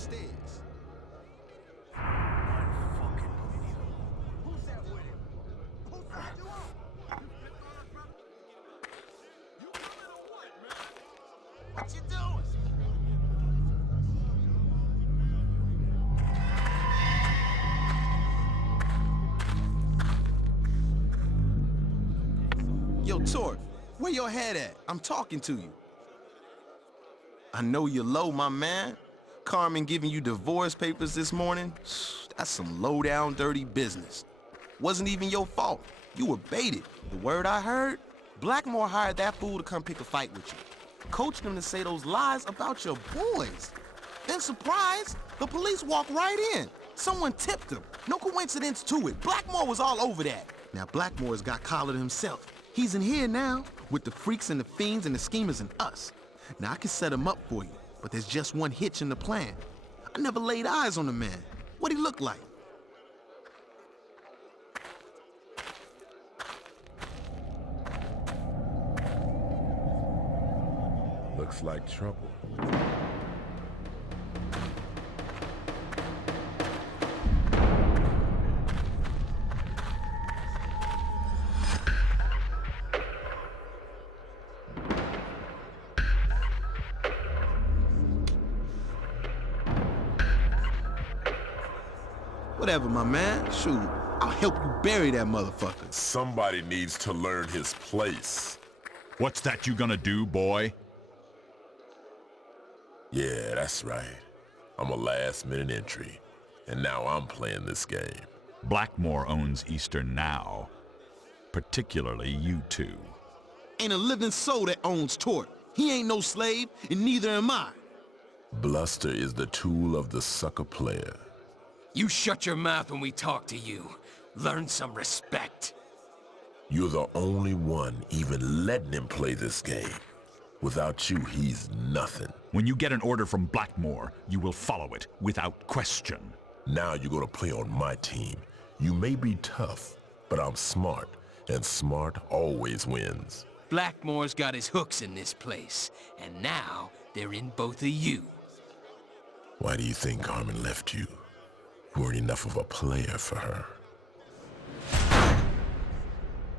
upstairs. Who's that with him? Who's that you on? You coming or what, man? What you doing? Yo, Torf, where your head at? I'm talking to you. I know you're low, my man. Carmen giving you divorce papers this morning? That's some low-down, dirty business. Wasn't even your fault. You were baited. The word I heard? Blackmore hired that fool to come pick a fight with you. Coached him to say those lies about your boys. Then, surprise, the police walked right in. Someone tipped him. No coincidence to it. Blackmore was all over that. Now, Blackmore's got collared himself. He's in here now, with the freaks and the fiends and the schemers and us. Now, I can set him up for you, but there's just one hitch in the plan. I never laid eyes on the man. What'd he look like? Looks like trouble. Whatever, my man. Shoot, I'll help you bury that motherfucker. Somebody needs to learn his place. What's that you gonna do, boy? Yeah, that's right. I'm a last-minute entry, and now I'm playing this game. Blackmore owns Eastern now. Particularly you two. Ain't a living soul that owns Tort. He ain't no slave, and neither am I. Bluster is the tool of the sucker player. You shut your mouth when we talk to you. Learn some respect. You're the only one even letting him play this game. Without you, he's nothing. When you get an order from Blackmore, you will follow it without question. Now you're gonna play on my team. You may be tough, but I'm smart, and smart always wins. Blackmore's got his hooks in this place, and now they're in both of you. Why do you think Carmen left you? You weren't enough of a player for her.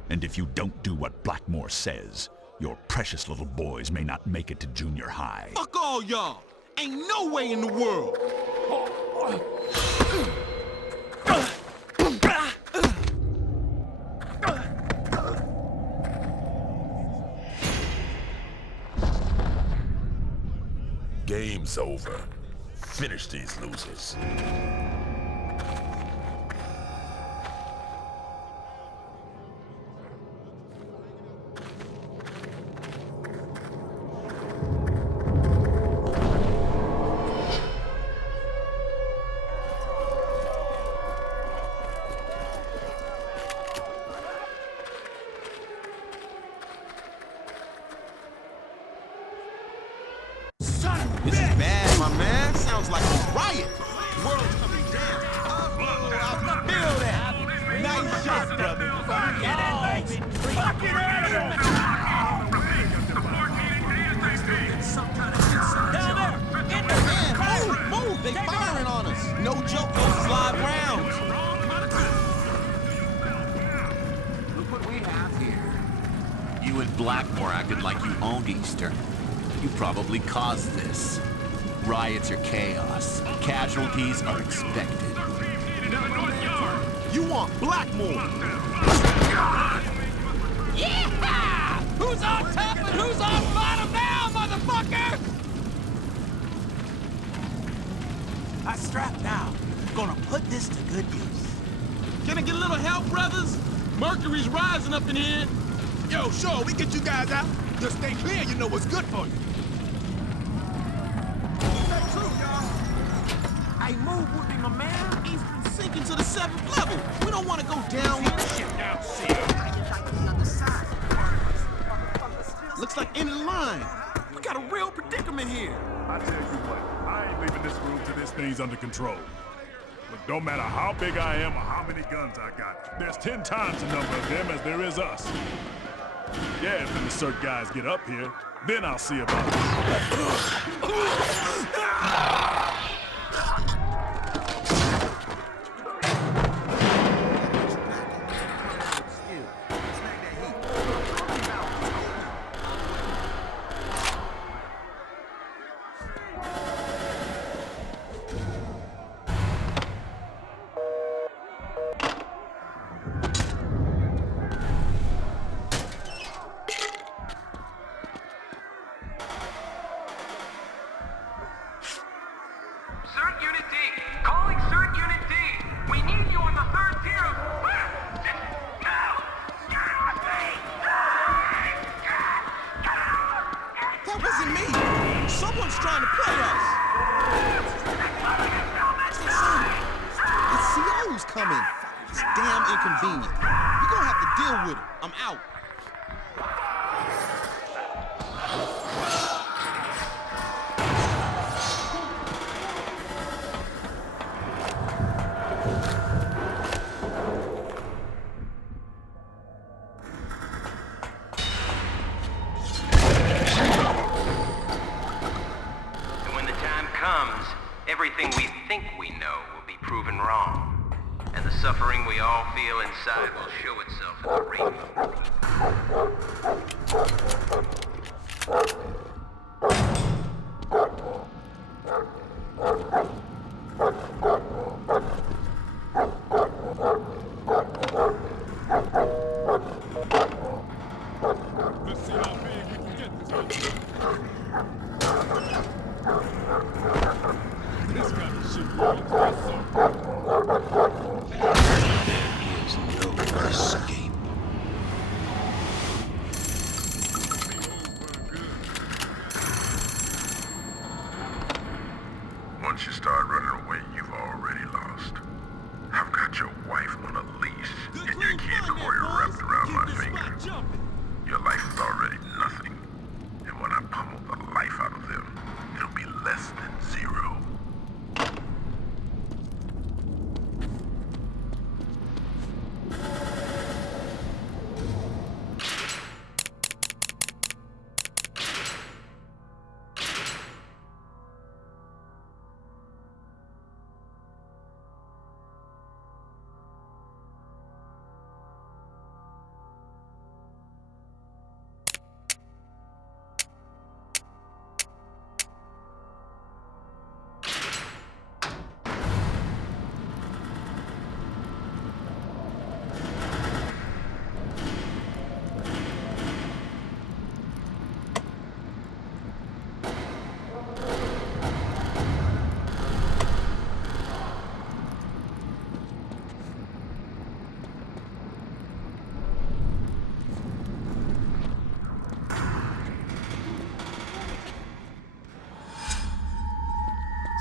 And if you don't do what Blackmore says, your precious little boys may not make it to junior high. Fuck all y'all! Ain't no way in the world! Game's over. Finish these losers. This is bad, my man. Sounds like a riot. The world's coming down. I feel that. Nice shot, brother. Get it, baby. Fuck it out. Down there. In the Man, move. They firing on us. No joke, those is live rounds. Look what we have here. You and Blackmore acted like you owned Eastern. You probably caused this. Riots are chaos. Casualties are expected. You want Blackmore. Yeah! Who's on top and who's on bottom now, motherfucker? I strapped now. Gonna put this to good use. Can I get a little help, brothers? Mercury's rising up in here. Yo, sure, we get you guys out. Just stay clear, you know what's good for you. That's true, y'all. Hey, move with me, my man. Eastern's sinking to the 7th level. We don't want to go down here. Shit down, see. Looks like end of the line. We got a real predicament here. I tell you what, I ain't leaving this room till this thing's under control. Look, don't matter how big I am or how many guns I got, there's 10 times the number of them as there is us. Yeah, if the Cert guys get up here, then I'll see about it. CERT Unit D! Calling CERT Unit D! We need you on the 3rd tier of... No! Get off me! That wasn't me! Someone's trying to play us! The CO's coming! It's damn inconvenient. You're gonna have to deal with it. I'm out. And when the time comes, everything we think we know will be proven wrong. And the suffering we all feel inside will show itself in the Let's see how big we can get this. This kind of shit really costs something. There is no escape. Once you start running away, you've already lost. I've got your wife on a leash and your kid boy wrapped around my finger. Your life is already nothing. And when I pummel the life out of them, it'll be less than zero.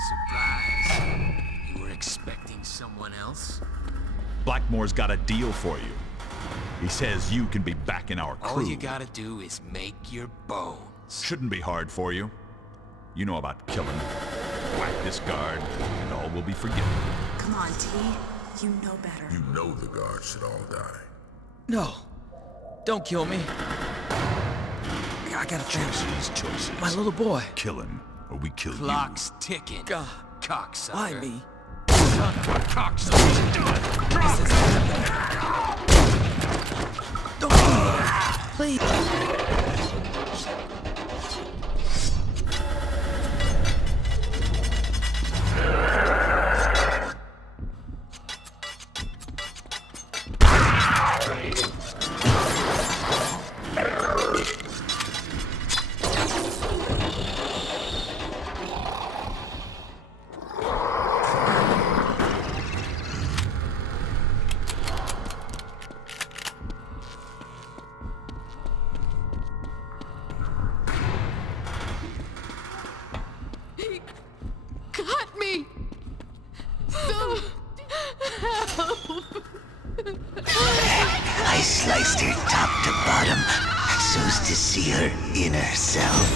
Surprise. You were expecting someone else? Blackmore's got a deal for you. He says you can be back in our crew. All you gotta do is make your bones. Shouldn't be hard for you. You know about killing. Whack this guard, and all will be forgiven. Come on, T. You know better. You know the guards should all die. No. Don't kill me. I gotta Choices, choices. My little boy. Kill him, or we kill Clock's ticking. God. Cocksucker. Why me? Son of a cocksucker. Do it. Drop it. Don't do that. Please. Got me! So... help! I sliced her top to bottom so's to see her inner self.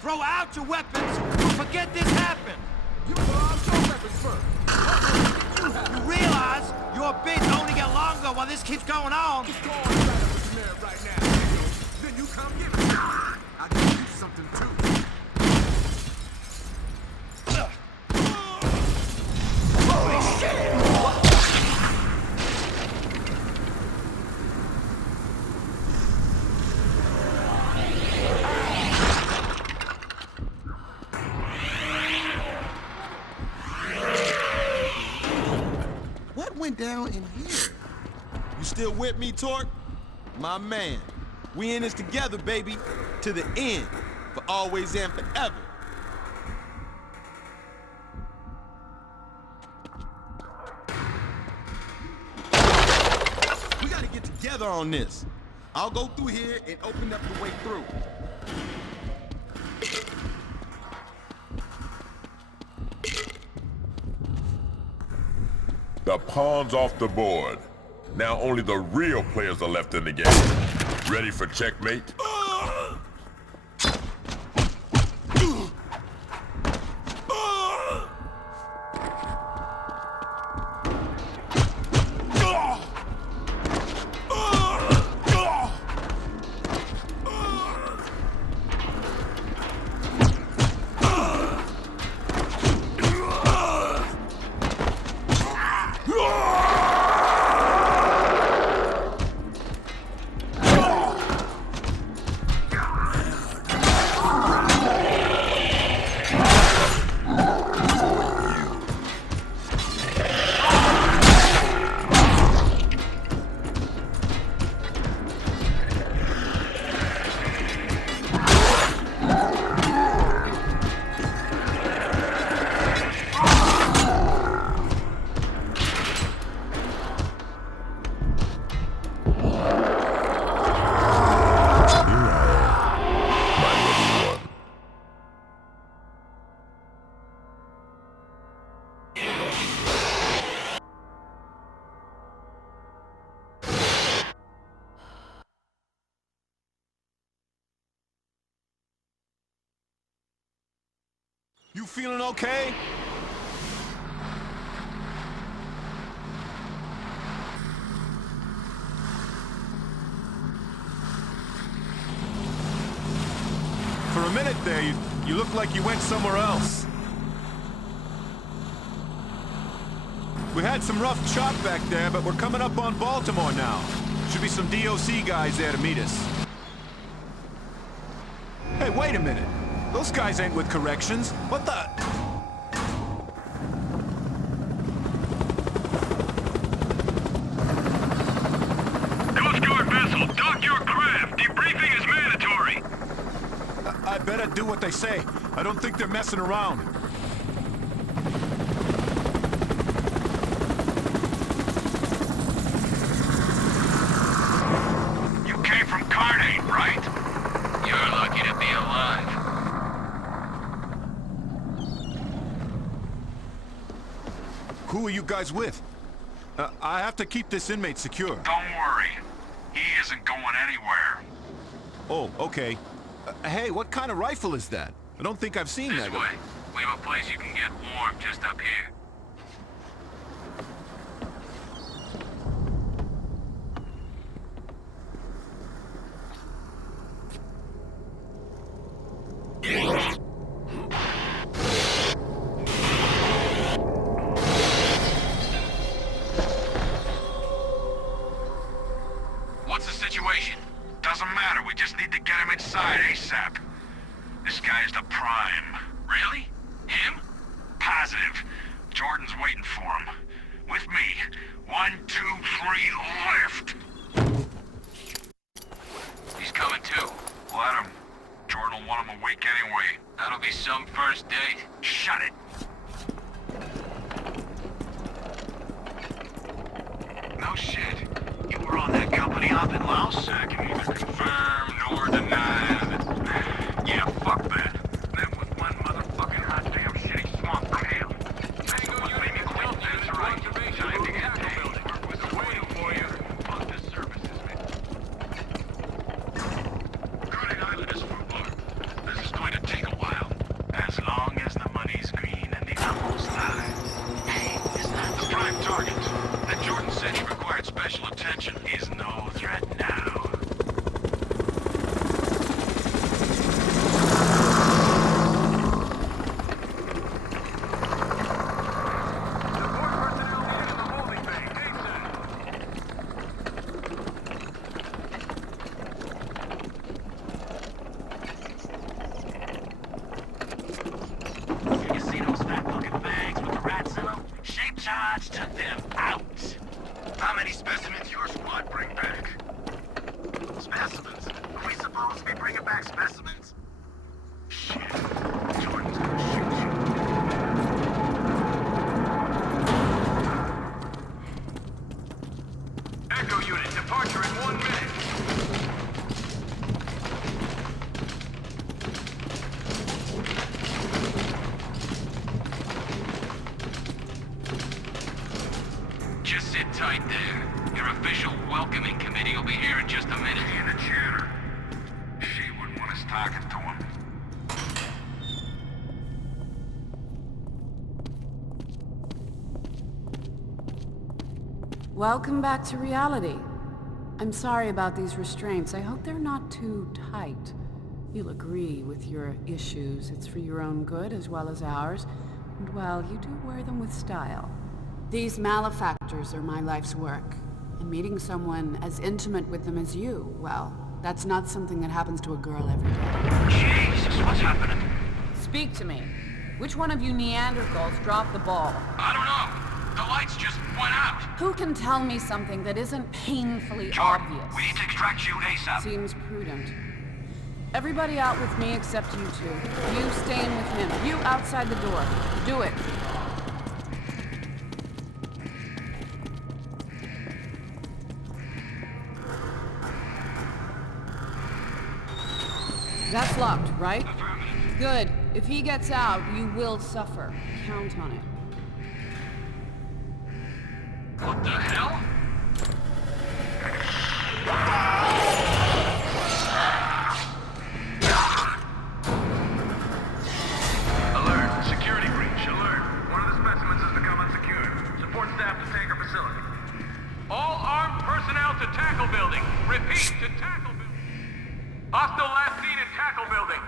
Throw out your weapons or forget this happened. You pull out your weapons first. You realize your bids only get longer while this keeps going on. Just go on right up with your man right now. Then you come get me. I'll give you some down in here. You still with me, Torque? My man. We in this together, baby. To the end. For always and forever. We gotta get together on this. I'll go through here and open up the way through. The pawn's off the board. Now only the real players are left in the game. Ready for checkmate? You feeling okay? For a minute there, you looked like you went somewhere else. We had some rough chop back there, but we're coming up on Baltimore now. Should be some DOC guys there to meet us. Hey, wait a minute. Those guys ain't with corrections. What the? Coast Guard vessel, dock your craft. Debriefing is mandatory. I better do what they say. I don't think they're messing around. You came from Carnate, right? You're lucky to be alive. Who are you guys with? I have to keep this inmate secure. Don't worry. He isn't going anywhere. Oh, okay. Hey, what kind of rifle is that? I don't think I've seen This that. way. We have a place you can get warm just up here. What's the situation? Doesn't matter. We just need to get him inside ASAP. This guy's the prime. Really? Him? Positive. Jordan's waiting for him. With me. 1, 2, 3, lift! He's coming too. Let him. Jordan will want him awake anyway. That'll be some first date. Shut it! No shit. You were on that company op in Laos? I can neither confirm nor deny that. Yeah, fuck that. That was one motherfucking hot damn shitty swamp from hell. Someone made me quit. That's right. Time to get paid. Work was waiting for you. Fuck the services, man. Garden Island is rhubarb. This is going to take a while. As long as the money's green and the apples lie. Hey, is that the prime target? That Jordan said he required special attention is no threat now. my specimens? Shit. Jordan's gonna shoot you. Echo unit, departure in 1 minute. Just sit tight there. Your official welcoming committee will be here in just a minute. In the chatter. She wouldn't want us talking to him. Welcome back to reality. I'm sorry about these restraints. I hope they're not too tight. You'll agree with your issues. It's for your own good as well as ours. And well, you do wear them with style. These malefactors are my life's work. And meeting someone as intimate with them as you, well, that's not something that happens to a girl every day. Jesus, what's happening? Speak to me. Which one of you Neanderthals dropped the ball? I don't know. The lights just went out. Who can tell me something that isn't painfully Jordan, obvious? we need to extract you ASAP. Seems prudent. Everybody out with me except you two. You staying with him. You outside the door. Do it. That's locked, right? Good. If he gets out, you will suffer. Count on it. What the hell? Alert. Security breach. Alert. One of the specimens has become unsecured. Support staff to tanker facility. All armed personnel to tackle building. Repeat, to tackle building. Hostile last seen in tackle building.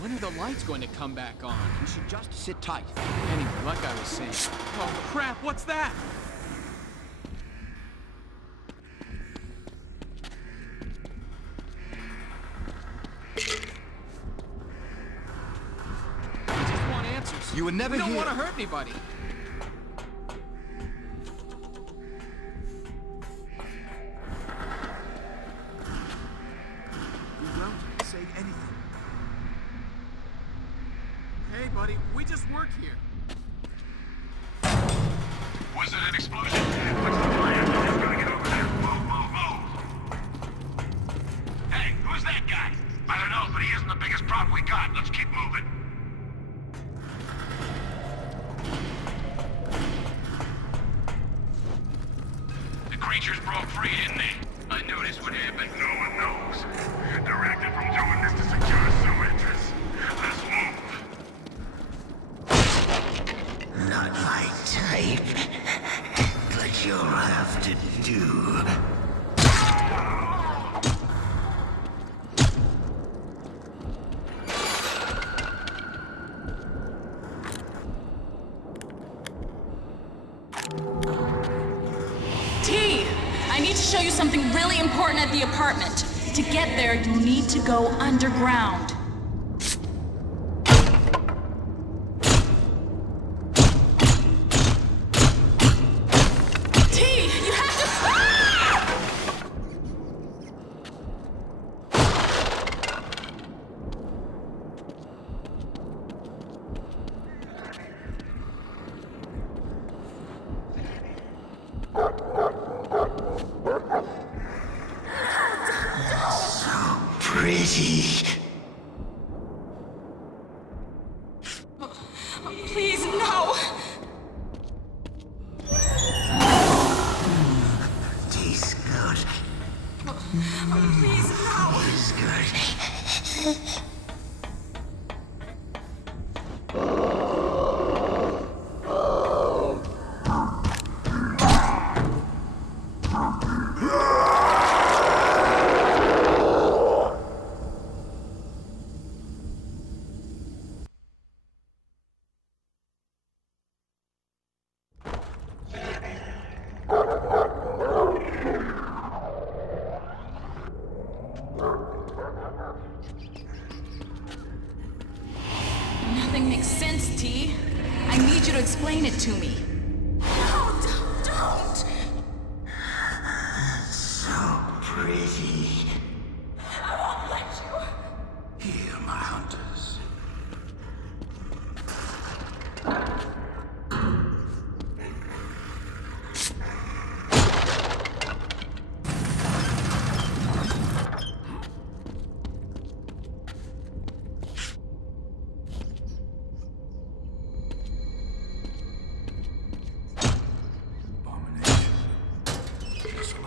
When are the lights going to come back on? You should just sit tight. Anyway, like I was saying. Oh crap, what's that? I just want answers. You would never We don't hear- want to hurt anybody. You won't say anything. Hey, buddy, we just work here. Was it an explosion? What's the plan? Just gotta get over there. Move, move, move! Hey, who's that guy? I don't know, but he isn't the biggest problem we got. Let's keep moving. The creatures broke free, didn't they? I knew this would happen. No one knows. Directed from doing this to secure some entrance. Let's move. Not my type, but you'll have to do. T, I need to show you something really important at the apartment. To get there, you need to go underground. Pretty. Please, no! Tastes good. Please, no! Tastes good. Nothing makes sense, T. I need you to explain it to me. No, don't! So pretty. I won't let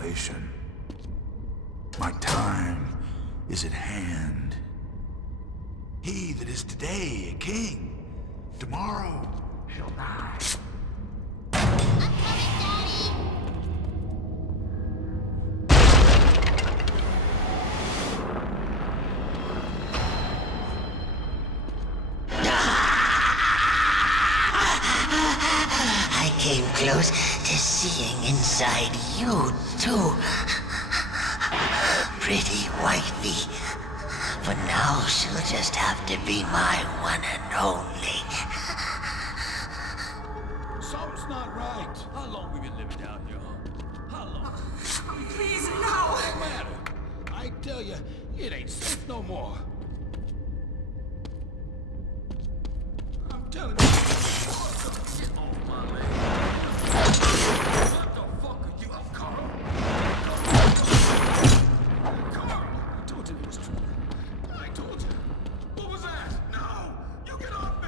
situation. My time is at hand. He that is today a king, tomorrow shall die. I came close to seeing inside you, too. Pretty wifey. But now she'll just have to be my one and only. Something's not right. How long we been living out here, huh? How long? Please, no! No matter. I tell you, it ain't safe no more. I'm telling you. Get off my leg. What the fuck are you up, Carl? Carl! I told you it was trouble. I told you. What was that? No! You get off me!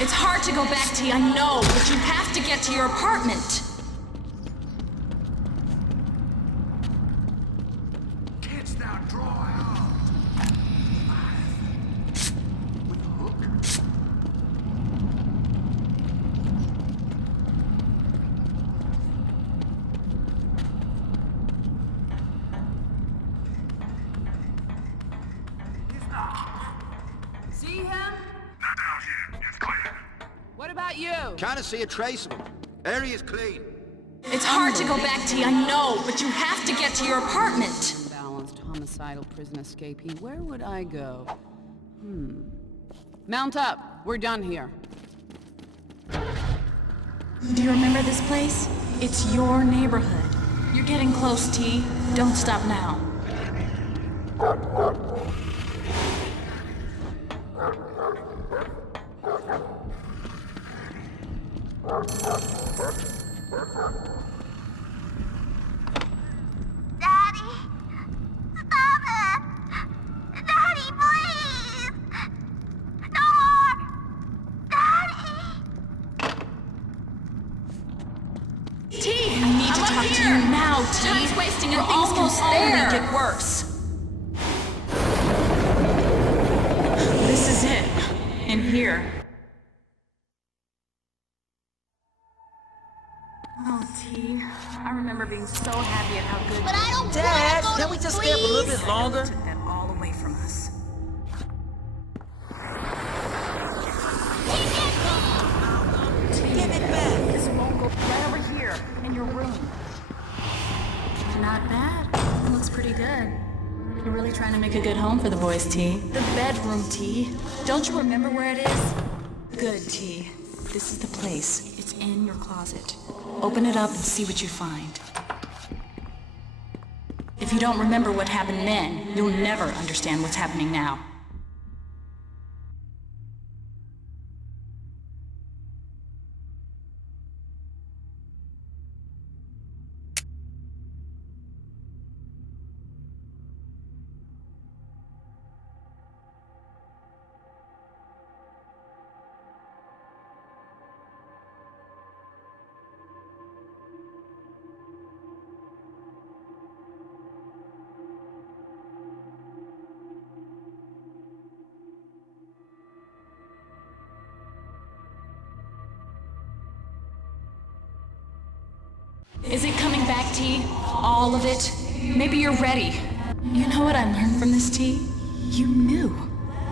It's hard to go back, T, I know, but you have to get to your apartment. Canst thou draw out? With a hook? See him? Not out here. It's clear. What about you? Can't see a trace of him. Area's clean. It's hard to go back, T, I know, but you have to get to your apartment. Unbalanced, homicidal prison escapee. Where would I go? Mount up. We're done here. Do you remember this place? It's your neighborhood. You're getting close, T. Don't stop now. Daddy! Stop it! Daddy, please! No more! Daddy! T, I need to talk to you now, T. Time's wasting and things almost can only make it worse. This is it. In here. Oh, T, I remember being so happy at how good. But I don't Dad, want to go can we to just stay up a little bit longer? Took that all away from us. Give it back. This won't go right over here in your room. Not bad. It looks pretty good. You're really trying to make a good home for the boys, T. The bedroom, T. Don't you remember where it is? Good, T. This is the place. It's in your closet. Open it up and see what you find. If you don't remember what happened then, you'll never understand what's happening now. Is it coming back, T? All of it? Maybe you're ready. You know what I learned from this, T? You knew.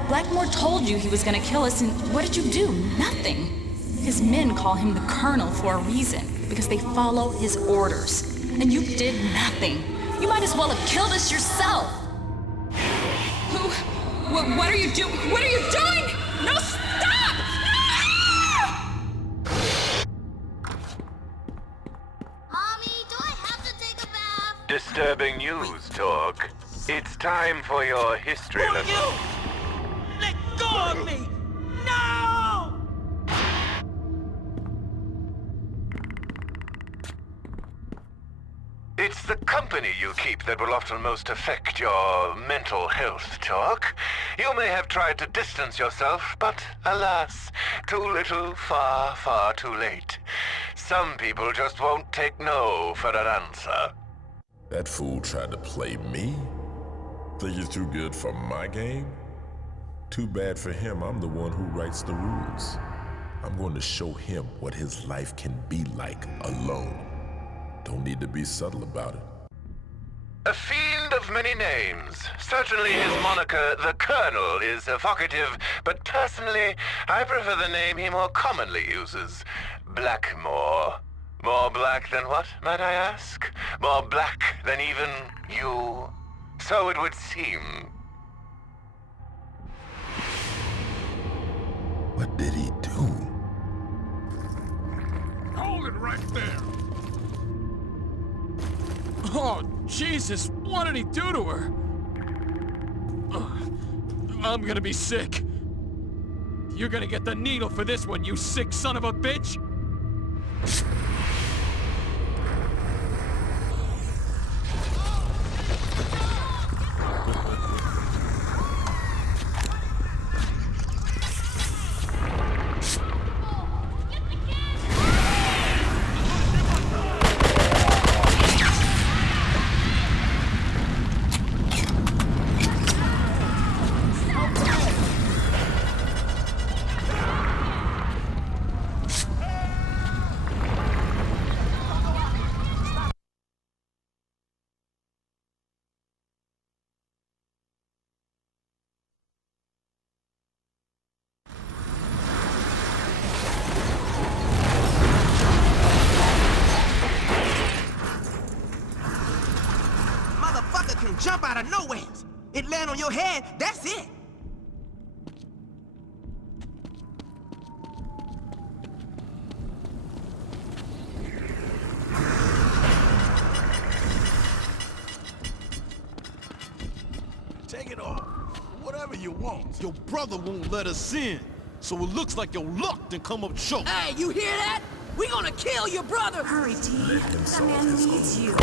Blackmore told you he was gonna kill us, and what did you do? Nothing. His men call him the Colonel for a reason, because they follow his orders. And you did nothing. You might as well have killed us yourself. What are you doing? What are you doing? No, stop! Mommy, do I have to take a bath? Disturbing news, Dog. It's time for your history lesson. Let go of me! No! It's the company you keep that will often most affect your mental health, Chalk. You may have tried to distance yourself, but alas, too little, far, far too late. Some people just won't take no for an answer. That fool tried to play me? Think he's too good for my game? Too bad for him, I'm the one who writes the rules. I'm going to show him what his life can be like alone. Don't need to be subtle about it. A fiend of many names. Certainly his moniker, the Colonel, is evocative, but personally, I prefer the name he more commonly uses. Blackmore. More black than what, might I ask? More black than even you? So it would seem. What did he do? Hold it right there! Oh, Jesus, what did he do to her? I'm gonna be sick. You're gonna get the needle for this one, you sick son of a bitch! Jump out of nowhere. It land on your head, that's it. Take it off. Whatever you want. Your brother won't let us in. So it looks like your luck done come up short. Hey, you hear that? We gonna kill your brother! Hurry, T. That man needs you.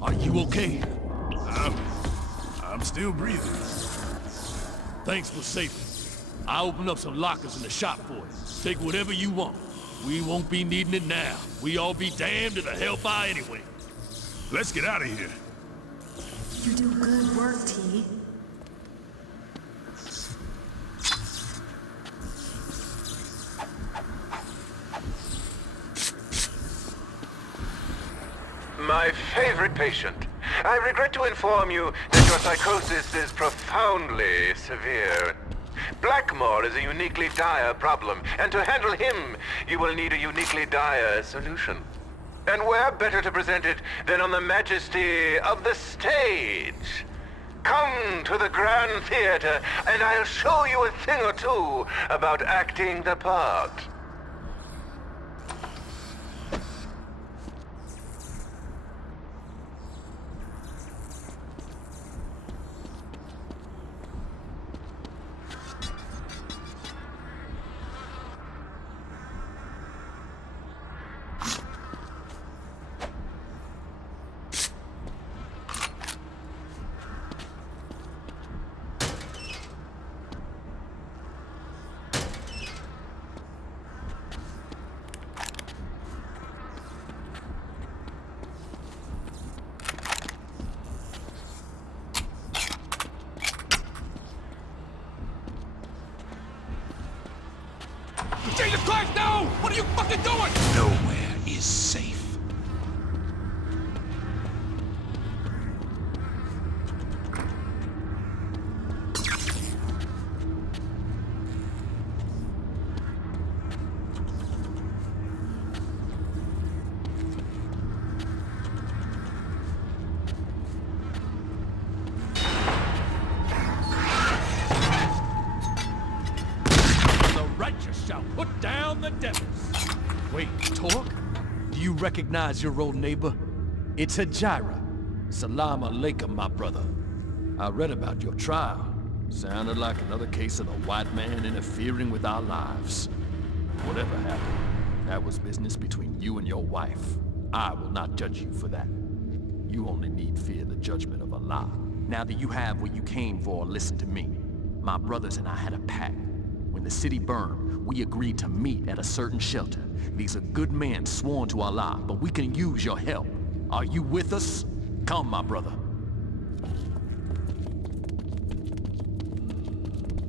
Are you okay? I'm still breathing. Thanks for saving me. I opened up some lockers in the shop for you. Take whatever you want. We won't be needing it now. We all be damned to the hellfire anyway. Let's get out of here. You do good work, T. My favorite patient. I regret to inform you that your psychosis is profoundly severe. Blackmore is a uniquely dire problem, and to handle him, you will need a uniquely dire solution. And where better to present it than on the majesty of the stage? Come to the Grand Theater, and I'll show you a thing or two about acting the part. Christ, no! What are you fucking doing? Nowhere is safe. Put down the devils! Wait, Torque? Do you recognize your old neighbor? It's Hajira. Salam alaikum, my brother. I read about your trial. Sounded like another case of the white man interfering with our lives. Whatever happened, that was business between you and your wife. I will not judge you for that. You only need fear the judgment of Allah. Now that you have what you came for, listen to me. My brothers and I had a pact. When the city burned, we agreed to meet at a certain shelter. These are good men sworn to Allah, but we can use your help. Are you with us? Come, my brother.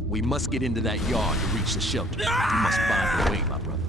We must get into that yard to reach the shelter. You must find a way, my brother.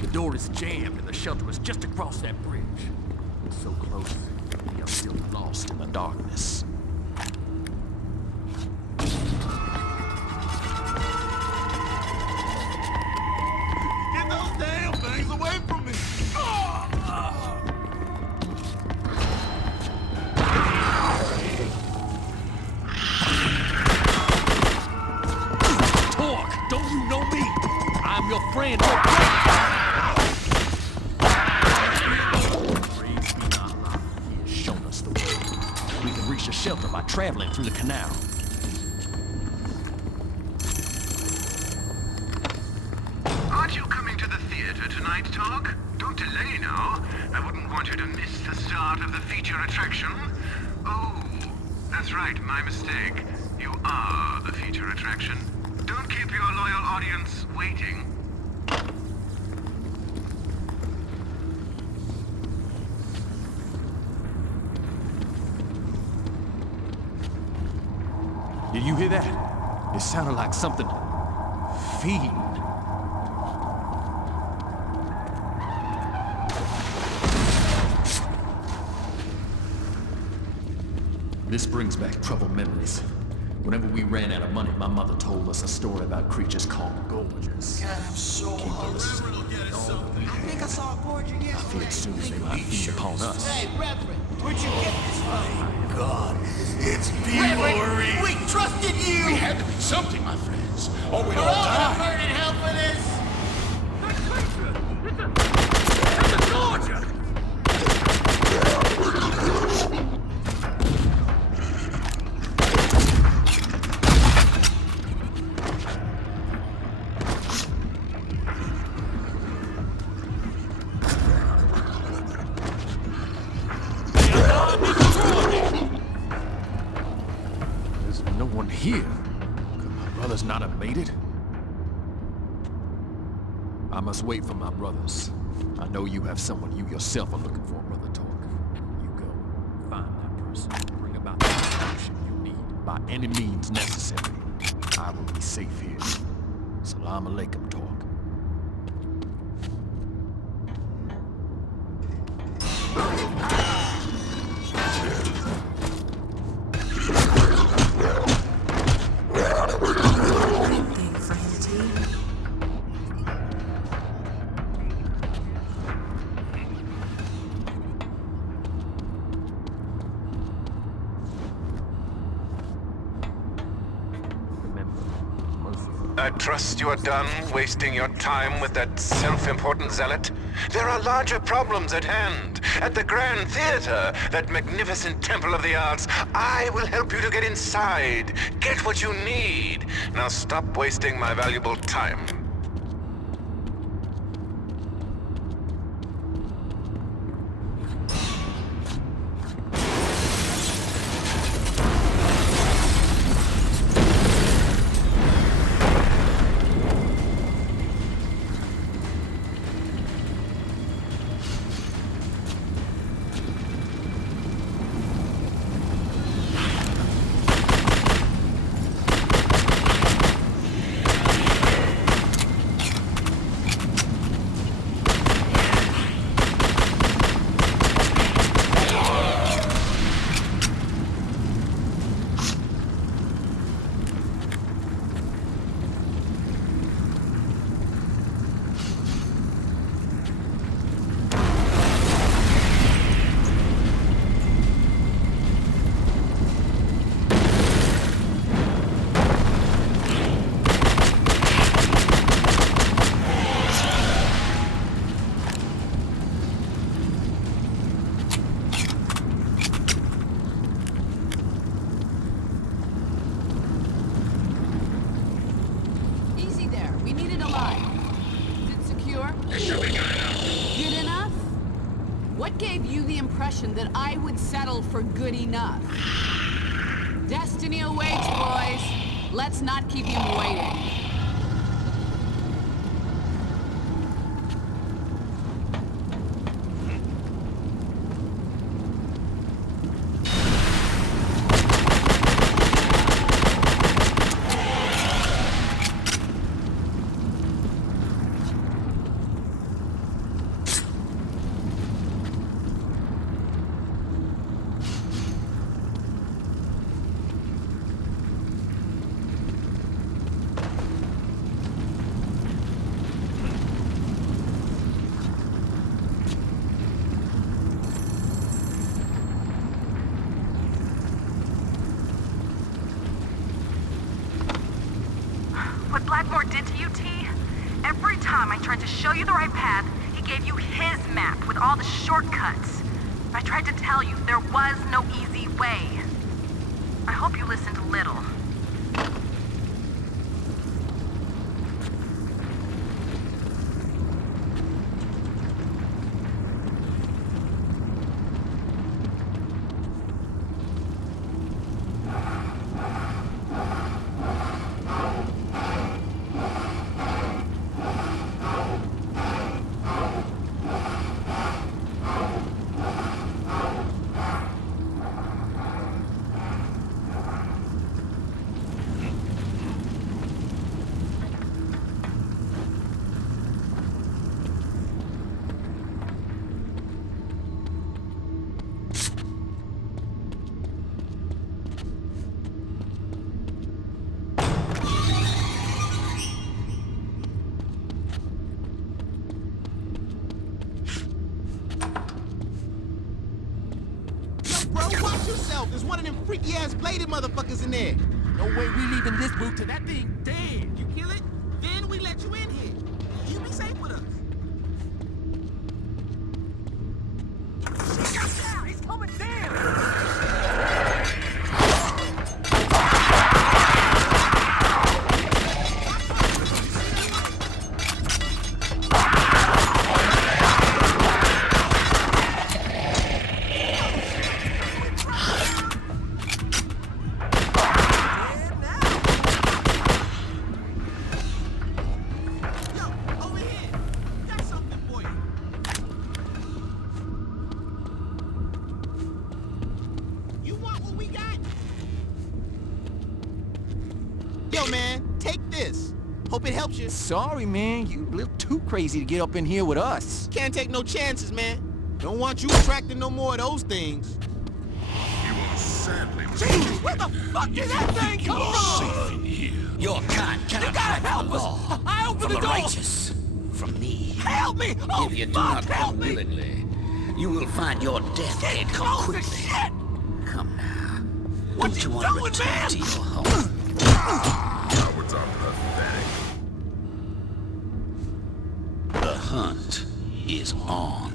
The door is jammed and the shelter is just across that bridge. We're so close, we are still lost in the darkness. Get those damn things away from me! Torque, don't you know me? I'm your friend. Shelter by traveling through the canal. Aren't you coming to the theater tonight, Talk? Don't delay now. I wouldn't want you to miss the start of the feature attraction. Oh, that's right, my mistake. You are the feature attraction. Don't keep your loyal audience waiting. Did you hear that? It sounded like something feeding. This brings back troubled memories. Whenever we ran out of money, my mother told us a story about creatures called gorgers. God, I'm so hungry. I think I saw a gorger yesterday. I feared soon as they might feed upon us. Hey, Reverend, where'd you get this from? God, it's Reverend, people. we trusted you! We had to be something, my friends, or we'd We're all all gonna die. burn in hell for this! It's a gorger! There's no one here. Could my brothers not have made it? must wait for my brothers. I know you have someone you yourself are looking for, Brother Talk. You go, find that person, bring about the solution you need by any means necessary. I will be safe here. Salam alaikum, Talk. I trust you are done wasting your time with that self-important zealot. There are larger problems at hand. At the Grand Theater, that magnificent temple of the arts, I will help you to get inside. Get what you need. Now stop wasting my valuable time. That I would settle for good enough. Destiny awaits, boys. Let's not keep him waiting. What Blackmore did to you, T? Every time I tried to show you the right path, he gave you his map with all the shortcuts. I tried to tell you there was no easy way. I hope you listened a little. There's one of them freaky-ass bladed motherfuckers in there. No way we leaving this boot till that thing dead. You kill it, then we let you in here. You be safe with us. He's coming down! Hope it helps you. Sorry, man. You a little too crazy to get up in here with us. Can't take no chances, man. Don't want you attracting no more of those things. You will sadly Jesus, where the fuck did that thing come from? Safe in here. Your kind cannot gotta hide help the us. law I opened from the the door. righteous. From me. Help me! Oh, If you do fuck, not help come me! willingly, you will find your death Get end close quickly. as shit! Come now. What Don't you want to doing, return man? to your home? cowards are pathetic. The hunt is on.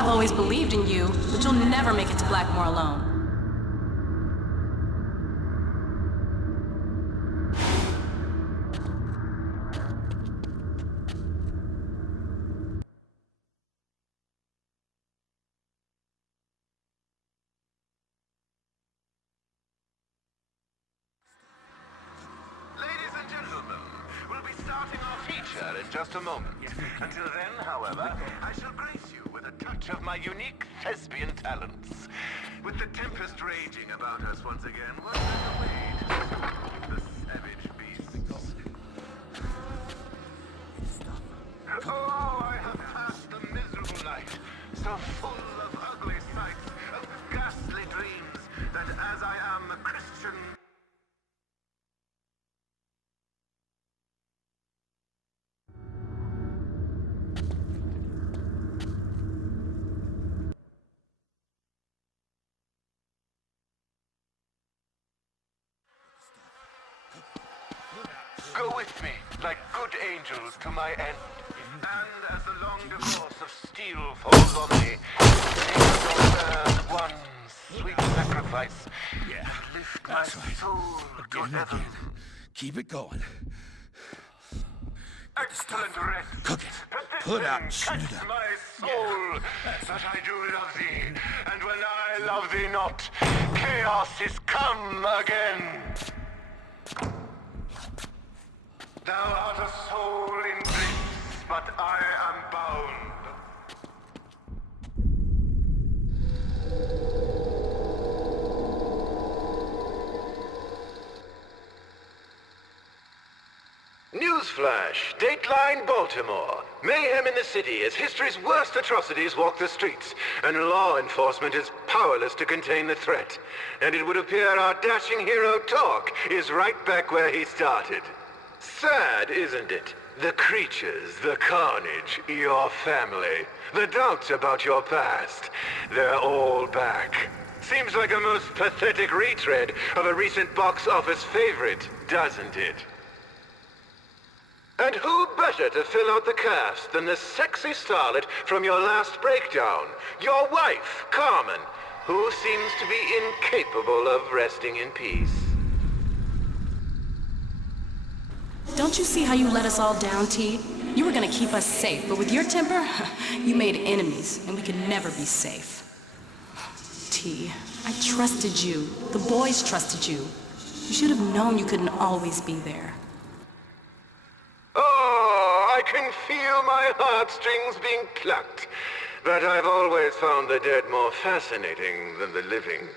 I've always believed in you, but you'll never make it to Blackmore alone. Ladies and gentlemen, we'll be starting our feature in just a moment. Until then, however, I shall grace you with a touch of my unique thespian talents. With the tempest raging about us once again, what better way to subdue the savage beasts? Oh, I have passed the miserable night, so full of ugly sights, of ghastly dreams, that as I am a Christian... Go with me, like good angels, to my end. And as the long divorce of steel falls on me, one sweet sacrifice. Yeah, Lift my soul to heaven. Keep it going. Excellent rest. Cook it. Put out and shoot Catch my soul, that I do love thee. And when I love thee not, chaos is come again. Thou art a soul in bliss, but I am bound. Newsflash, Dateline Baltimore. Mayhem in the city as history's worst atrocities walk the streets, and law enforcement is powerless to contain the threat. And it would appear our dashing hero Talk is right back where he started. Sad, isn't it? The creatures, the carnage, your family, the doubts about your past, they're all back. Seems like a most pathetic retread of a recent box office favorite, doesn't it? And who better to fill out the cast than the sexy starlet from your last breakdown, your wife, Carmen, who seems to be incapable of resting in peace. Don't you see how you let us all down, T? You were gonna keep us safe, but with your temper, you made enemies, and we could never be safe. T, I trusted you. The boys trusted you. You should have known you couldn't always be there. Oh, I can feel my heartstrings being plucked. But I've always found the dead more fascinating than the living.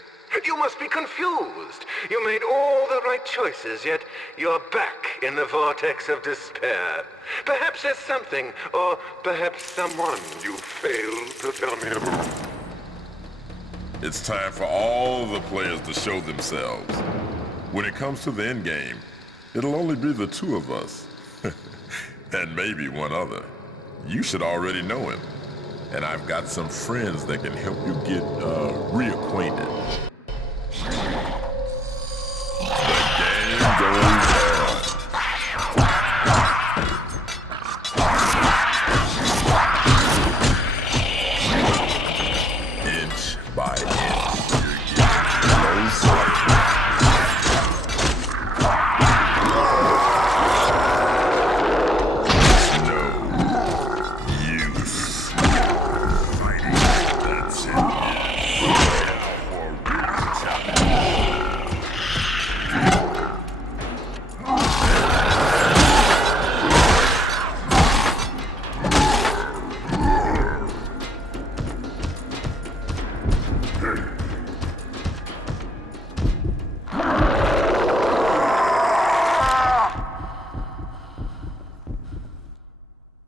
You must be confused. You made all the right choices, yet you're back in the vortex of despair. Perhaps there's something, or perhaps someone you failed to tell me about. It's time for all the players to show themselves. When it comes to the end game, it'll only be the two of us. And maybe one other. You should already know him. And I've got some friends that can help you get reacquainted.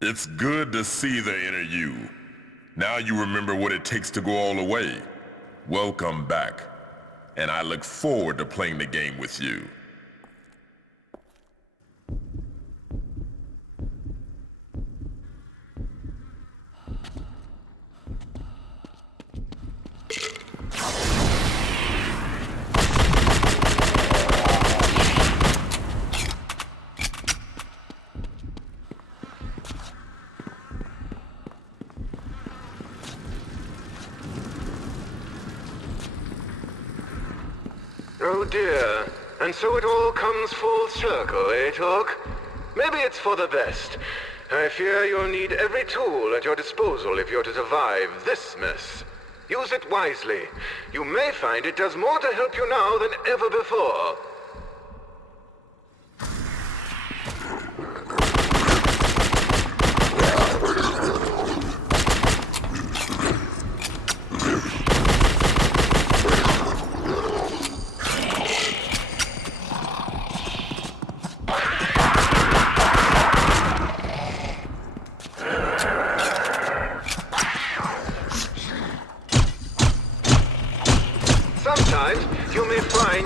It's good to see the inner you. Now you remember what it takes to go all the way. Welcome back. And I look forward to playing the game with you. Oh dear, and so it all comes full circle, eh, Talk? Maybe it's for the best. I fear you'll need every tool at your disposal if you're to survive this mess. Use it wisely. You may find it does more to help you now than ever before.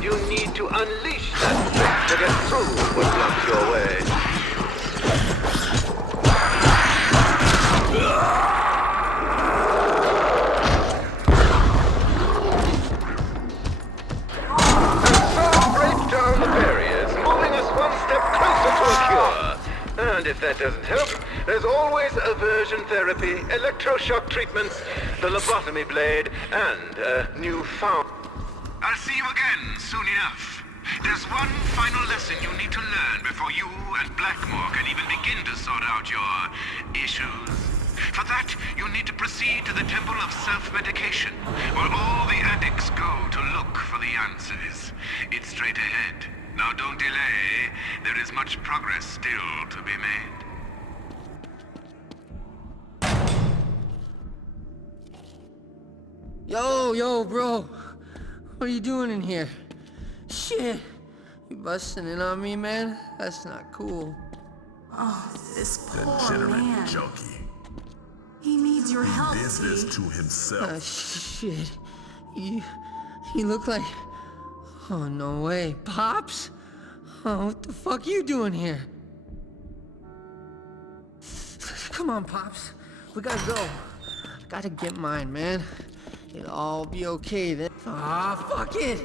you need to unleash that strength to get through what blocks your way. Down the barriers, moving us one step closer to a cure. And if that doesn't help, there's always aversion therapy, electroshock treatments, the lobotomy blade, and a newfound... I'll see you again soon enough. There's one final lesson you need to learn before you and Blackmore can even begin to sort out your issues. For that, you need to proceed to the Temple of Self-Medication, where all the addicts go to look for the answers. It's straight ahead. Now don't delay. There is much progress still to be made. Yo, bro. What are you doing in here? Shit. You busting in on me, man? That's not cool. Oh, this poor Degenerate man. junkie. He needs your help, Did this T. to himself. Shit. You look like... Oh, no way. Pops? Oh, what the fuck you doing here? Come on, Pops. We gotta go. I gotta get mine, man. It'll all be okay then. Ah, fuck it!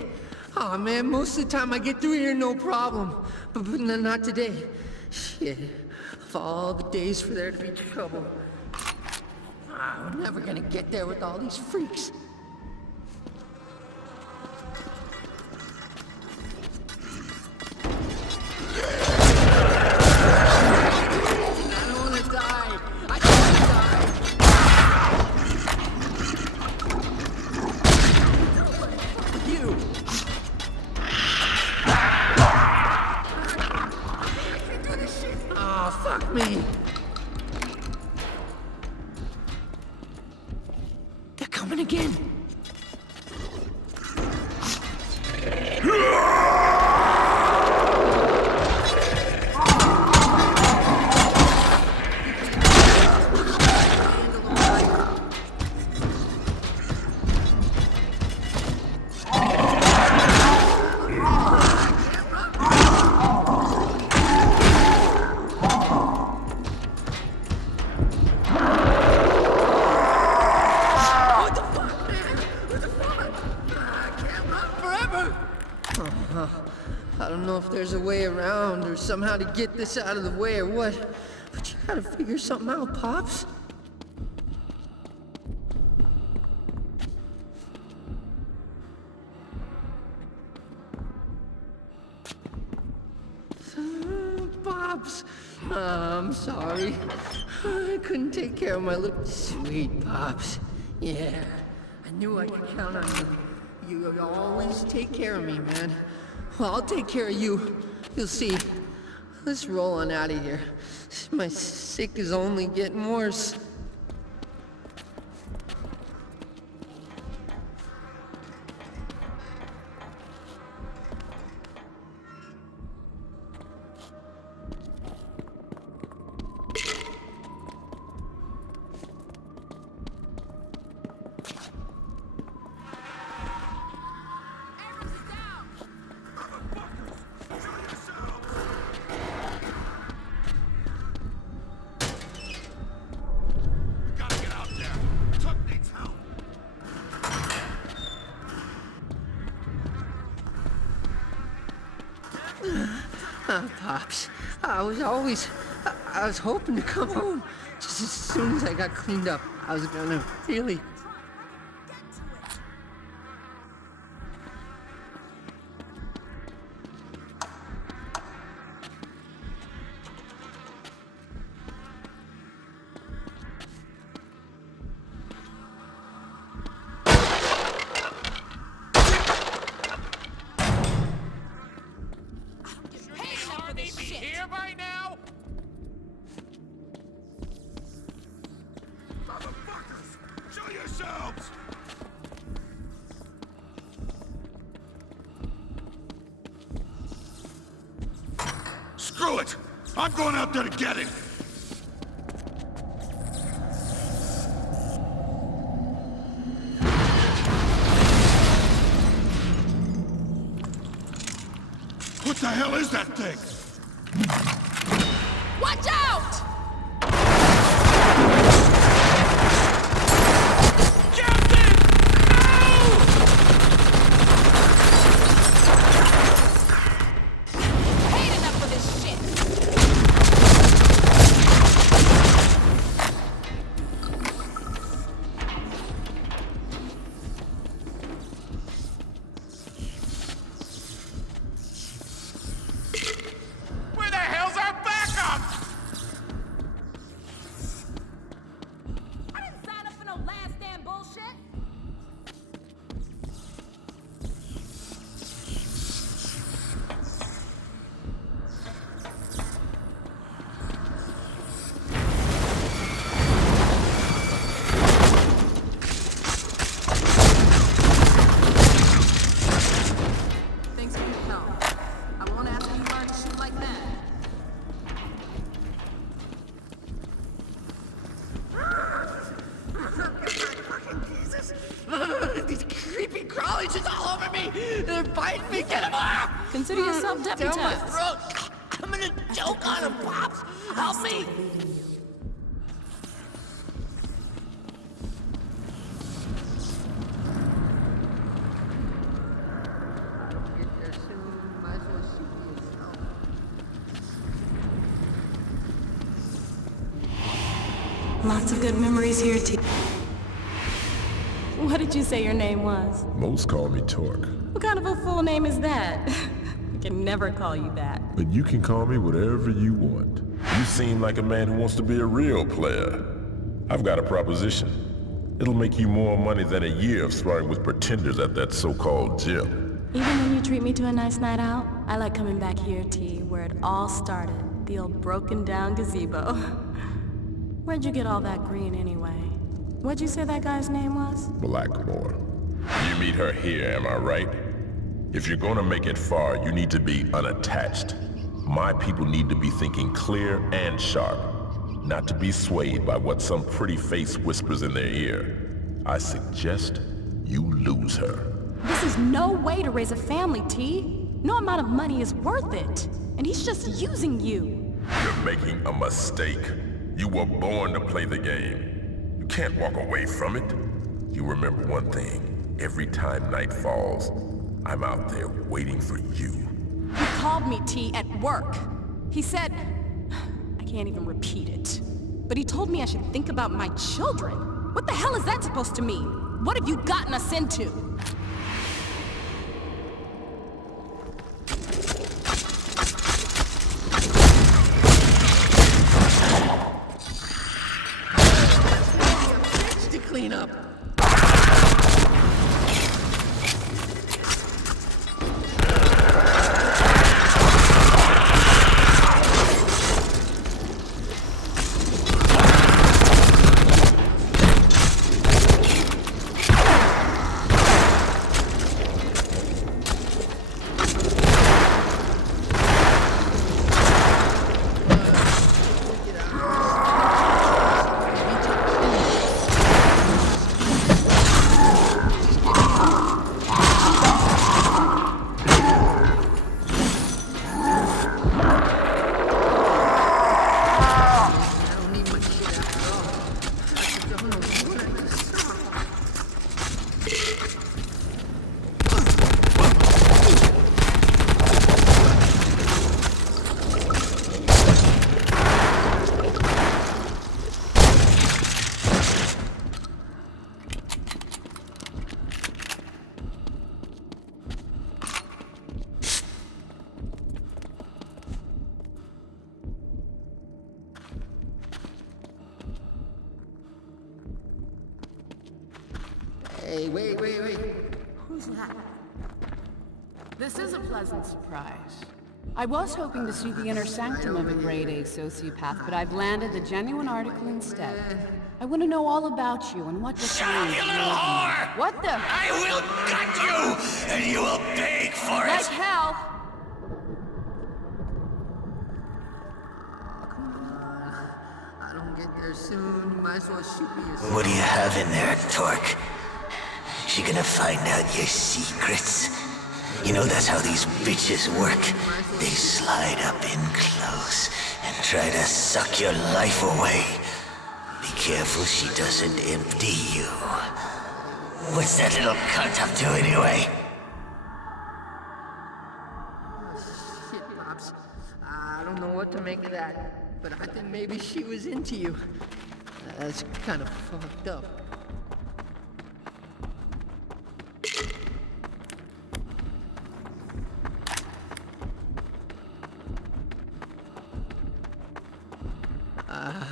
Aw, man, most of the time I get through here no problem. But not today. Shit. Of all the days for there to be trouble. We're never gonna get there with all these freaks. I don't wanna die. I can't die. You. Oh, fuck me. They're coming again. I don't know if there's a way around or somehow to get this out of the way or what, but you gotta figure something out, Pops. Pops, I'm sorry. I couldn't take care of my little sweet Pops. Yeah, I knew I could count on you. You always take care of me, man. Well, I'll take care of you. You'll see. Let's roll on out of here. My sick is only getting worse. Pops, I was hoping to come home just as soon as I got cleaned up. I was gonna really... Screw it! I'm going out there to get it! What the hell is that thing? Watch out! Consider yourself deputized. Down my throat. I'm gonna choke on him, Pops. Help me. Lots of good memories here, T. What did you say your name was? Most call me Torque. What kind of a full name is that? I can never call you that. But you can call me whatever you want. You seem like a man who wants to be a real player. I've got a proposition. It'll make you more money than a year of sparring with pretenders at that so-called gym. Even when you treat me to a nice night out, I like coming back here, T, where it all started. The old broken down gazebo. Where'd you get all that green anyway? What'd you say that guy's name was? Blackmore. You meet her here, am I right? If you're gonna make it far, you need to be unattached. My people need to be thinking clear and sharp, not to be swayed by what some pretty face whispers in their ear. I suggest you lose her. This is no way to raise a family, T. No amount of money is worth it. And he's just using you. You're making a mistake. You were born to play the game. You can't walk away from it. You remember one thing. Every time night falls, I'm out there waiting for you. He called me, T, at work. He said... I can't even repeat it. But he told me I should think about my children. What the hell is that supposed to mean? What have you gotten us into? To clean up. Hey, wait. Who's that? This is a pleasant surprise. I was hoping to see the inner sanctum of a grade A sociopath, but I've landed the genuine article instead. I want to know all about you and what defines you. Shut up, you little whore! What the? I will gut you, and you will beg for Like it! hell! I don't get there soon. You might as well shoot me yourself. What do you have in there, Torque? She gonna find out your secrets? You know that's how these bitches work. They slide up in close and try to suck your life away. Be careful she doesn't empty you. What's that little cunt up to anyway? Shit, Pops. I don't know what to make of that, but I think maybe she was into you. That's kind of fucked up.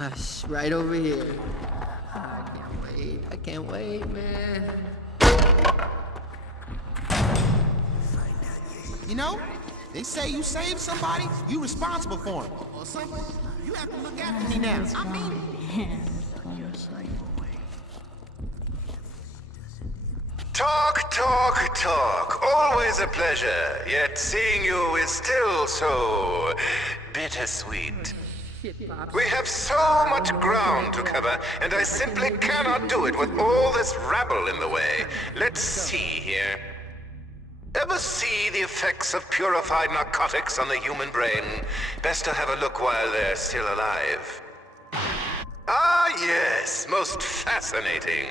It's right over here. I can't wait, man. You know, they say you save somebody, you responsible for them. Or something. You have to look after me now. I mean it. Talk. Always a pleasure. Yet seeing you is still so bittersweet. We have so much ground to cover, and I simply cannot do it with all this rabble in the way. Let's see here. Ever see the effects of purified narcotics on the human brain? Best to have a look while they're still alive. Ah, yes, most fascinating.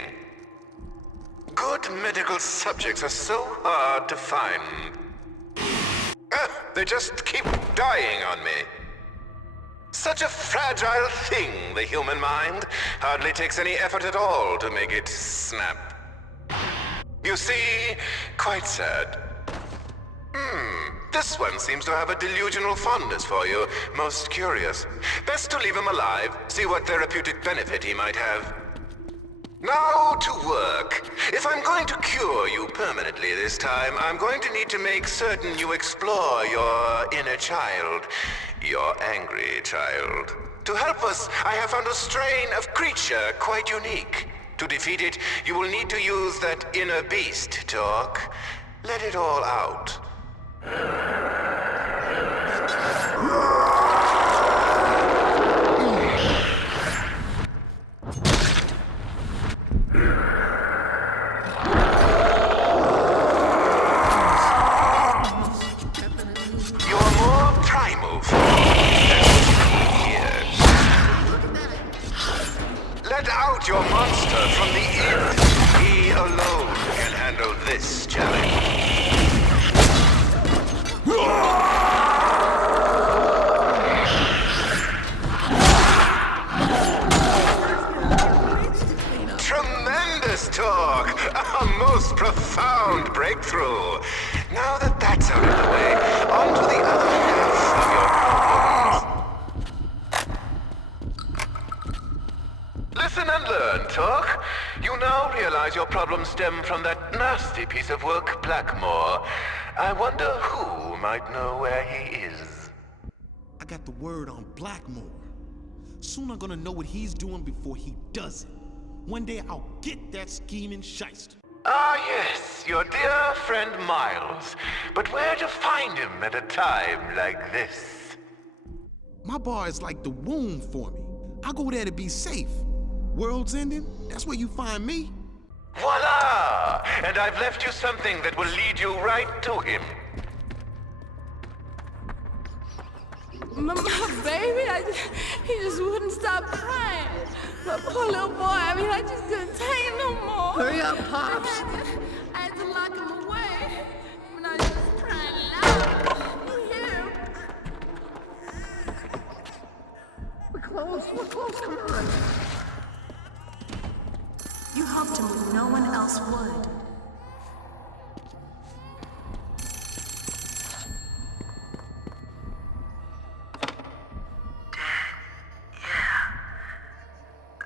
Good medical subjects are so hard to find. They just keep dying on me. Such a fragile thing, the human mind. Hardly takes any effort at all to make it snap. You see, quite sad. This one seems to have a delusional fondness for you. Most curious. Best to leave him alive, see what therapeutic benefit he might have. Now to work. If I'm going to cure you permanently this time, I'm going to need to make certain you explore your inner child. Your angry child. To help us, I have found a strain of creature quite unique. To defeat it, you will need to use that inner beast talk. Let it all out. Your monster from the inn. He alone can handle this challenge. Tremendous talk! A most profound breakthrough. Now that that's out of the way, on to the other half of your problems. Listen and learn, Talk. You now realize your problems stem from that nasty piece of work, Blackmore. I wonder who might know where he is. I got the word on Blackmore. Soon I'm gonna know what he's doing before he does it. One day I'll get that scheming shyster. Ah, yes, your dear friend Miles. But where to find him at a time like this? My bar is like the womb for me. I go there to be safe. World's ending? That's where you find me. Voila! And I've left you something that will lead you right to him. My baby, he just wouldn't stop crying. My poor little boy, I just couldn't take it no more. Hurry up, Pops. I had to lock him away. When I was just crying loud. You hear him? We're close, come on. You helped him when no one else would.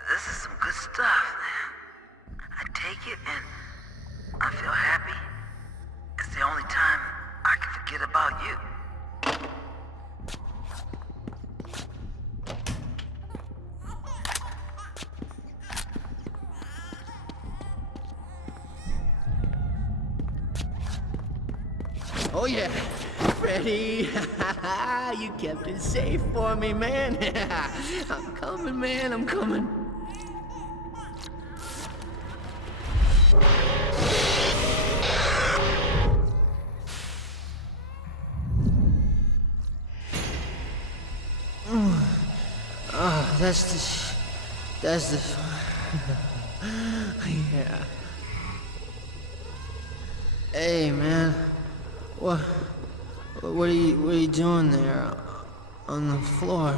This is some good stuff. I take it and I feel happy. It's the only time I can forget about you. Oh yeah, Freddy, you kept it safe for me, man. I'm coming, man, I'm coming. That's the... Yeah. Hey, man. What are you doing there on the floor?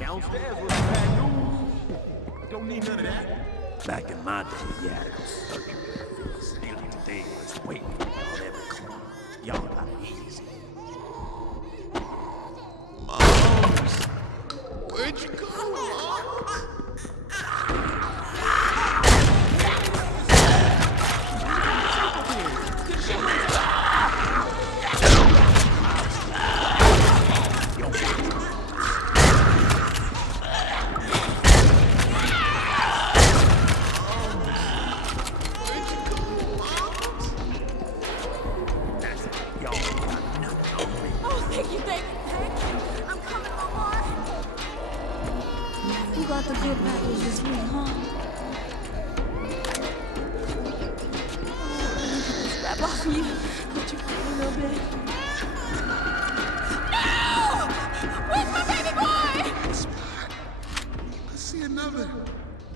Downstairs was bad news. Don't need none of that. Back in my day, you had to go searching for things. Stealing today was waiting for y'all every corner. Y'all got it easy. Moms, where'd you go, Mom?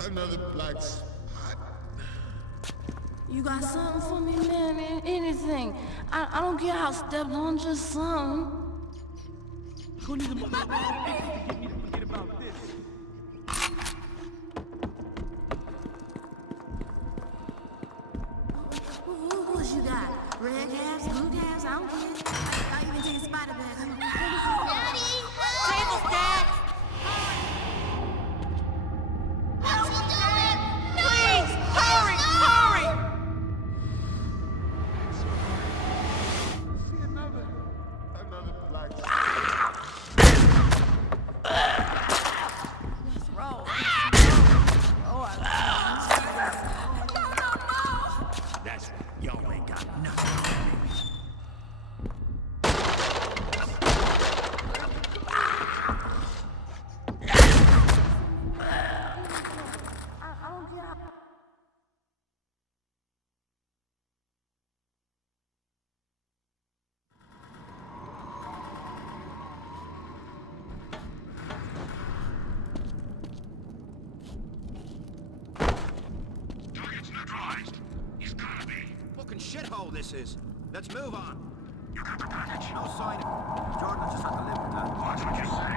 Another black spot. You got something for me, man? Anything. I don't care how stepped on, just something. Who needs a get me to forget about this? What you got? Red calves, blue calves? I don't care. I even take a spider bag. Daddy! Table stacks! Shithole this is. Let's move on. You got the package? No sign of... Jordan just had to live with that. Watch what you say.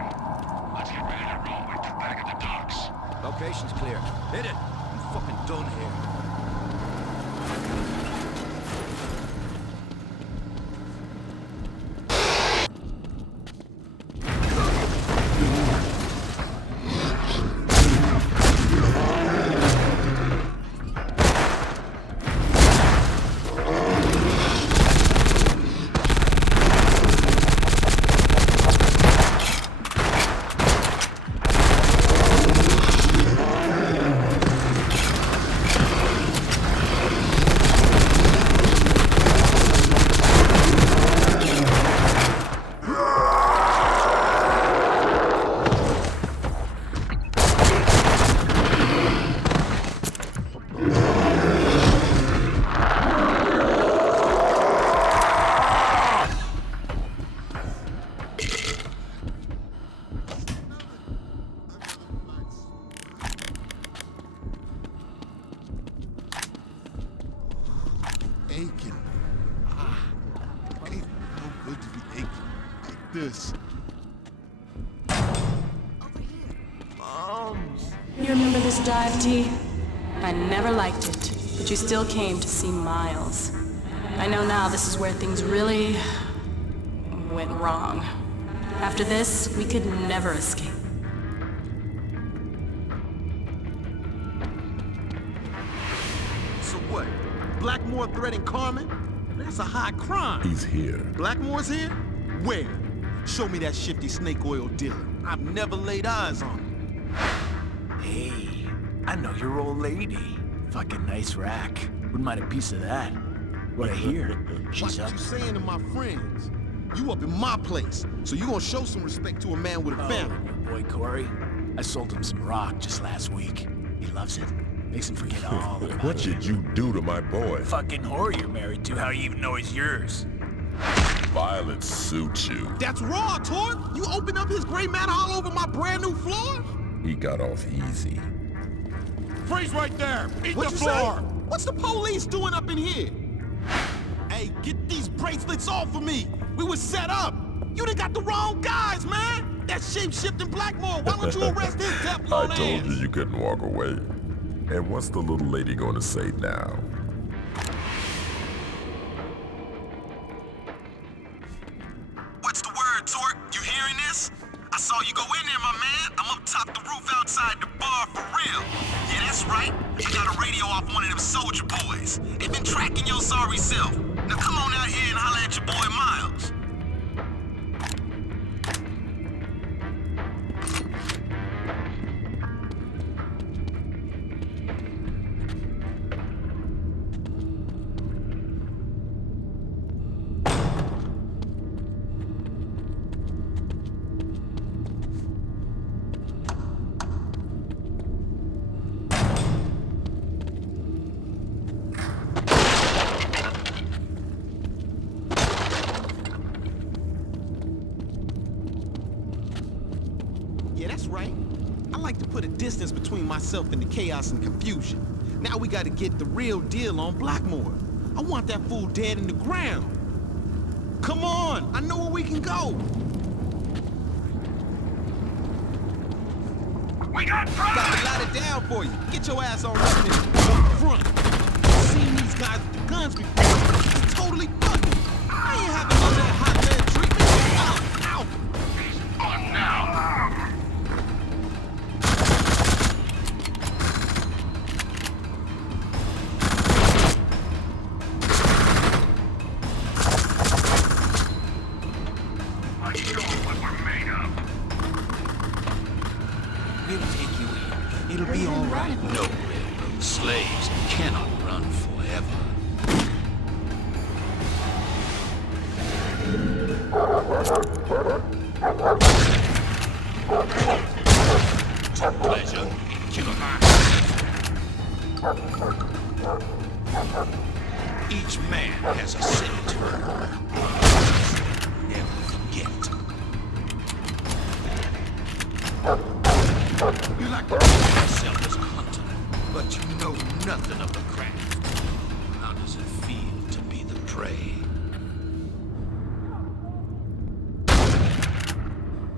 Let's get ready to roll. We're back at the docks. Location's clear. Hit it. I'm fucking done here. aching. Ain't no good to be aching like this. You remember this dive, T? I never liked it, but you still came to see Miles. I know now this is where things really went wrong. After this, we could never escape. So what? Blackmore threatening Carmen? That's a high crime. He's here. Blackmore's here? Where? Show me that shifty snake oil dealer. I've never laid eyes on him. Hey, I know your old lady. Fucking nice rack. Wouldn't mind a piece of that. What I hear, she's What up. you saying to my friends? You up in my place, so you gonna show some respect to a man with a family. Your boy Corey, I sold him some rock just last week. He loves it. Makes him forget all about What did you do to my boy? fucking whore you're married to. How you even know he's yours? Violence suits you. That's raw, Torque! You opened up his gray matter all over my brand new floor? He got off easy. Freeze right there! Eat the floor! What's the police doing up in here? Hey, get these bracelets off of me! We was set up! You done got the wrong guys, man! That shape-shifting Blackmore, why don't you arrest his Teflon I told you couldn't walk away. And what's the little lady gonna say now? What's the word, Torque? You hearing this? I saw you go in there, my man. I'm up top the roof outside the bar for real. Yeah, that's right. I got a radio off one of them soldier boys. They been tracking your sorry self. Now come on out here and holler at your boy Miles. Yeah, that's right. I like to put a distance between myself and the chaos and confusion. Now we gotta get the real deal on Blackmore. I want that fool dead in the ground. Come on, I know where we can go. We got Got to light it down for you. Get your ass on up in front. I've seen these guys with the guns before. It's totally fucking. I ain't having none of that hot lead treatment. Ow, ow. on now. I know what we're made of. We'll take you in. It'll be all right. No, slaves cannot run forever. It's a pleasure killing my Each man has a scent. Never forget. You like to think of yourself as a hunter, but you know nothing of the craft. How does it feel to be the prey?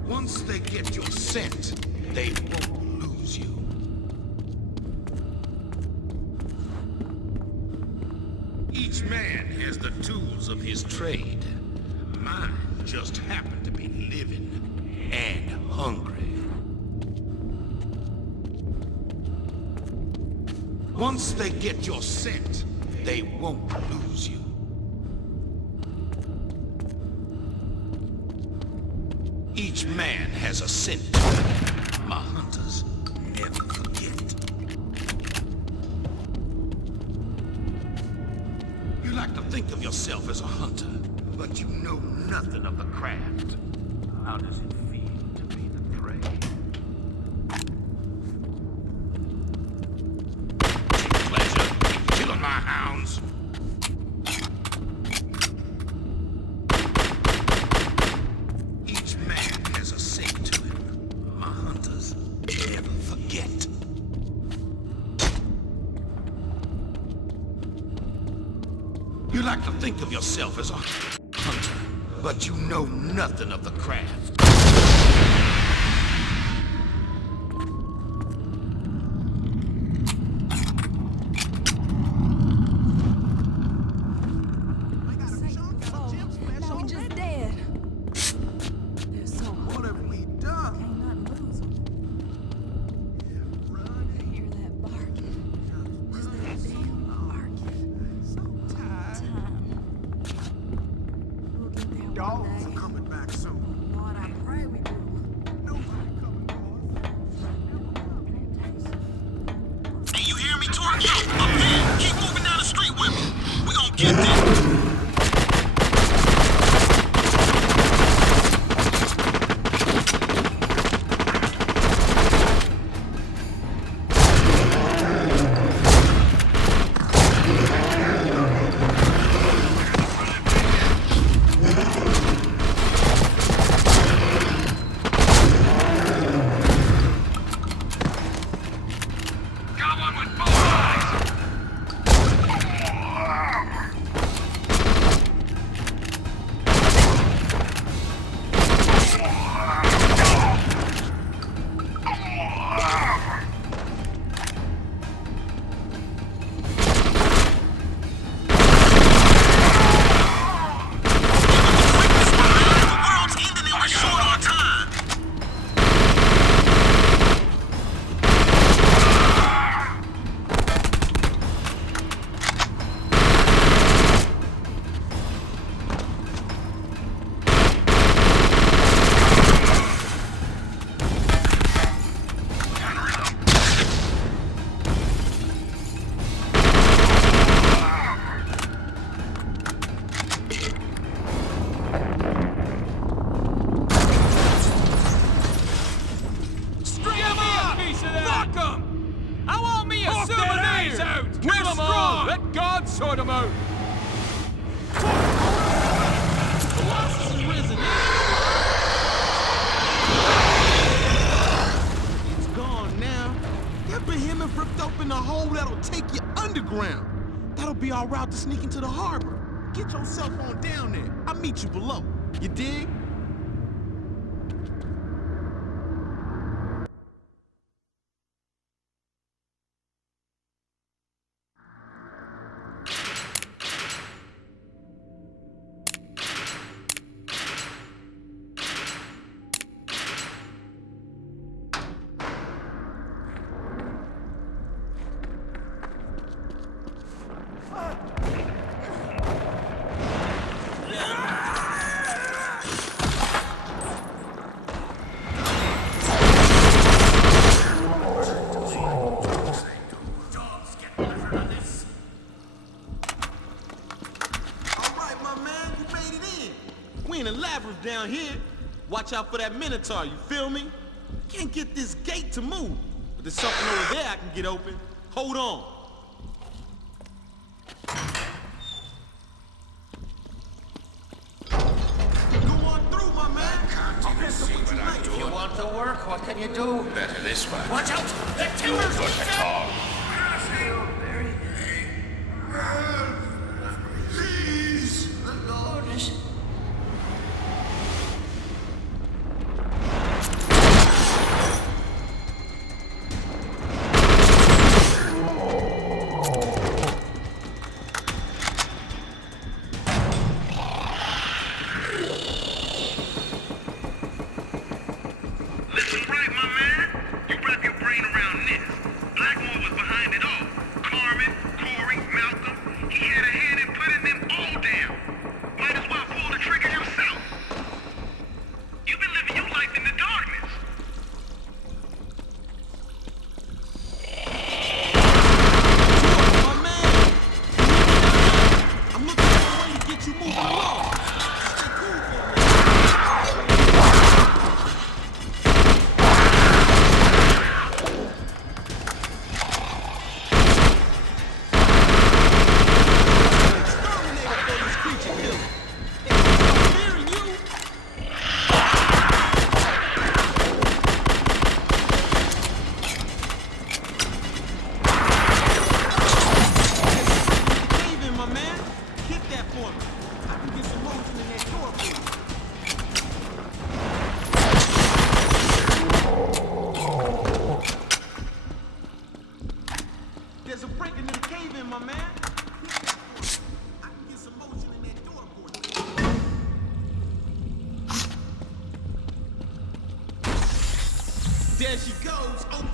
Once they get your scent, they won't lose you. Each man has the tools of his trade. Mine just happen to be living and hungry. Once they get your scent, they won't lose you. Each man has a scent. My hunters never forget. You like to think of yourself as a hunter, but you know nothing of the craft. How does it feel to be the prey? Take pleasure in killing my hounds. Each man has a scent to him. My hunters never forget. You like to think of yourself as a hunter, but you know nothing of the craft. Now we just dead. They're so What have we done? can't not lose them. I hear that barking. Just that damn barking. So time. We'll get there one Dogs day. are coming back soon. Lord, I pray we do. Nobody coming north. Hey, you hear me, Torque? Yo, up here. Keep moving down the street with me. We gonna get there. Got one with both eyes. The world's ending and we're short on time. Give me a piece of that! Fuck 'em! I want me a souvenir! Out! Kill them all! Let God sort them out! Colossus is risen. It's gone now. That behemoth ripped open a hole that'll take you underground. That'll be our route to sneak into the harbor. Get yourself on down there. I'll meet you below. You dig? All right, my man, you made it in. We in a labyrinth down here. Watch out for that Minotaur, you feel me? Can't get this gate to move, but there's something over there I can get open. Hold on. Go on through, my man. I'll get to what you like. You want to work? What can you do? Better this way. Watch out! The timbers will Talk. Please! The Lord is... Listen right, my man. You wrap your brain around this. Blackmore was behind There she goes. Oh.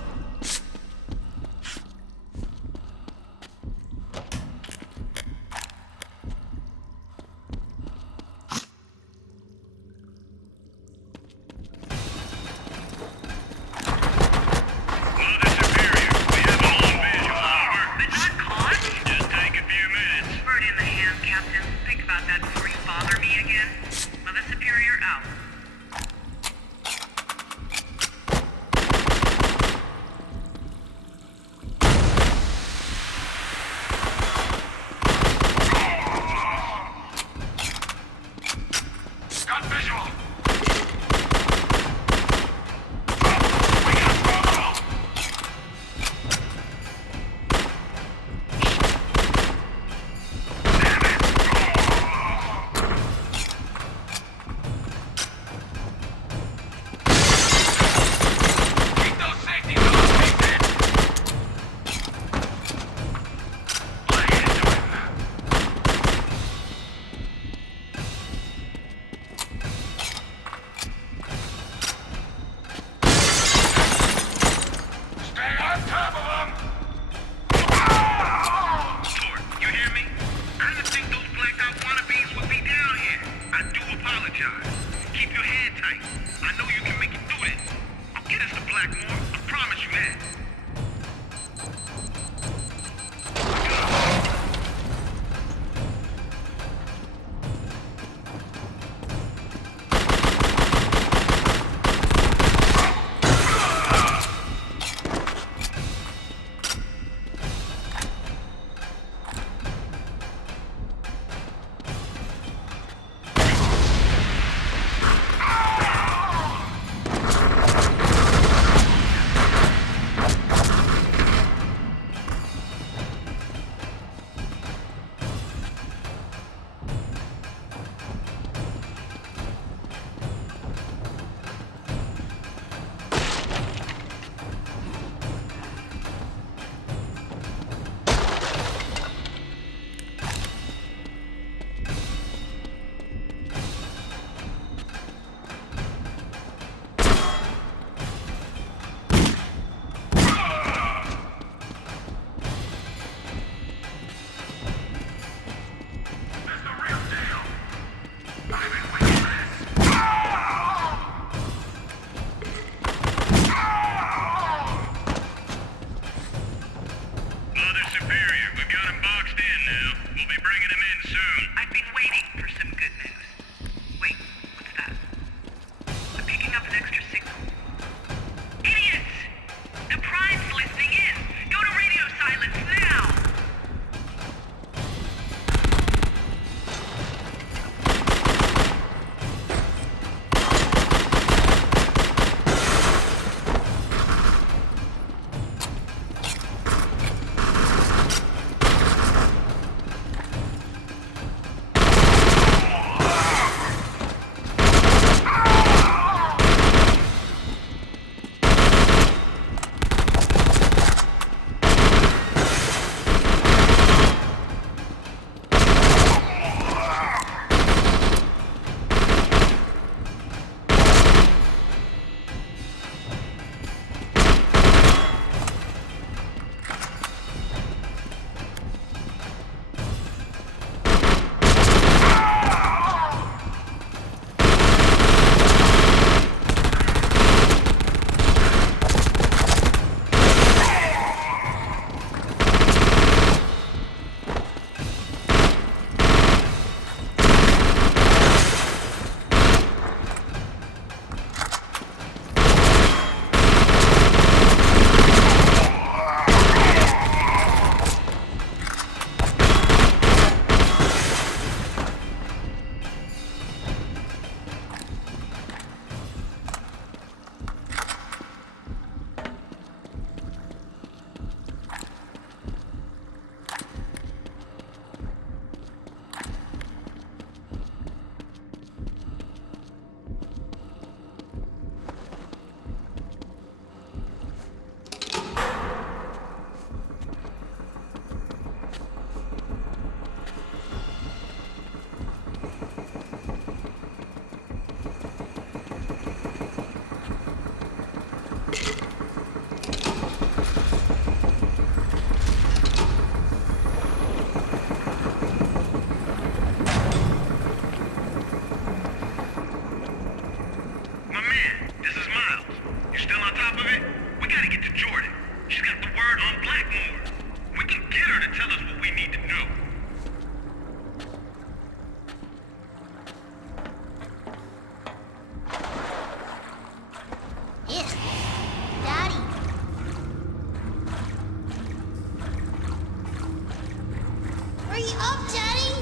Hurry up, Daddy!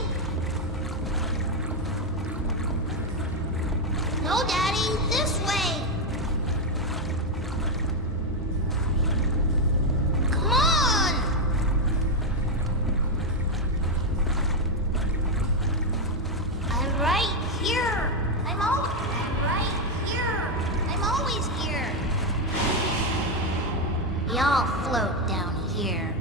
No, Daddy, this way! Come on! I'm right here! I'm right here! I'm always here! Y'all float down here.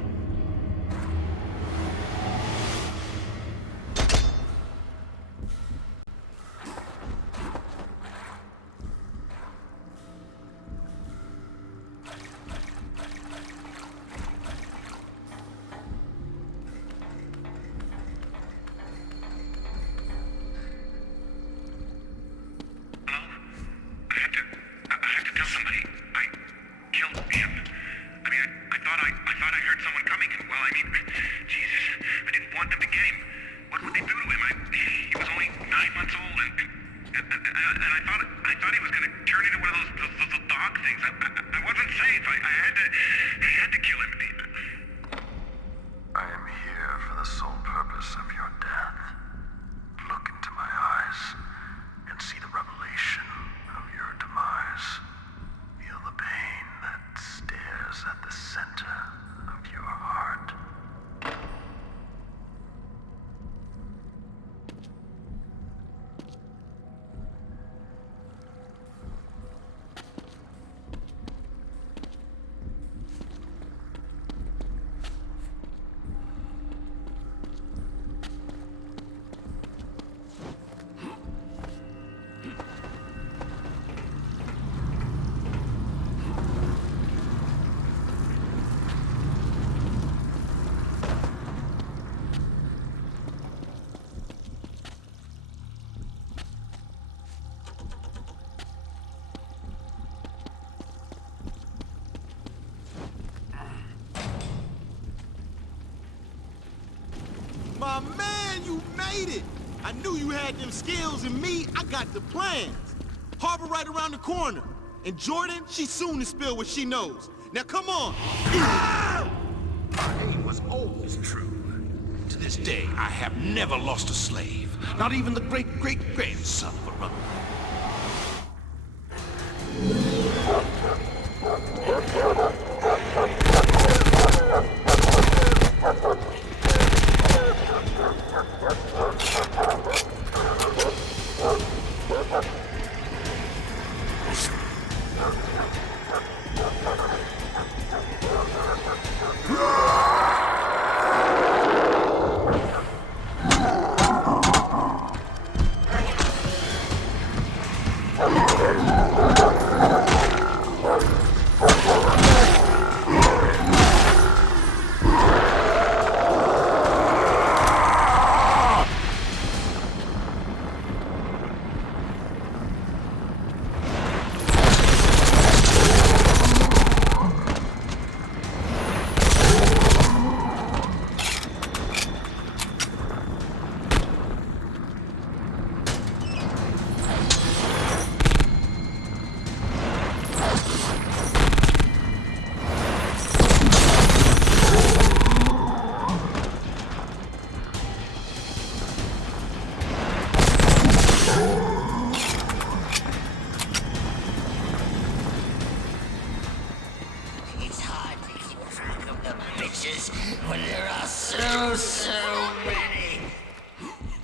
My man, you made it! I knew you had them skills, and me, I got the plans. Harbor right around the corner. And Jordan, she soon to spill what she knows. Now come on! Our aim was always true. To this day, I have never lost a slave. Not even the great-great-grandson of a runaway. When there are so many.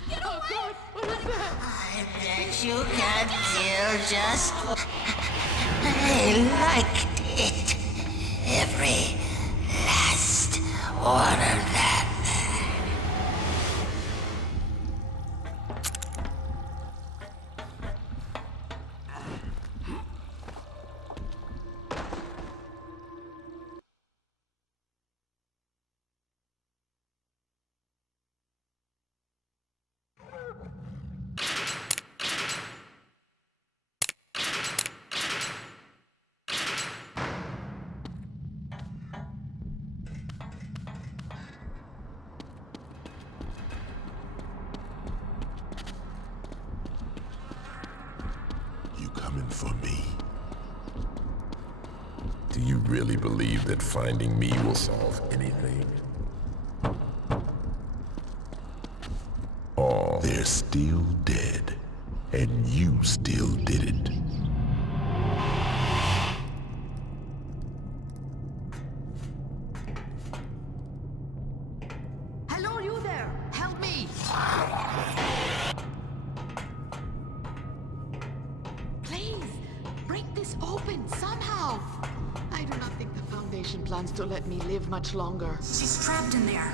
Get away! What is that? I bet you can't hear just what I liked it. Every last one of them. For me. Do you really believe that finding me will solve anything? They're still dead, and you still did it. Hello, you there! Help me! Please, break this open somehow! I do not think the Foundation plans to let me live much longer. She's trapped in there.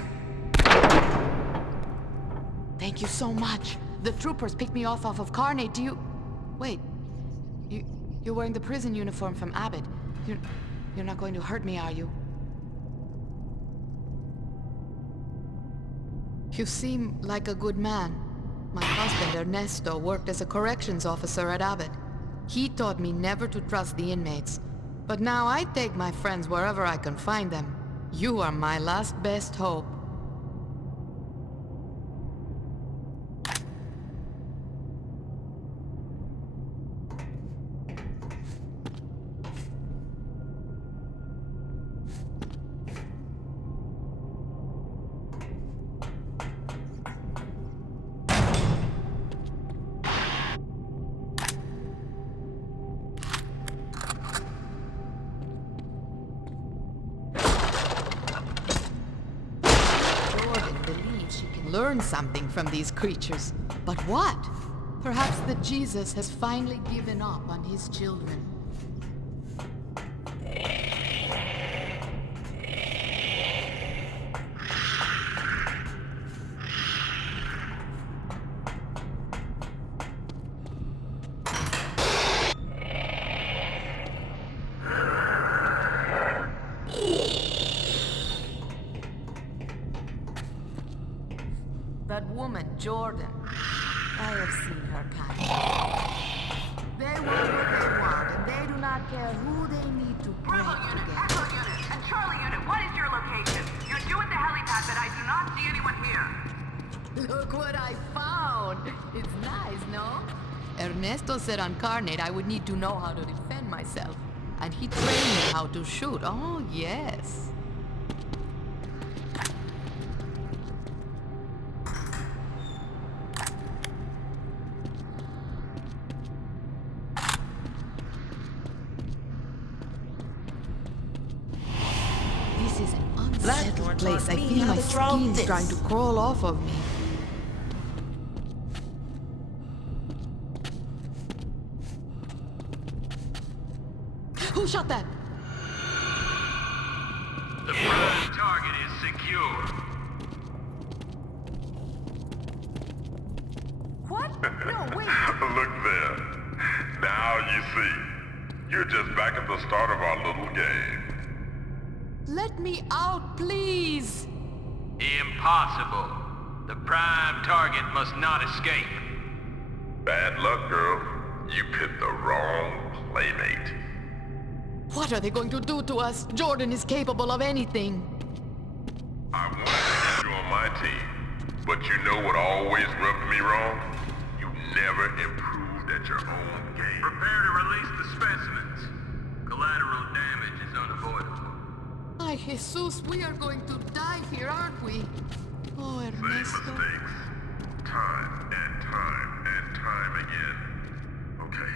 Thank you so much. The troopers picked me off of Carnate. Do you... Wait. You're wearing the prison uniform from Abbott. You're not going to hurt me, are you? You seem like a good man. My husband, Ernesto, worked as a corrections officer at Abbott. He taught me never to trust the inmates. But now I take my friends wherever I can find them. You are my last best hope. Learn something from these creatures. But what? Perhaps that Jesus has finally given up on his children. That woman, Jordan. I have seen her kind. They want what they want, and they do not care who they need to break to get. Echo Unit, and Charlie Unit, what is your location? You're due at the helipad, but I do not see anyone here. Look what I found! It's nice, no? Ernesto said on Carnate I would need to know how to defend myself. And he trained me how to shoot. Oh, yes. This is an unsettled place. I feel my skin trying to crawl off of me. Who shot that? The prime target is secure. What? No, wait. Look there. Now you see. You're just back at the start of our little game. Let me out, please. Impossible. The prime target must not escape. Bad luck, girl. You picked the wrong playmate. What are they going to do to us? Jordan is capable of anything. I wanted to get you on my team, but you know what always rubbed me wrong? You never improved at your own game. Prepare to release the specimens. Collateral damage is unavoidable. Ay, Jesus, we are going to die here, aren't we? Oh, Same Ernesto. mistakes. Time and time and time again. Okay,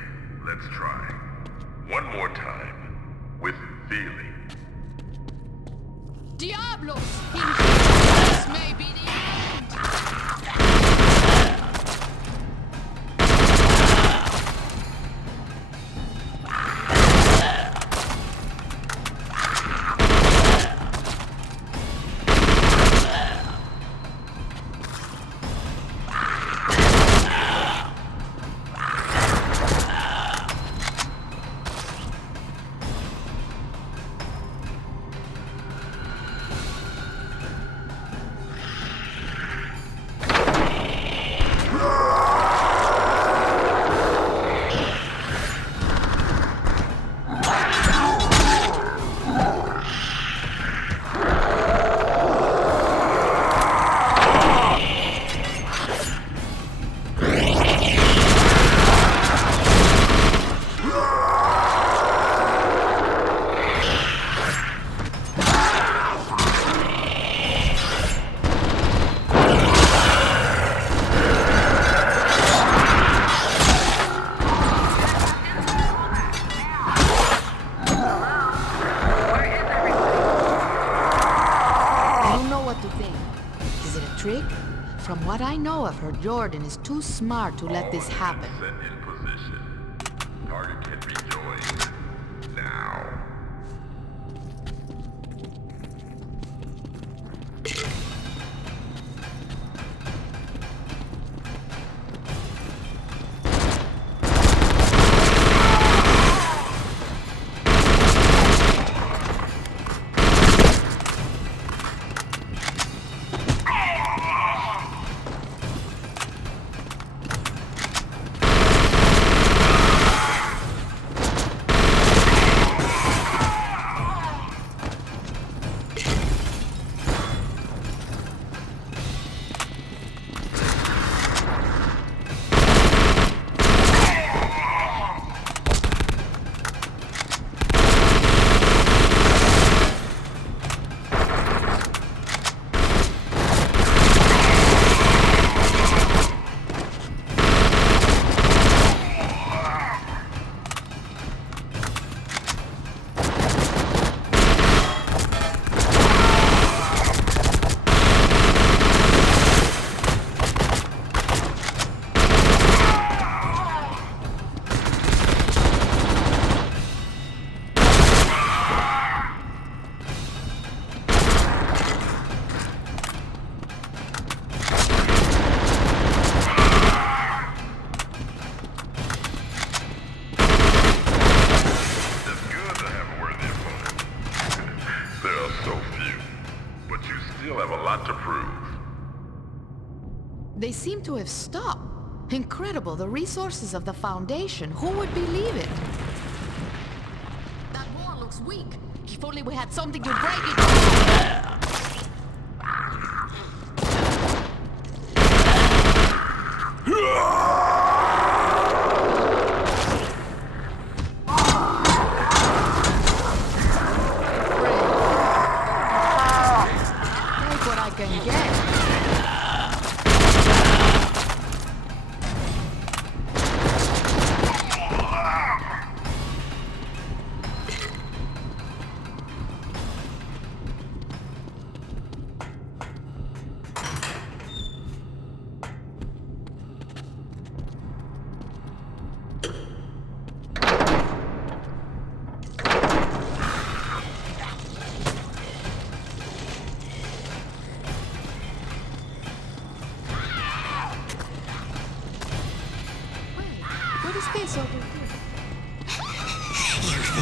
let's try. One more time. With feeling. Diablos! This may be the end! From what I know of her, Jordan is too smart to let this happen. Set in position. Target can be joined. Now. They seem to have stopped. Incredible, the resources of the Foundation. Who would believe it? That wall looks weak. If only we had something to break it. Take what I can get.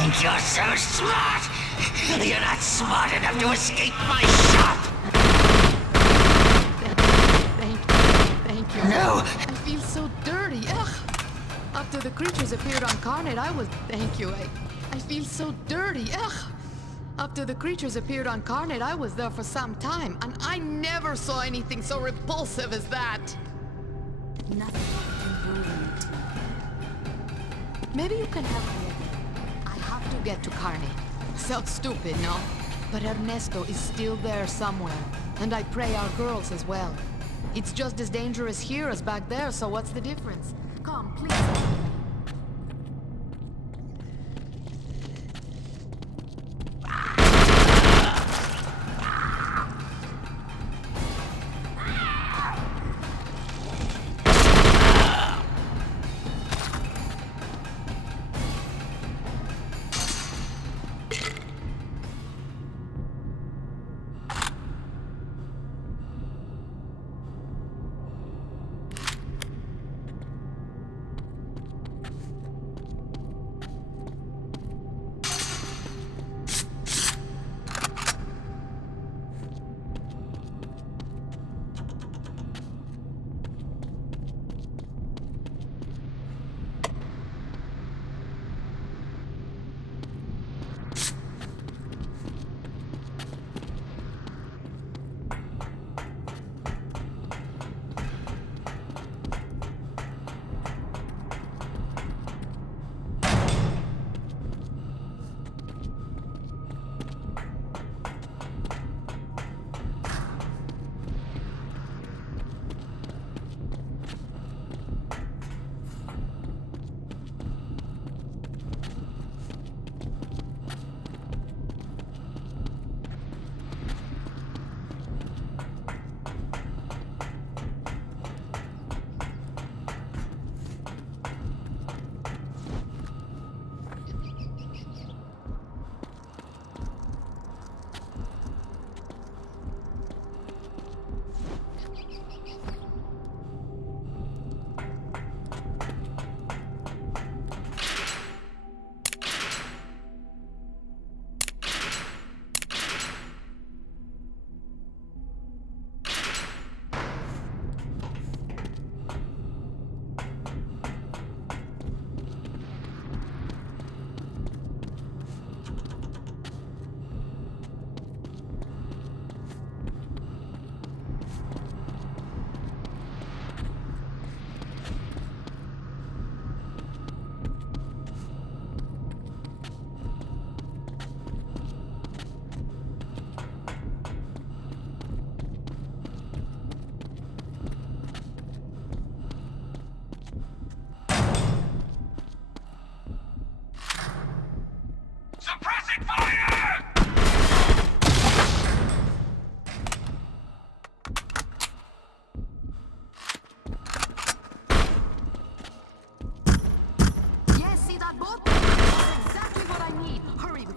think you're so smart? You're not smart enough to escape my shop! Thank you. No! I feel so dirty. Ugh. After the creatures appeared on Carnet, I was... Thank you. I feel so dirty. Ugh. After the creatures appeared on Carnet, I was there for some time, and I never saw anything so repulsive as that. Nothing can ruin it. Maybe you can help me. I have to get to Carnet. Sounds stupid, no? But Ernesto is still there somewhere, and I pray our girls as well. It's just as dangerous here as back there, so what's the difference? Come, please.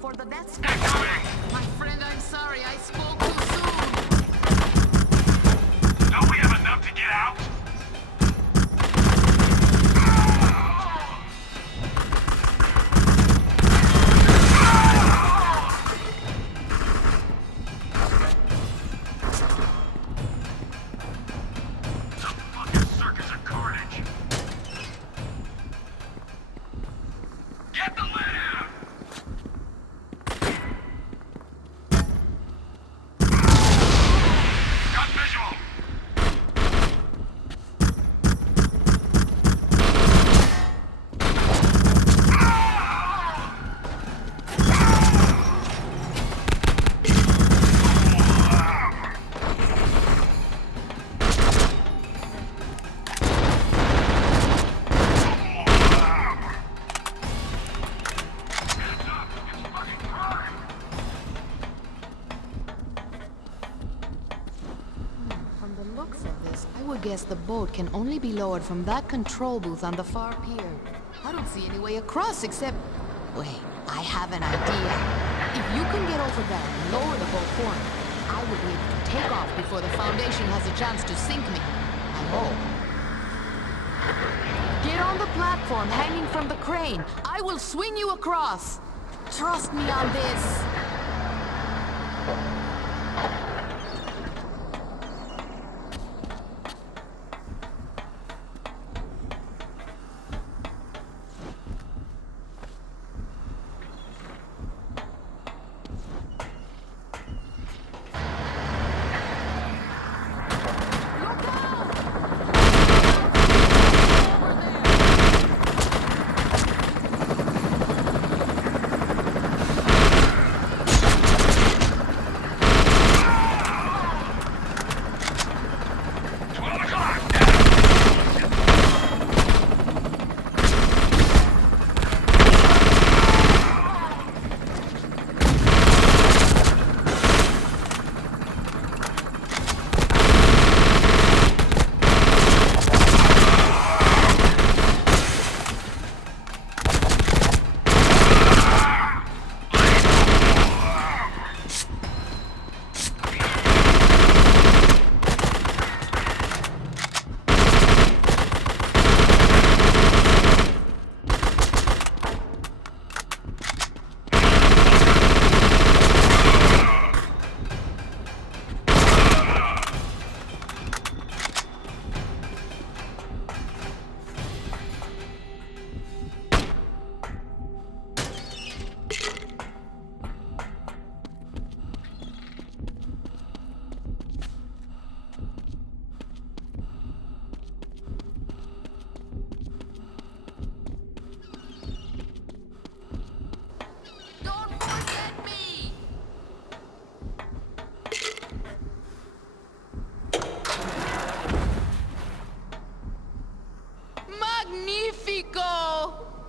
before the death squad. My friend, I'm sorry. I spoke too soon. Don't we have enough to get out? Guess the boat can only be lowered from that control booth on the far pier. I don't see any way across except... Wait, I have an idea. If you can get over there and lower the boat for me, I will be able to take off before the Foundation has a chance to sink me. I hope. Get on the platform hanging from the crane. I will swing you across. Trust me on this.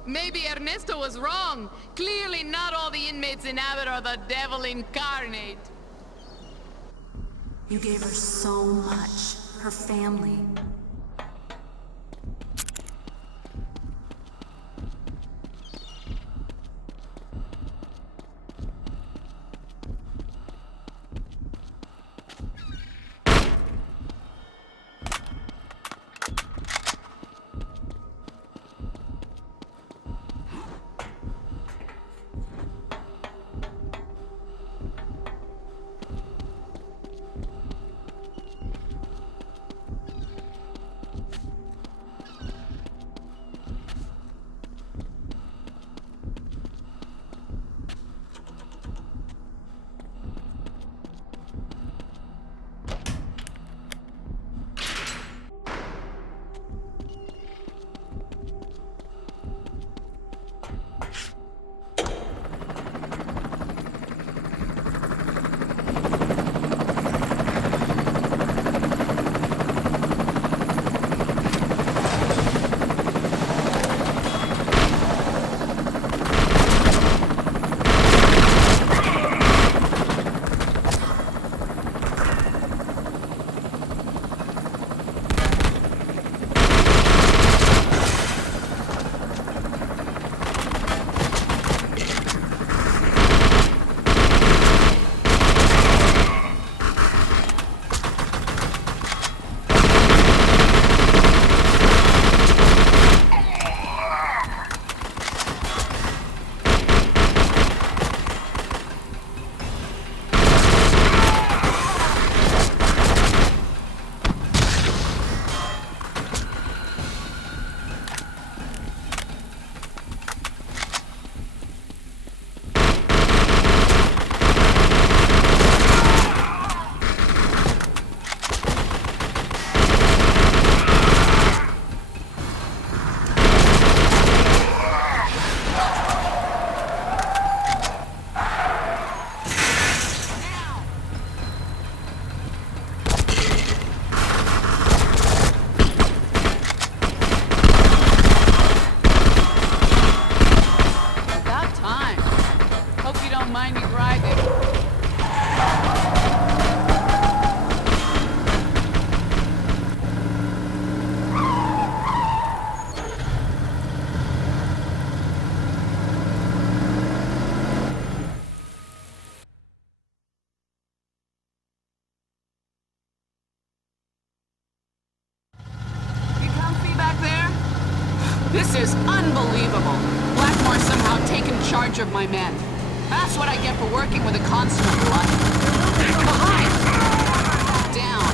Maybe Ernesto was wrong. Clearly not all the inmates in Abbott are the devil incarnate. You gave her so much. Her family. This is unbelievable. Blackmore's somehow taken charge of my men. That's what I get for working with a consummate blood. From behind! Down.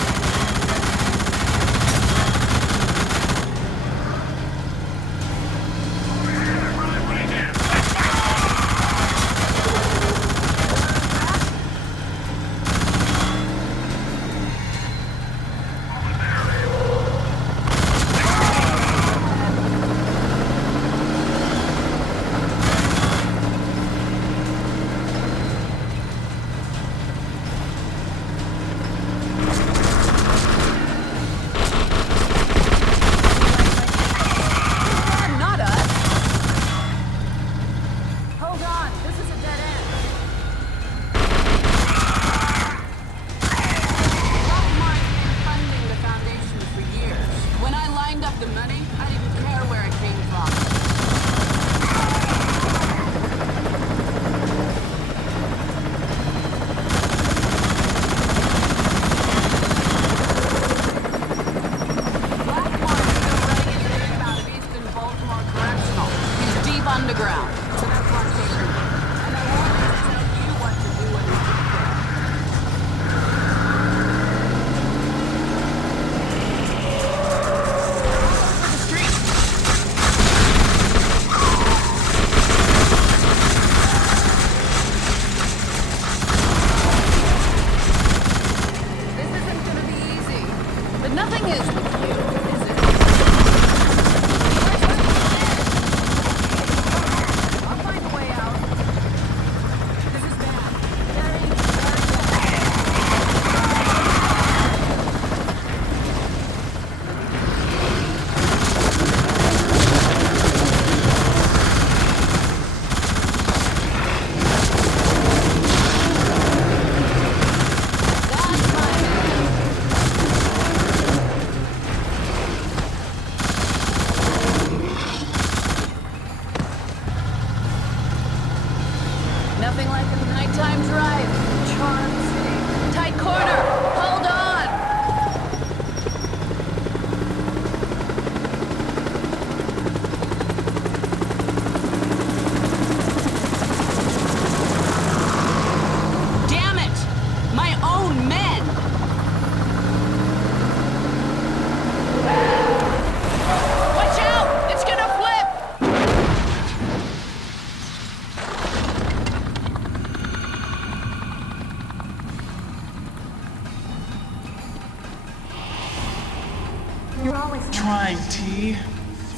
Trying, T.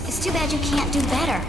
It's too bad you can't do better.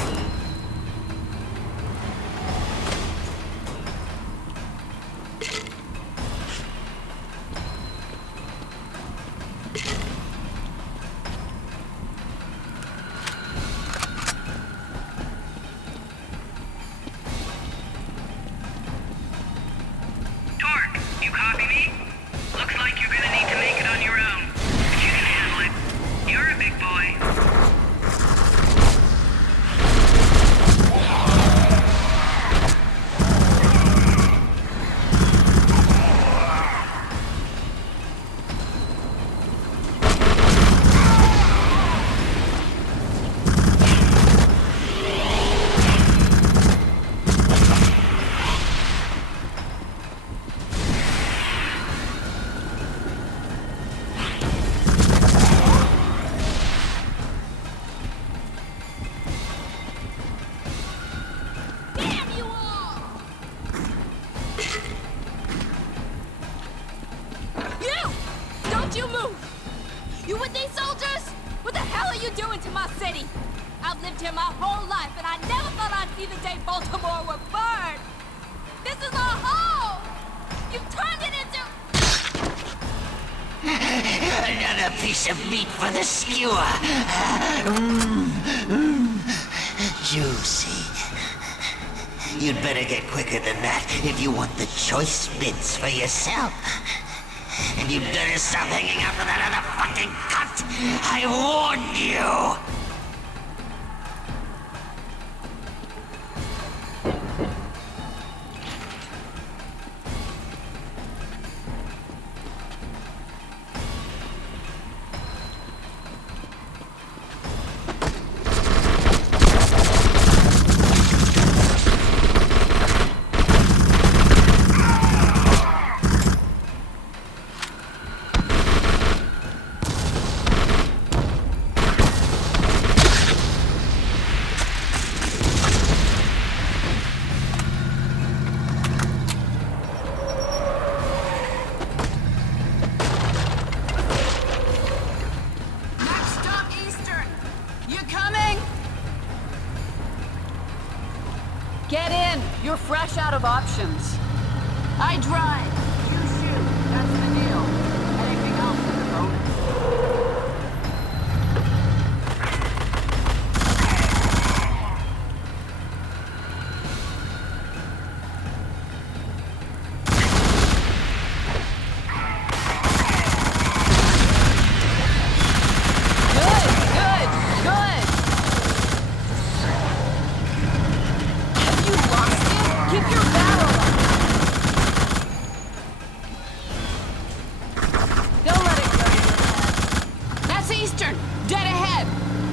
Another piece of meat for the skewer. Juicy. You'd better get quicker than that if you want the choice bits for yourself. And you'd better stop hanging out with that other fucking cunt. I warned you. Get in! You're fresh out of options. I drive. You shoot. That's the deal. Anything else is a bonus.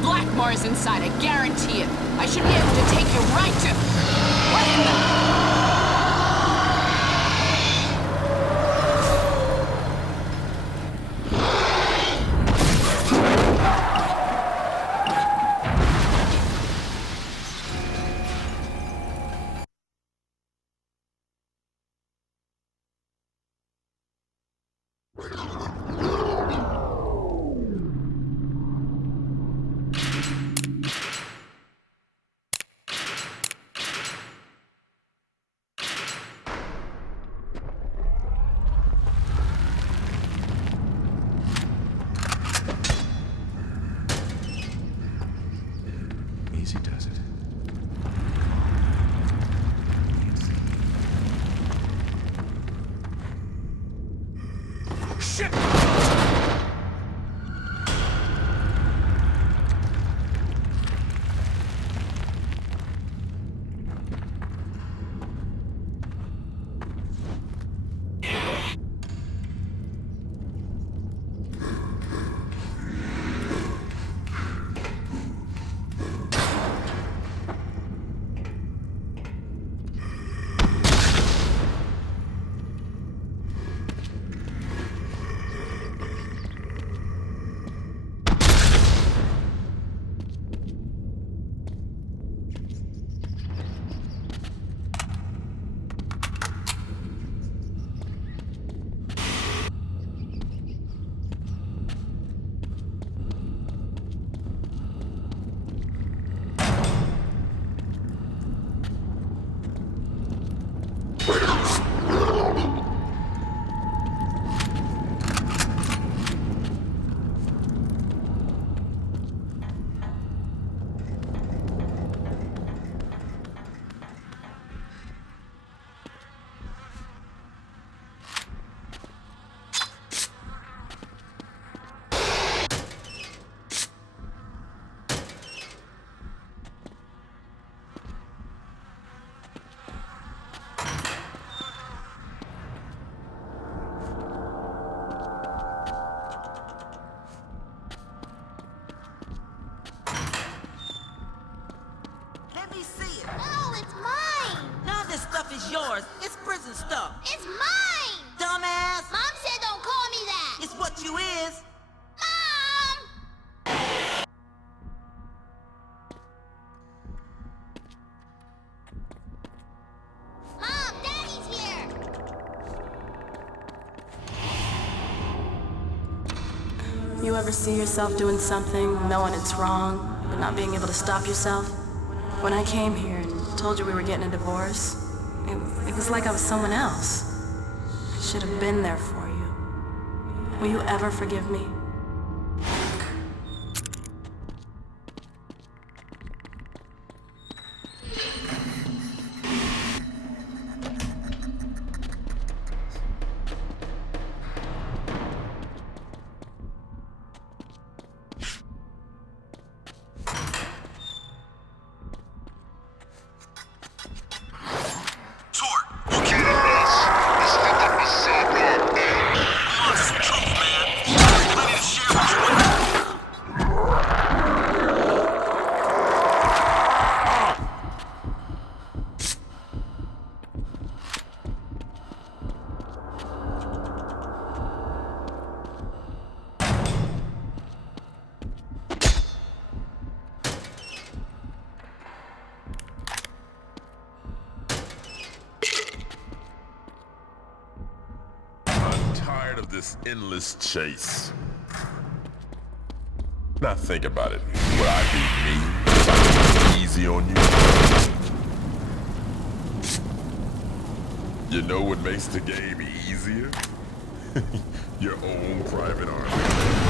Blackmore is inside, I guarantee it. I should be able to take you right to... What in the... Easy does it. Shit! Is yours. It's prison stuff. It's mine! Dumbass! Mom said don't call me that! It's what you is. Mom! Mom, Daddy's here! You ever see yourself doing something, knowing it's wrong, but not being able to stop yourself? When I came here and told you we were getting a divorce, it was like I was someone else. I should have been there for you. Will you ever forgive me? This endless chase. Now think about it. Would I be mean? Easy on you? You know what makes the game easier? Your own private army.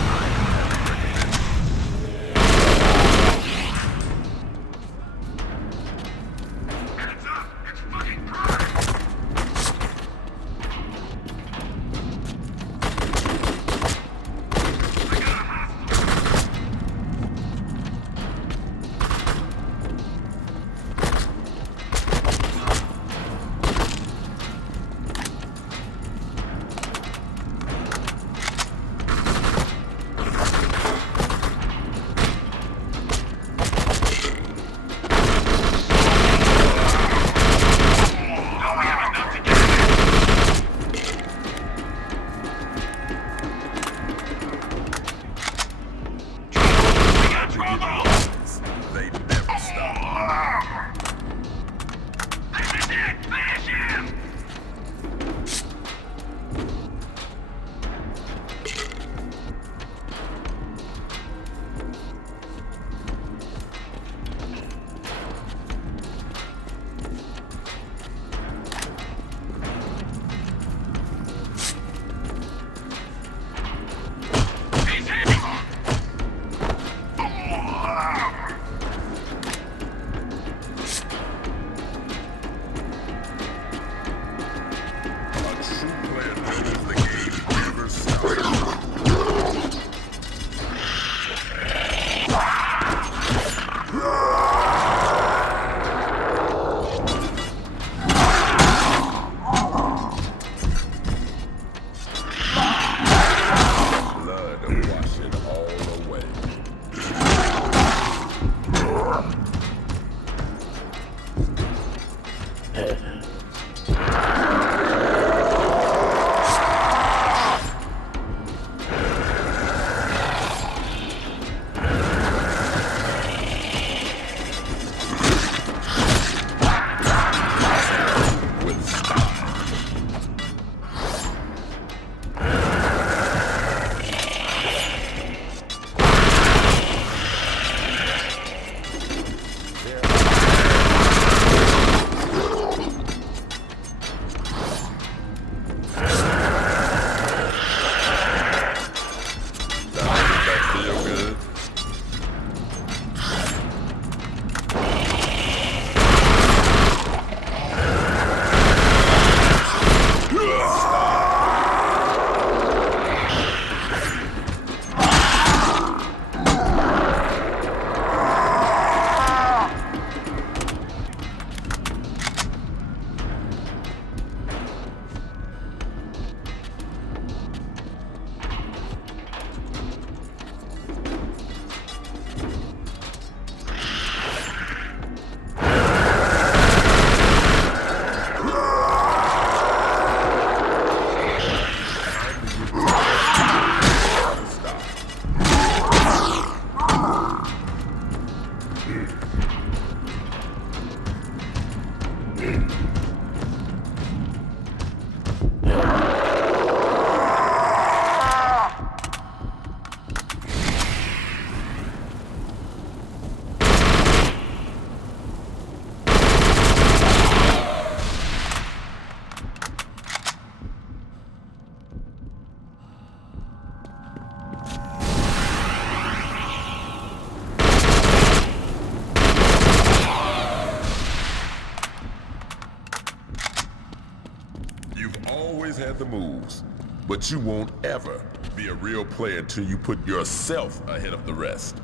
always had the moves, but you won't ever be a real player until you put yourself ahead of the rest.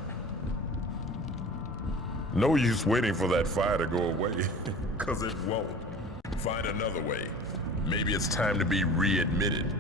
No use waiting for that fire to go away, because it won't. Find another way. Maybe it's time to be readmitted.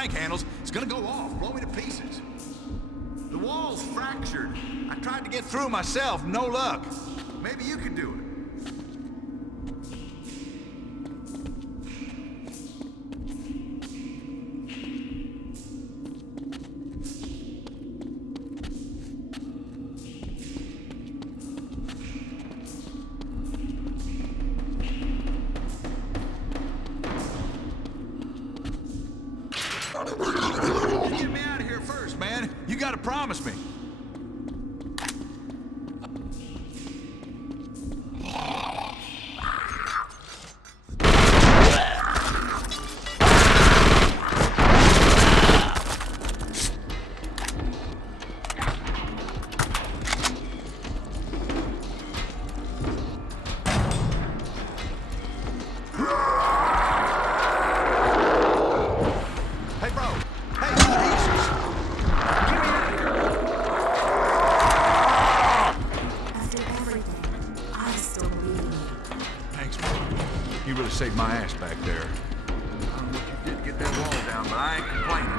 crank handles, it's gonna go off, blow me to pieces. The wall's fractured. I tried to get through myself, no luck. Maybe you could do it. Get me out of here first, man. You gotta promise me. Saved my ass back there. I don't know what you did to get that wall down, but I ain't complaining.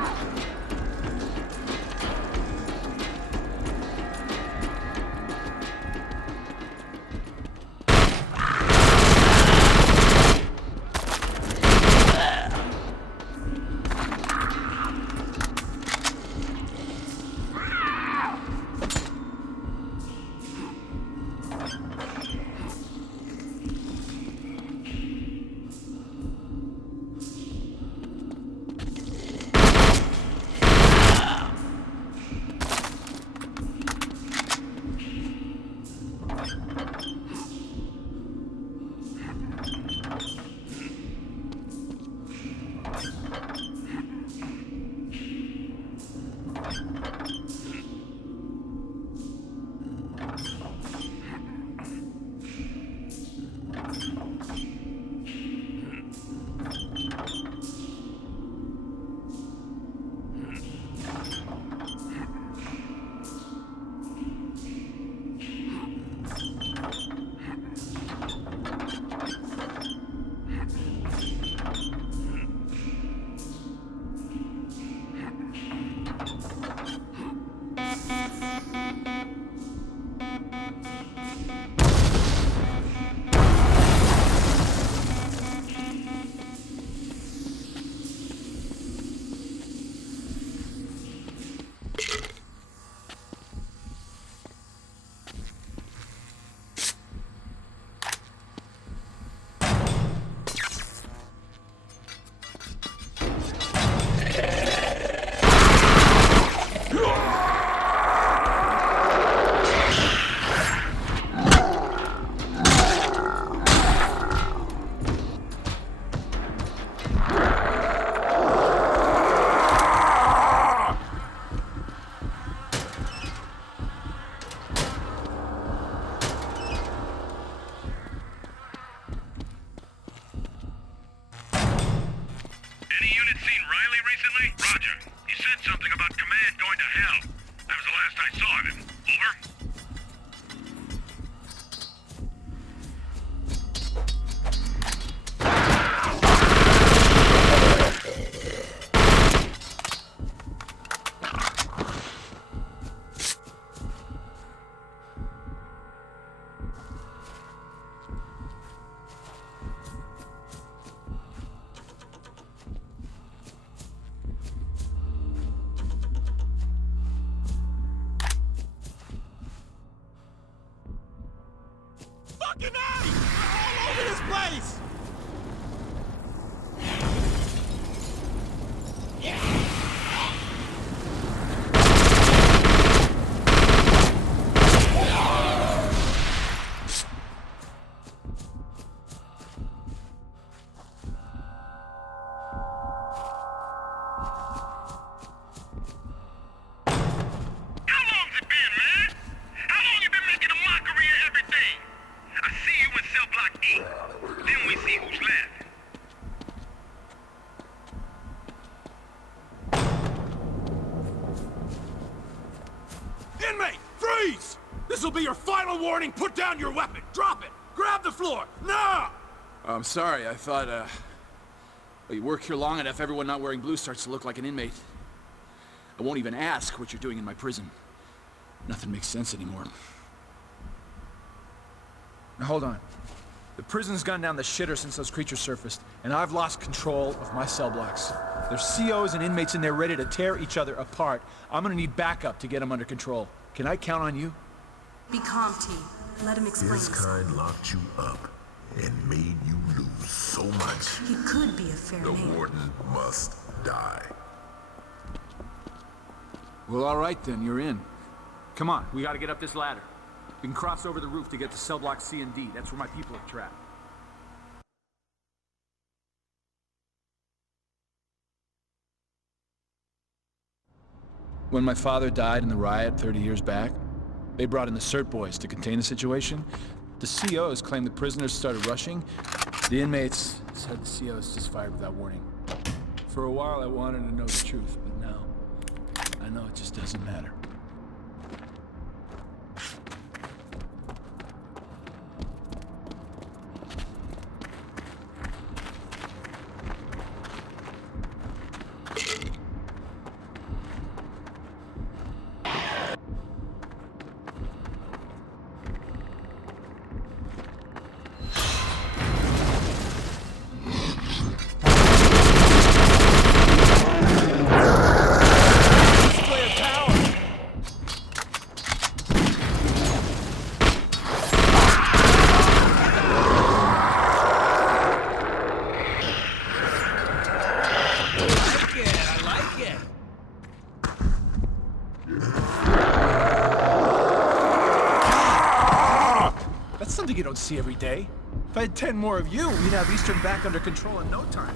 Fucking A! All over this place! This'll be your final warning. Put down your weapon. Drop it. Grab the floor. Now! I'm sorry. I thought, Well, you work here long enough, everyone not wearing blue starts to look like an inmate. I won't even ask what you're doing in my prison. Nothing makes sense anymore. Now hold on. The prison's gone down the shitter since those creatures surfaced, and I've lost control of my cell blocks. There's COs and inmates in there ready to tear each other apart. I'm gonna need backup to get them under control. Can I count on you? Be calm, T. Let him explain His himself. kind locked you up and made you lose so much. He could be a fair The man. warden must die. Well, all right then, you're in. Come on, we gotta get up this ladder. We can cross over the roof to get to cell block C and D. That's where my people are trapped. When my father died in the riot 30 years back, they brought in the CERT boys to contain the situation. The COs claimed the prisoners started rushing. The inmates said the COs just fired without warning. For a while I wanted to know the truth, but now I know it just doesn't matter. You don't see every day. If I had 10 more of you, we'd have Eastern back under control in no time.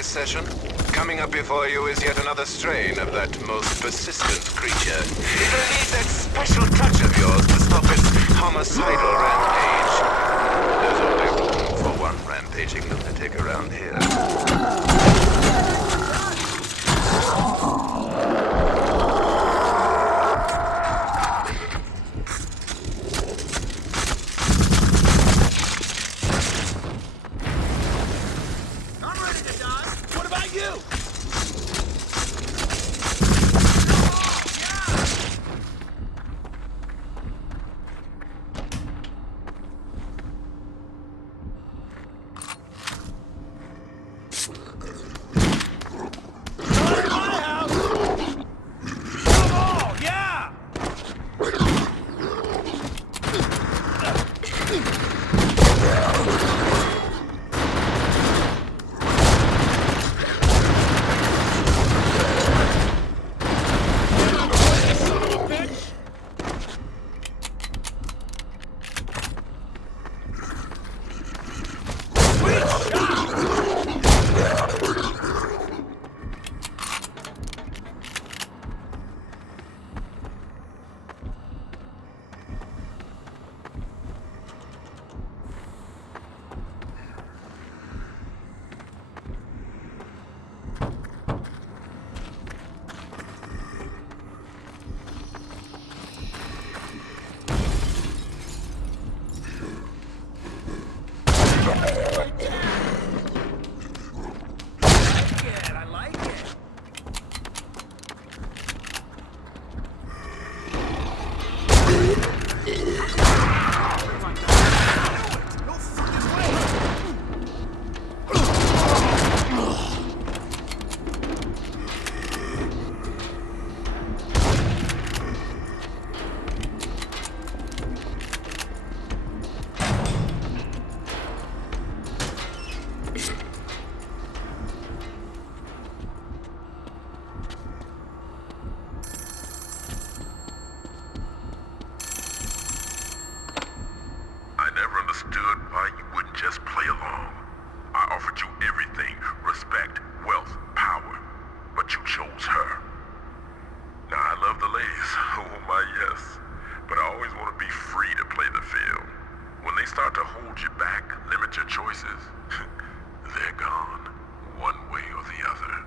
Session. Coming up before you is yet another strain of that most persistent creature. It'll need that special touch of yours to stop its homicidal rampage. There's only room for one rampaging lunatic around here. I never understood why you wouldn't just play along. I offered you everything, respect, wealth, power, but you chose her. Now, I love the ladies, oh my yes, but I always want to be free to play the field. When they start to hold you back, limit your choices, they're gone, one way or the other.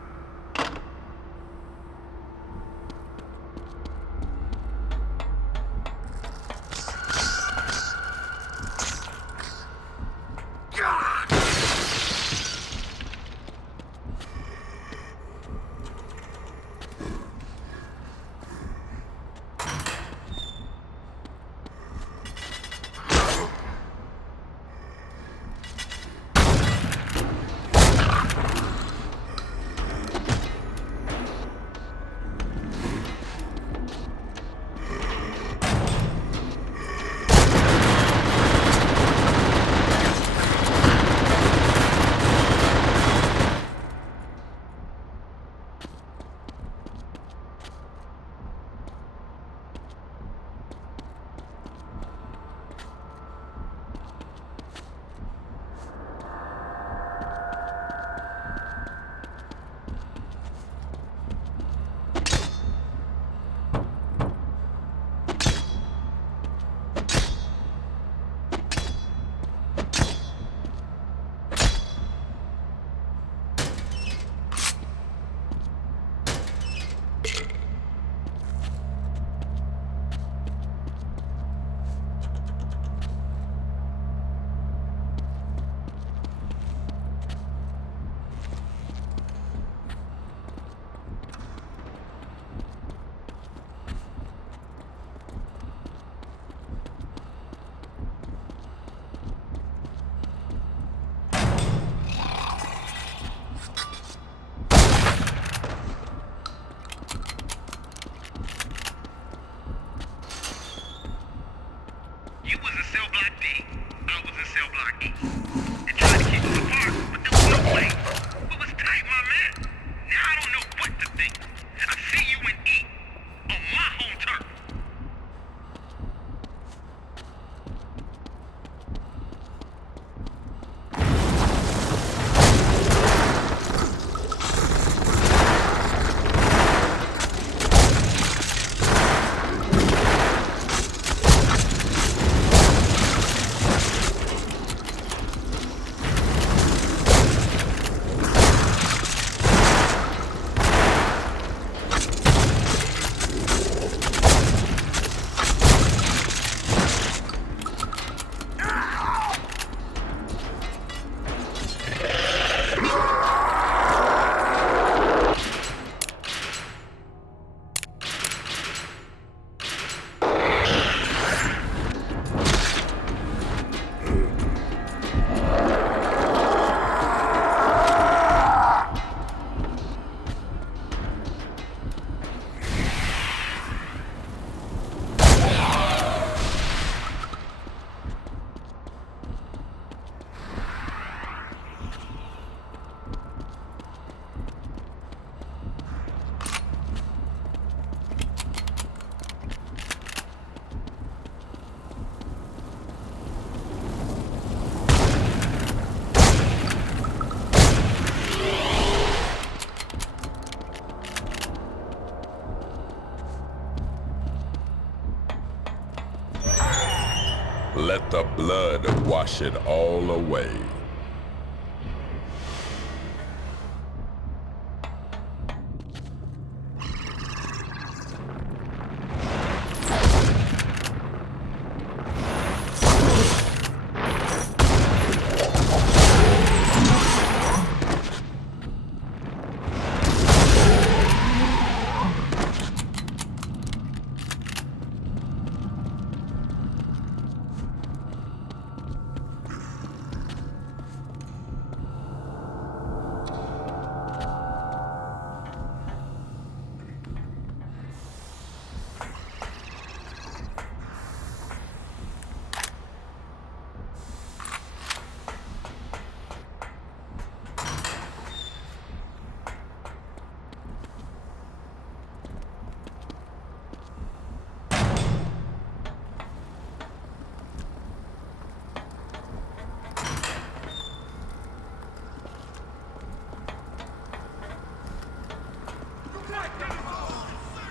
Let the blood wash it all away.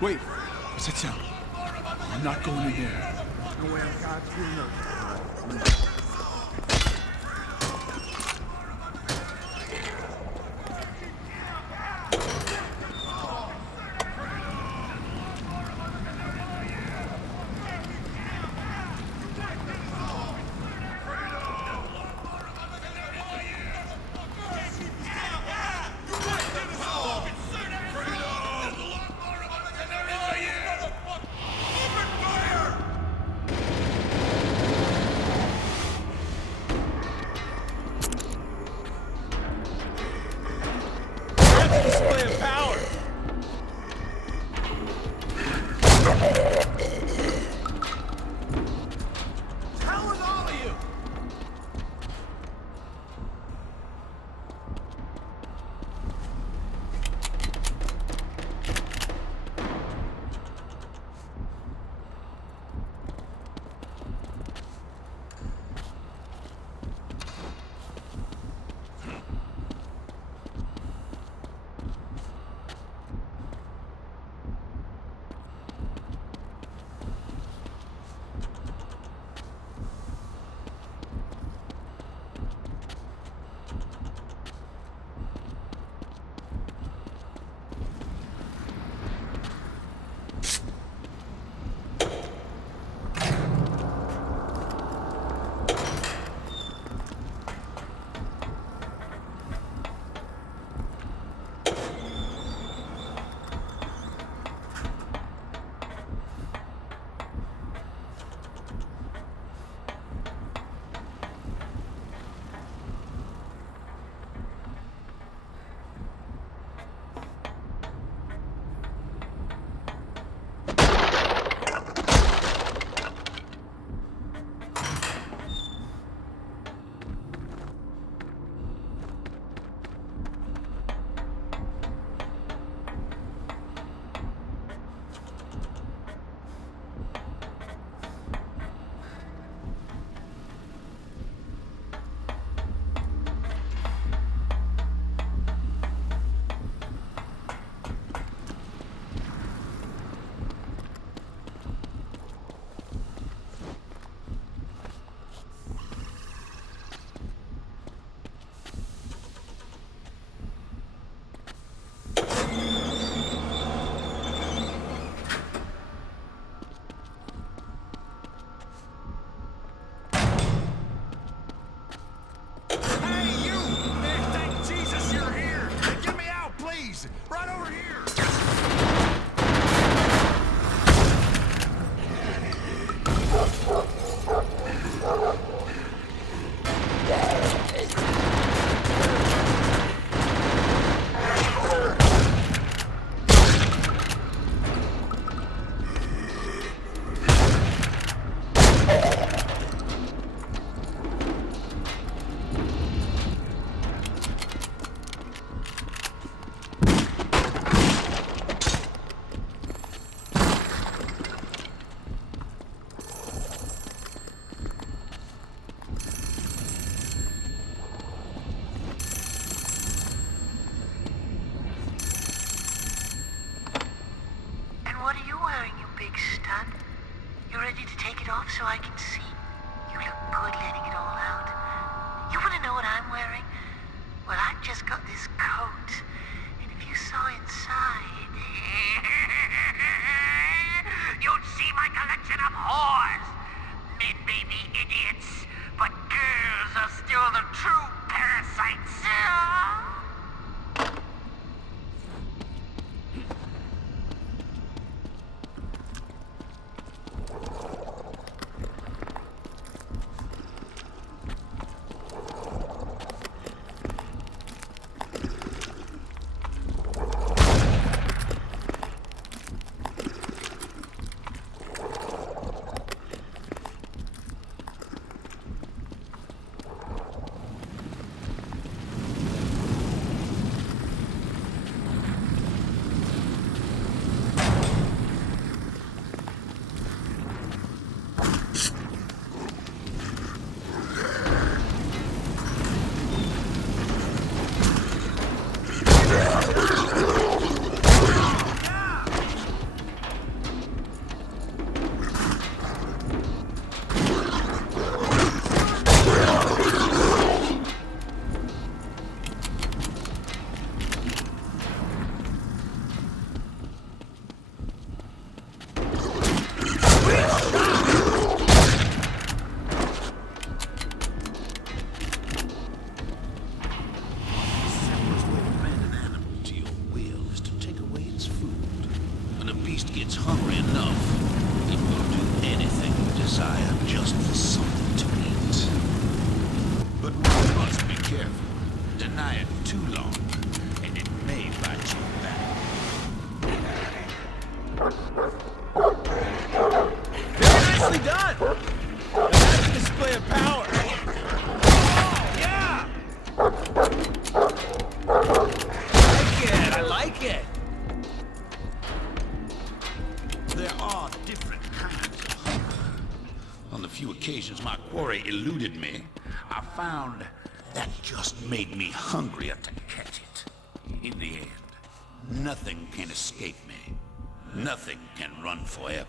Wait, what's that sound? I'm not going in there. No way I'm God's green gets hungry enough, it will do anything you desire just for something to eat. But one must be careful. Deny it too long, and it may bite you back. Very nicely done! That's a display of power! Oh, yeah! I like it! There are different kinds of hunger. On the few occasions my quarry eluded me, I found that just made me hungrier to catch it. In the end, nothing can escape me. Nothing can run forever.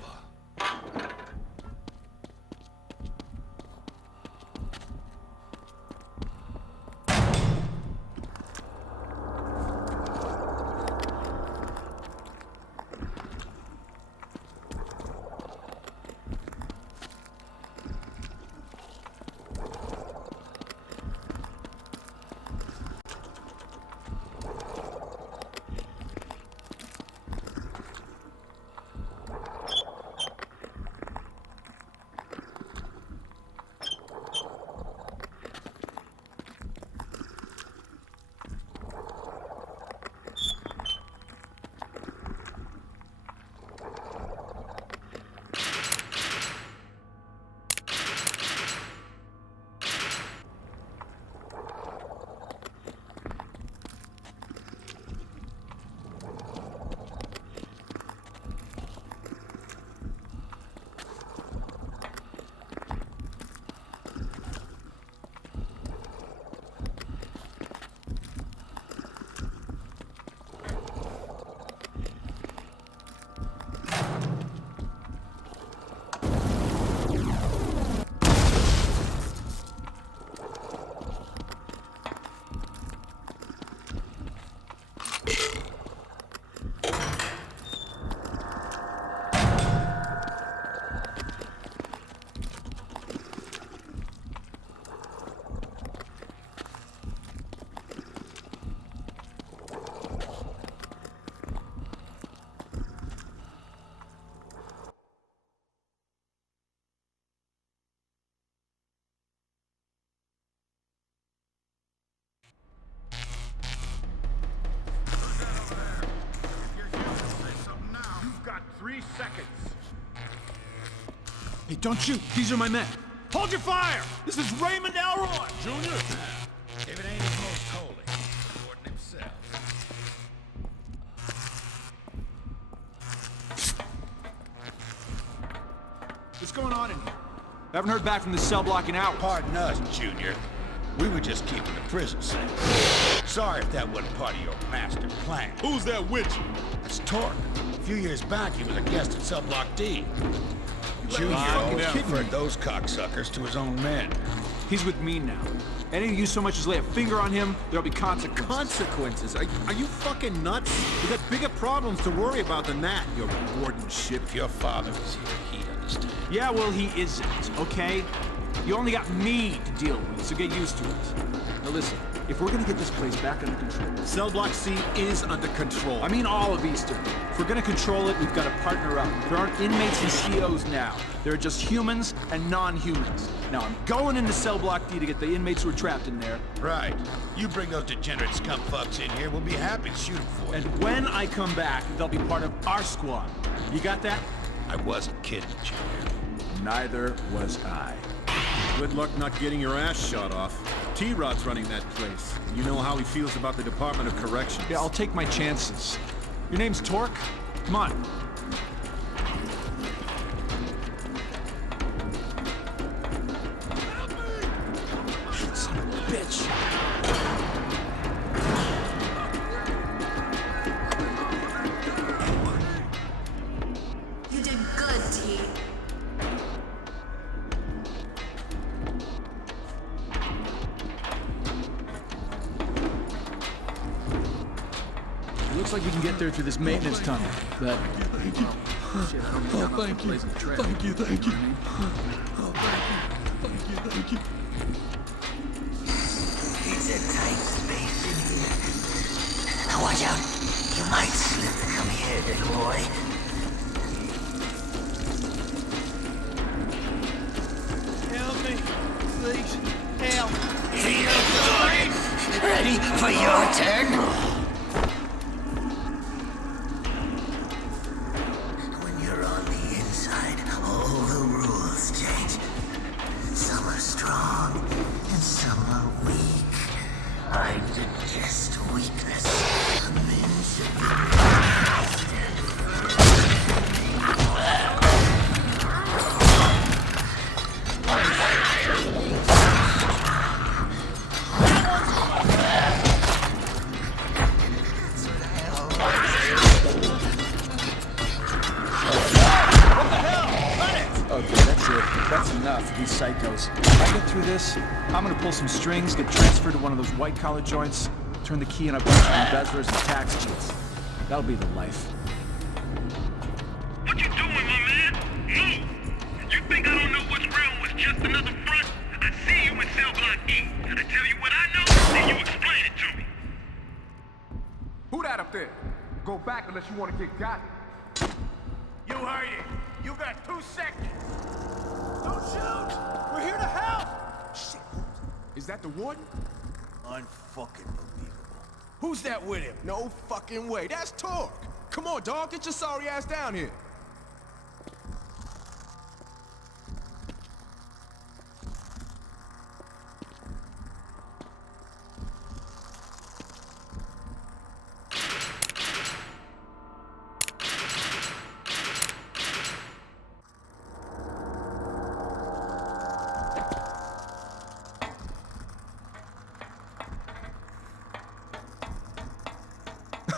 Hey, don't shoot! These are my men! Hold your fire! This is Raymond Elroy! Junior? If it ain't his most holy, Gordon himself. What's going on in here? I haven't heard back from the cell block in hours. Pardon us, Junior. We were just keeping the prison safe. Sorry if that wasn't part of your master plan. Who's that witch? That's Torque. A few years back, he was a guest at Cell Block D. Junior Wow, always yeah. preferred those cocksuckers to his own men. He's with me now. Any of you so much as lay a finger on him, there'll be consequences. Consequences? Are you fucking nuts? We got bigger problems to worry about than that, you warden shit. If your father was here, he'd understand. Yeah, well, he isn't, okay? You only got me to deal with, so get used to it. Now listen, if we're gonna get this place back under control... Cell Block C is under control. I mean all of Eastern. If we're gonna control it, we've got to partner up. There aren't inmates and COs now. There are just humans and non-humans. Now, I'm going into Cell Block D to get the inmates who are trapped in there. Right. You bring those degenerate scumfucks in here, we'll be happy to shoot them for you. And when I come back, they'll be part of our squad. You got that? I wasn't kidding, Junior. Neither was I. Good luck not getting your ass shot off. T-Rod's running that place. You know how he feels about the Department of Corrections. Yeah, I'll take my chances. Your name's Torque? Come on. Son of a bitch. You did good, T. Looks like we can get there through this maintenance tunnel, but... Thank you. Oh, thank you. Thank you, thank you. Oh, thank you. Thank you. It's a tight space in here. Now watch out. You might slip. Come here, little boy. Please, help. Ready for your turn? When you're on the inside, all the rules change. Some are strong, and some are weak. I digest weakness. Men should be That's enough, these psychos. If I get through this, I'm gonna pull some strings, get transferred to one of those white-collar joints, turn the key in a bunch of embezzlers and tax cheats. That'll be the life. What you doing, my man? Move! You think I don't know what's real was just another front? I see you in cell block E. I tell you what I know, then you explain it to me. Who that up there? Go back unless you want to get got. You heard it. You got 2 seconds. Don't shoot! We're here to help! Shit, is that the warden? Unfucking believable. Who's that with him? No fucking way. That's Torque. Come on, dog. Get your sorry ass down here.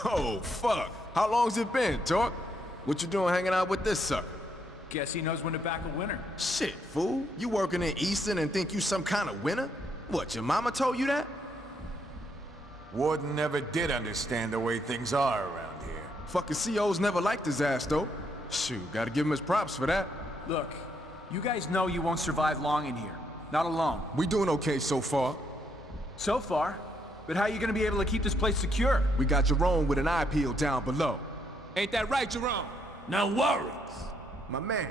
Oh, fuck. How long's it been, Torque? What you doing hanging out with this sucker? Guess he knows when to back a winner. Shit, fool. You working in Easton and think you some kind of winner? What, your mama told you that? Warden never did understand the way things are around here. Fucking CO's never liked his ass, though. Shoot, gotta give him his props for that. Look, you guys know you won't survive long in here. Not alone. We doing okay so far. So far? But how are you gonna be able to keep this place secure? We got Jerome with an eye peel down below. Ain't that right, Jerome? No worries. My man.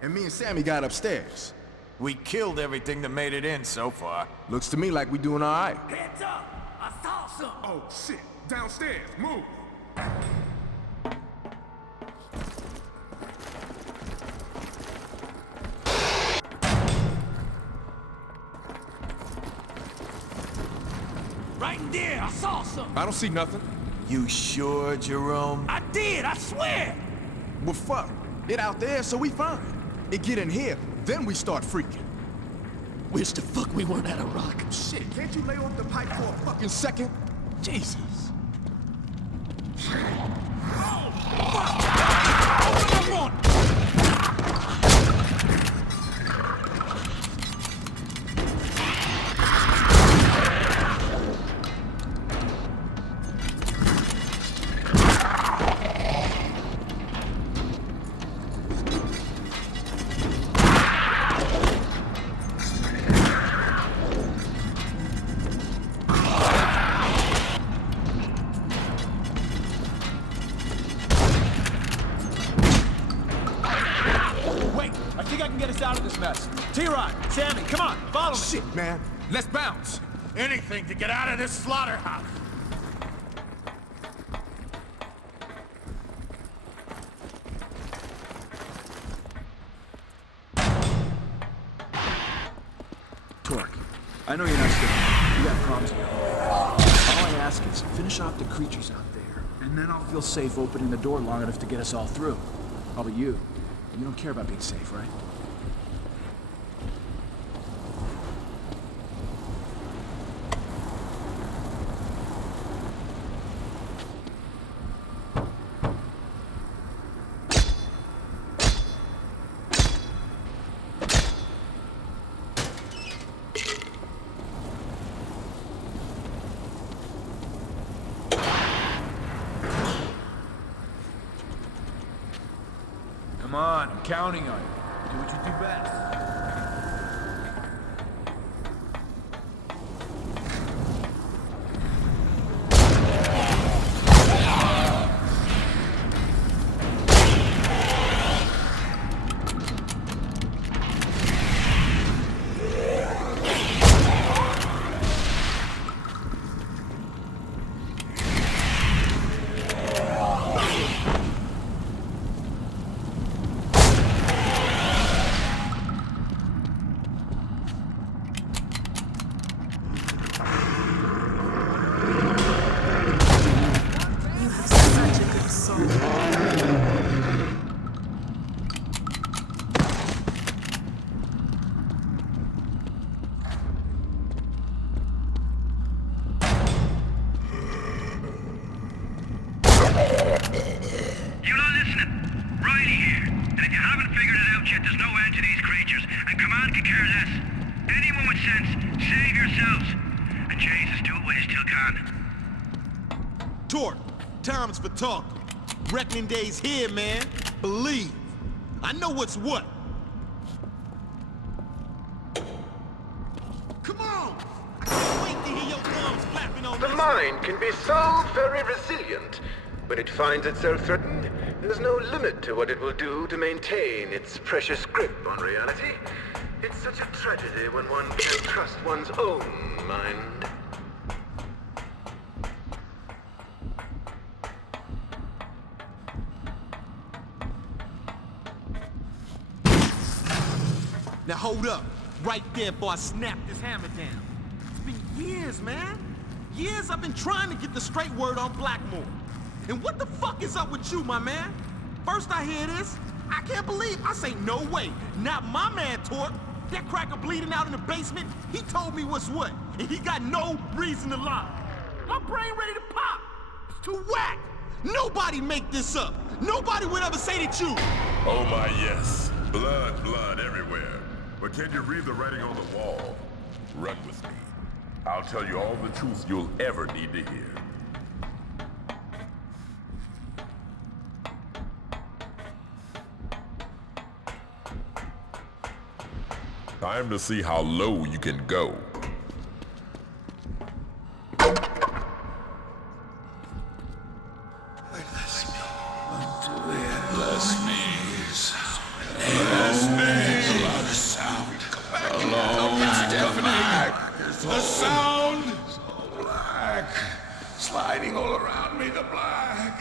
And me and Sammy got upstairs. We killed everything that made it in so far. Looks to me like we doing all right. Heads up! I saw something! Oh, shit. Downstairs. Move! Right in there! I saw something! I don't see nothing. You sure, Jerome? I did! I swear! Well, fuck. It out there, so we fine. It get in here, then we start freaking. Wish the fuck we weren't at a rock. Shit, can't you lay off the pipe for a fucking second? Jesus. Oh, fuck! Open up on it! T-Rod, Sammy, come on, follow me. Shit, man. Let's bounce. Anything to get out of this slaughterhouse. Torque, I know you're not stupid. You got problems here. All I ask is finish off the creatures out there, and then I'll feel safe opening the door long enough to get us all through. How about you? You don't care about being safe, right? Come on, I'm counting on you. Do what you do best. Riley. And if you haven't figured it out yet, there's no end to these creatures, and Command can care less. Anyone with sense, save yourselves. And Jesus, do it while you still can. Torque, time's for talking. Reckoning day's here, man. Believe. I know what's what. Come on! I can't wait to hear your gums flapping on The this. mind can be so very resilient. When it finds itself threatened, there's no limit to what it will do to maintain its precious grip on reality. It's such a tragedy when one can't trust one's own mind. Now hold up. Right there before I snap this hammer down. It's been years, man. Years I've been trying to get the straight word on Blackmore. And what the fuck is up with you, my man? First I hear this, I can't believe. I say, no way. Not my man, Torque. That cracker bleeding out in the basement, he told me what's what. And he got no reason to lie. My brain ready to pop. It's too whack. Nobody make this up. Nobody would ever say that you. Oh my yes. Blood everywhere. But can you read the writing on the wall? Run with me. I'll tell you all the truth you'll ever need to hear. Time to see how low you can go. Bless me. Bless me. A lot of sound. Alone. The sound. So black. Sliding all around me, the black.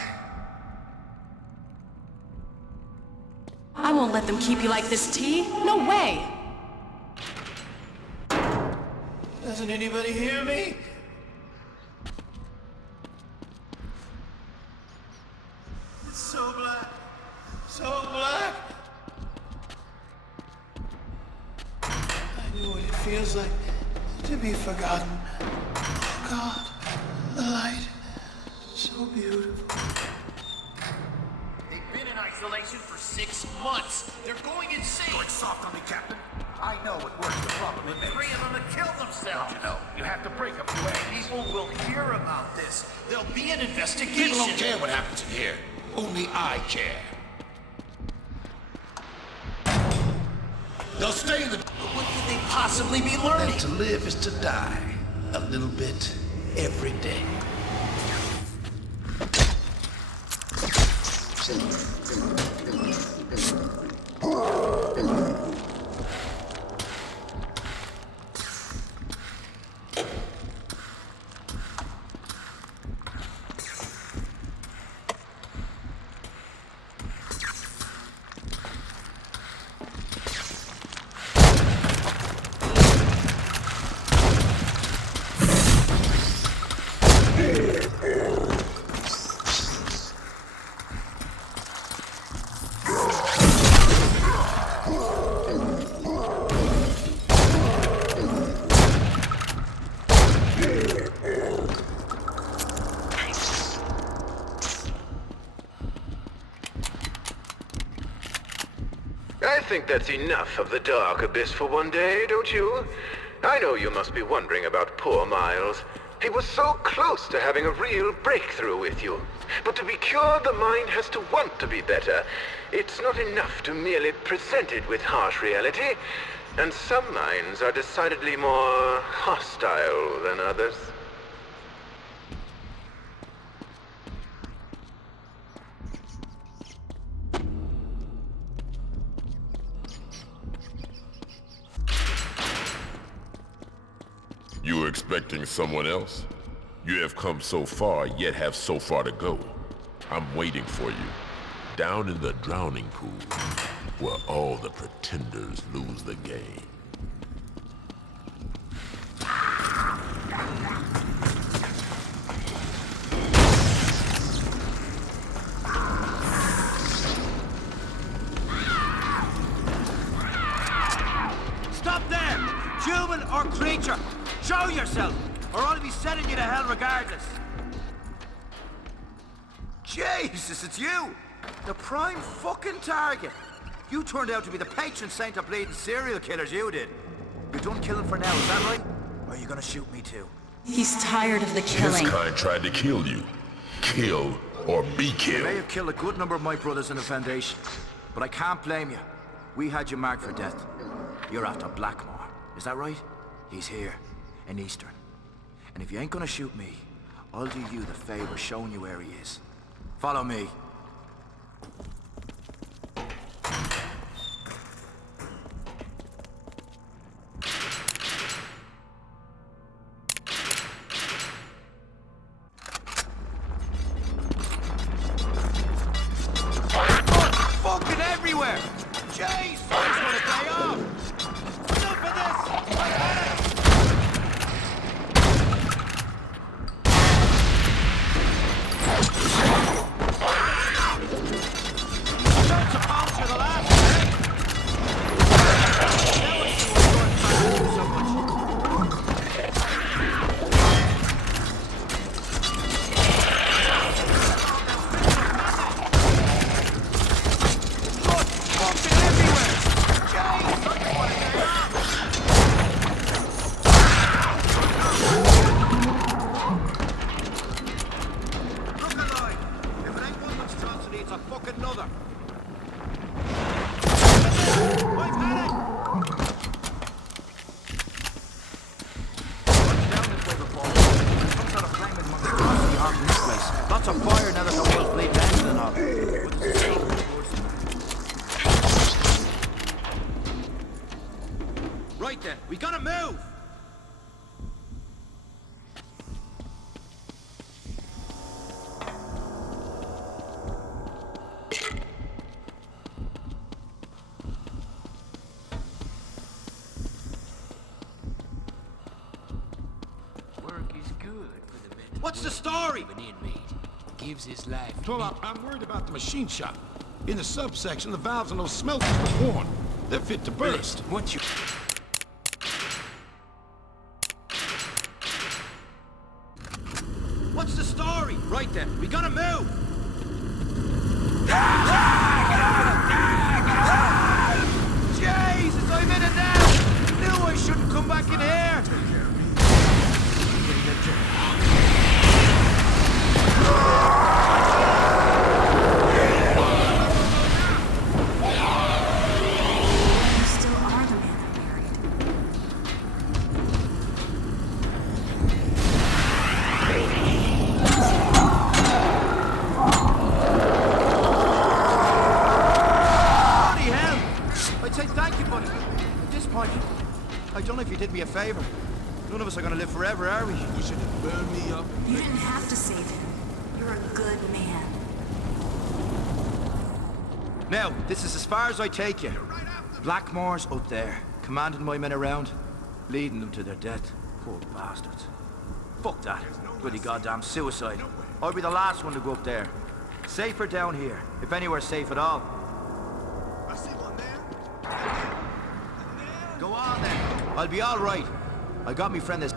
I won't let them keep you like this, T. No way. Doesn't anybody hear me? It's so black. So black. I know what it feels like to be forgotten. Oh God, the light. So beautiful. They've been in isolation for 6 months. They're going insane. Going soft on me, Captain. I know it works the problem it makes. 3 of them to kill themselves. You know, you have to break a few eggs. People will hear about this. There'll be an investigation. People don't care what happens in here. Only I care. They'll stay in the... What could they possibly be learning? That to live is to die. A little bit every day. I think that's enough of the dark abyss for one day, don't you? I know you must be wondering about poor Miles. He was so close to having a real breakthrough with you. But to be cured, the mind has to want to be better. It's not enough to merely present it with harsh reality. And some minds are decidedly more hostile than others. You were expecting someone else? You have come so far, yet have so far to go. I'm waiting for you, down in the drowning pool, where all the pretenders lose the game. Stop there! Human or creature! Show yourself, or I'll be sending you to hell regardless. Jesus, it's you! The prime fucking target. You turned out to be the patron saint of bleeding serial killers, you did. You're done killing for now, is that right? Or are you gonna shoot me too? He's tired of the killing. This kind tried to kill you. Kill or be You killed. may have killed a good number of my brothers in the Foundation, but I can't blame you. We had you marked for death. You're after Blackmore, is that right? He's here, in Eastern. And if you ain't gonna shoot me, I'll do you the favor showing you where he is. Follow me. Fucking everywhere! Jeez! I just want to day off! Enough of this! I had it! Don't suppose you're the last thing! Now I see why you're trying so much. Lots of fire now that the world's bleeding engine and all. Right then, we gotta move! What's the story? Gives his life. Well, I'm worried about the machine shop. In the subsection, the valves on those smelters were worn. They're fit to burst. Once you... What's the story? Right then, we gotta move! Jesus, I'm in it now! Knew I shouldn't come back in here! I don't know if you did me a favor. None of us are gonna live forever, are we? You should have burned me up. You didn't have to save him. You're a good man. Now, this is as far as I take you. Blackmore's up there, commanding my men around, leading them to their death. Poor bastards. Fuck that. Bloody goddamn suicide. I'll be the last one to go up there. Safer down here, if anywhere's safe at all. I see one there. Go on then. I'll be all right. I got me friend this.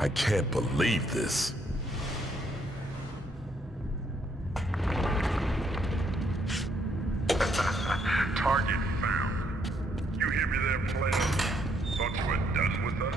I can't believe this. Target found. You hear me there, player? Thought you were done with us?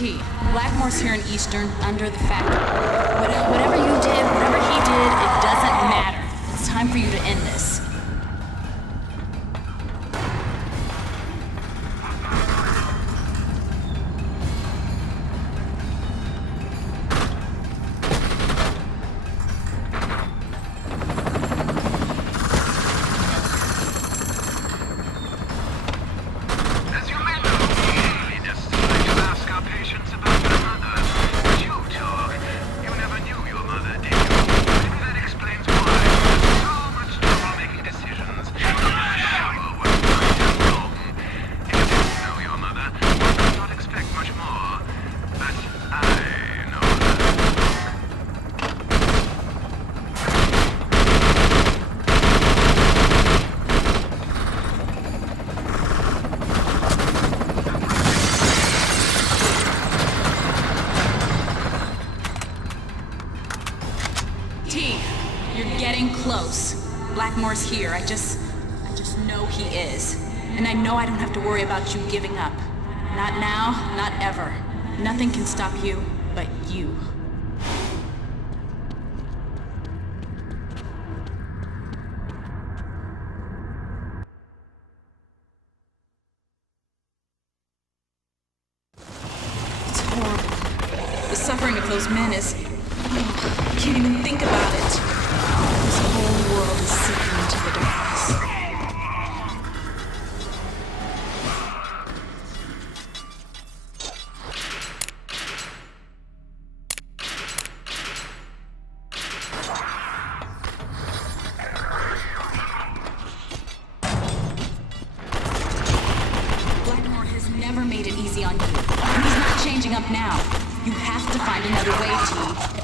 T, Blackmore's here in Eastern, under the factory. Whatever you did, whatever he did, it doesn't matter. It's time for you to end this. Blackmore's here. I just know he is. And I know I don't have to worry about you giving up. Not now, not ever. Nothing can stop you but you. It's horrible. The suffering of those men is... I can't even think about it. This whole world is sinking into the darkness. Blackmore has never made it easy on you. And he's not changing up now. You have to find another way, T.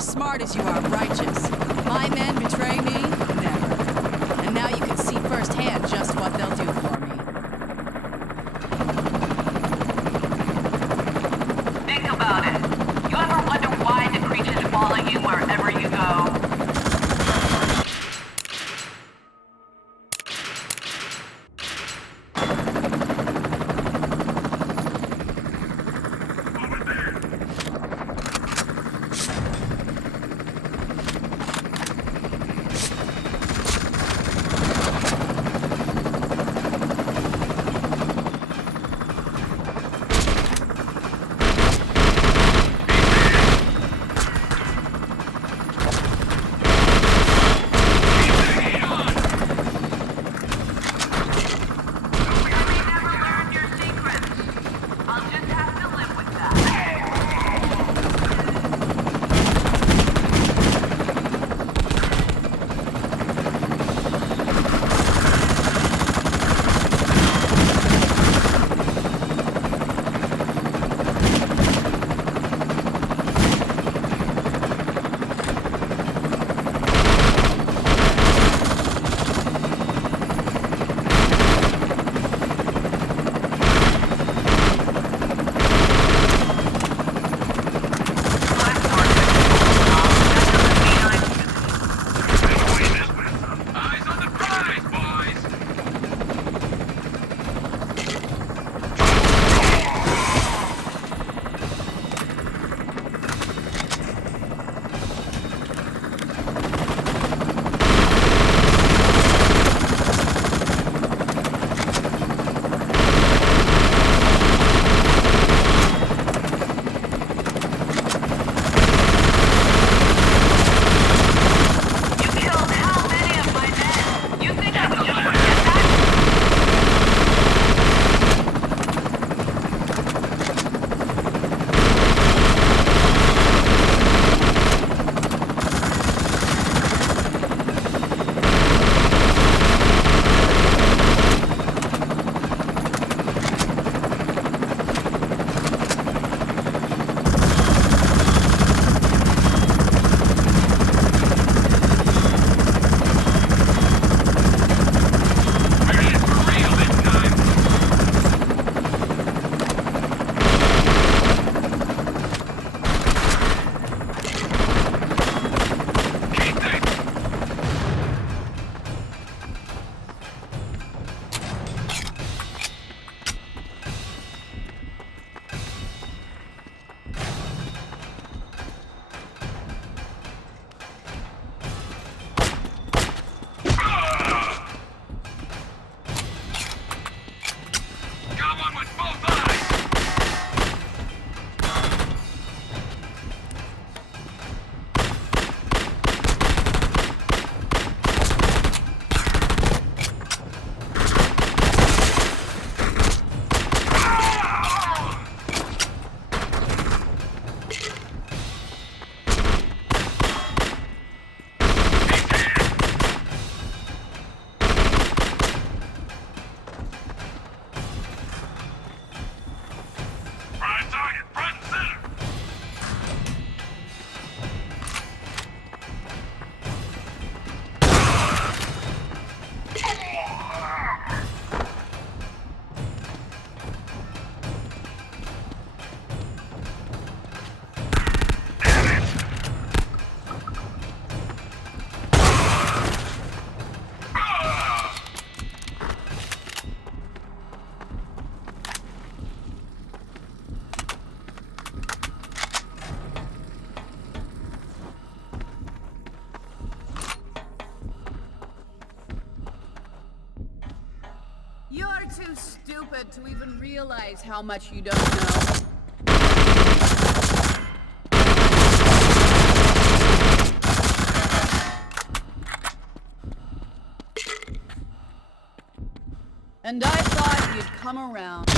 Smart as you are righteous. My men betray me? Never. And now you can see firsthand just what they'll do for me. Think about it. You ever wonder why the creatures follow you wherever you go? stupid to even realize how much you don't know. And I thought you'd come around.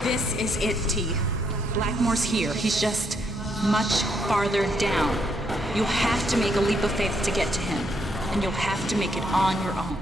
This is it, T. Blackmore's here. He's just much farther down. You'll have to make a leap of faith to get to him, and you'll have to make it on your own.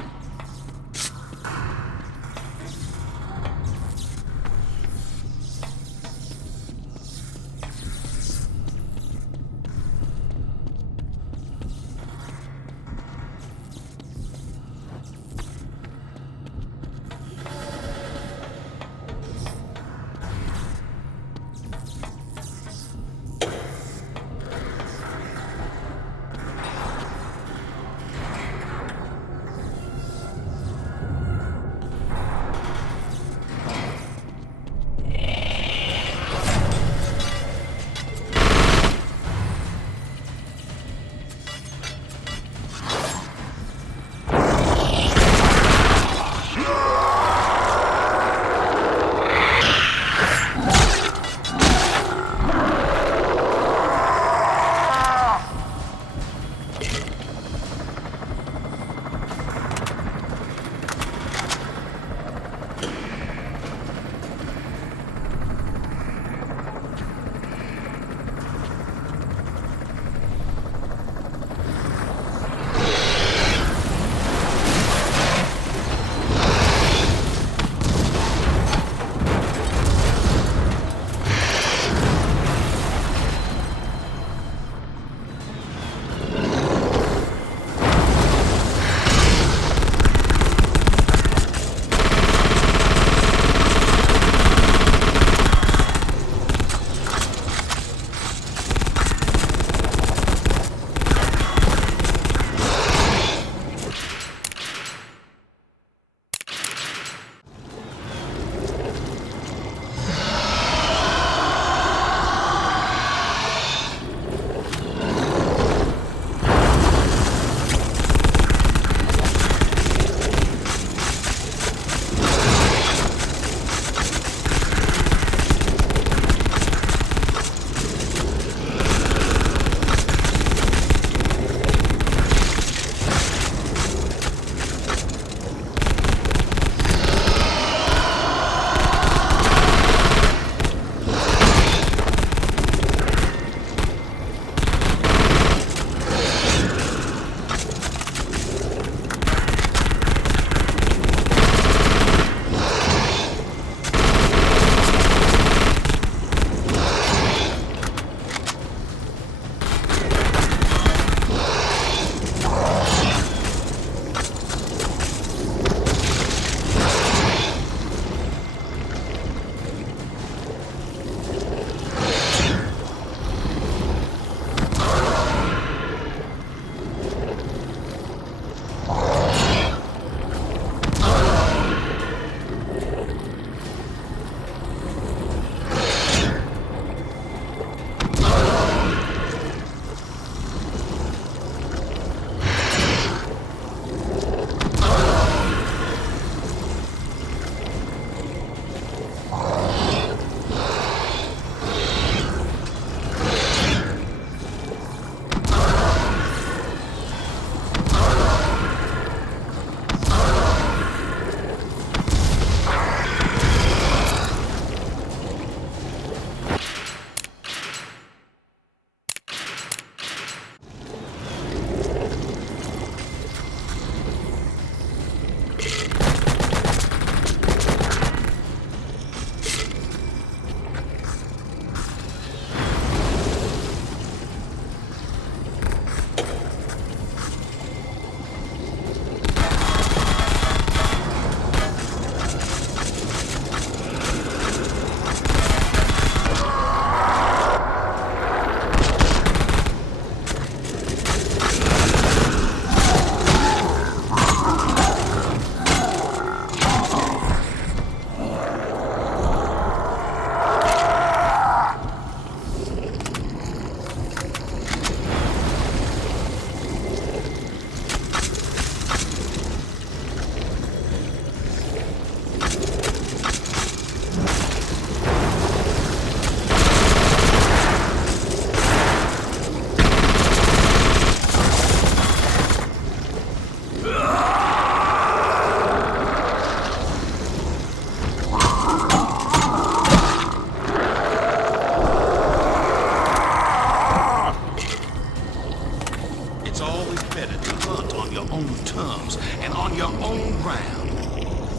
better to hunt on your own terms and on your own ground.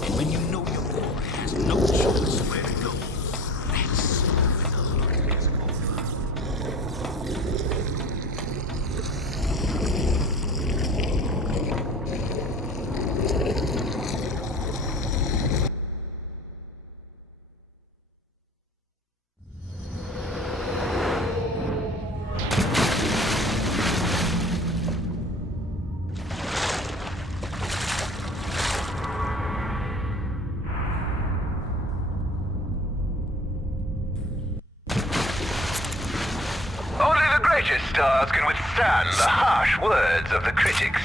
And when you know your quarry has no choice where to go, that's when the hunt is over. Stars can withstand the harsh words of the critics.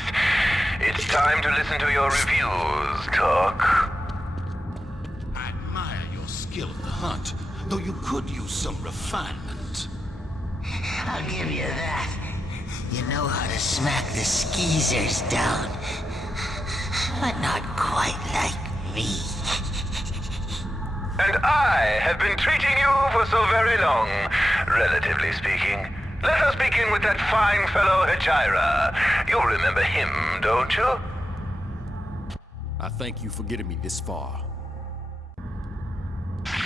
It's time to listen to your reviews, Talk. I admire your skill at the hunt, though you could use some refinement. I'll give you that. You know how to smack the skeezers down. But not quite like me. And I have been treating you for so very long, relatively speaking. Let us begin with that fine fellow Hajira. You remember him, don't you? I thank you for getting me this far.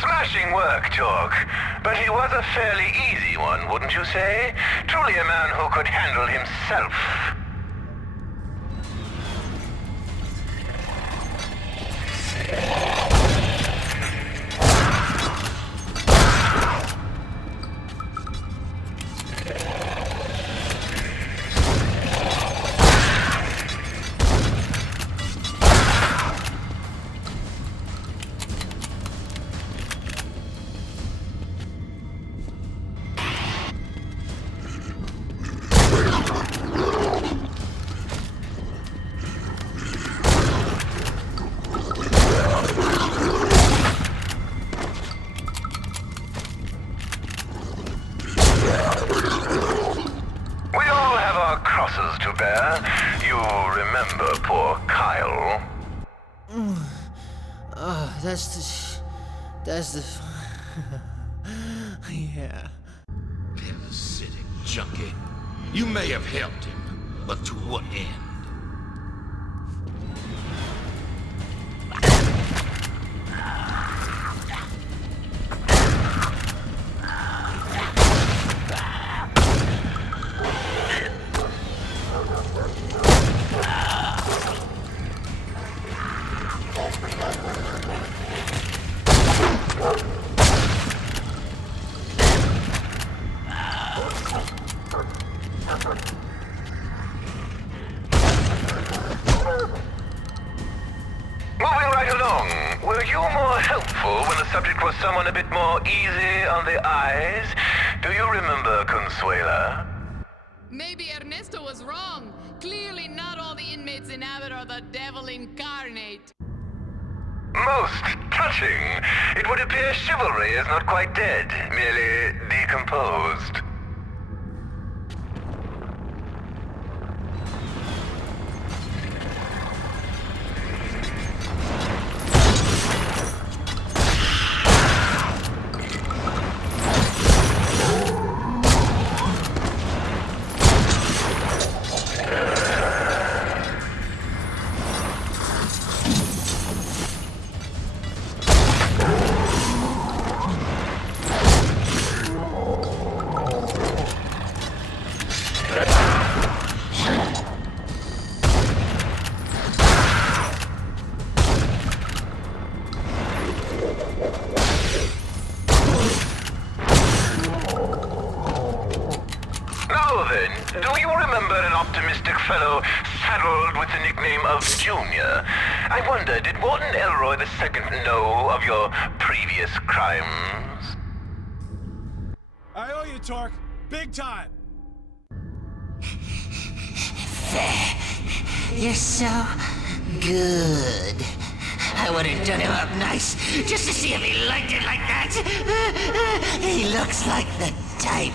Smashing work, Talk. But he was a fairly easy one, wouldn't you say? Truly a man who could handle himself. That's the... yeah. Parasitic junkie. You may have helped him, but to what end? Someone a bit more easy on the eyes? Do you remember Consuela? Maybe Ernesto was wrong. Clearly not all the inmates in Abbott are the devil incarnate. Most touching. It would appear chivalry is not quite dead, merely decomposed. Do you remember an optimistic fellow saddled with the nickname of Junior? I wonder, did Warden Elroy II know of your previous crimes? I owe you, Torque. Big time. You're so good. I would have done him up nice, just to see if he liked it like that. He looks like the type.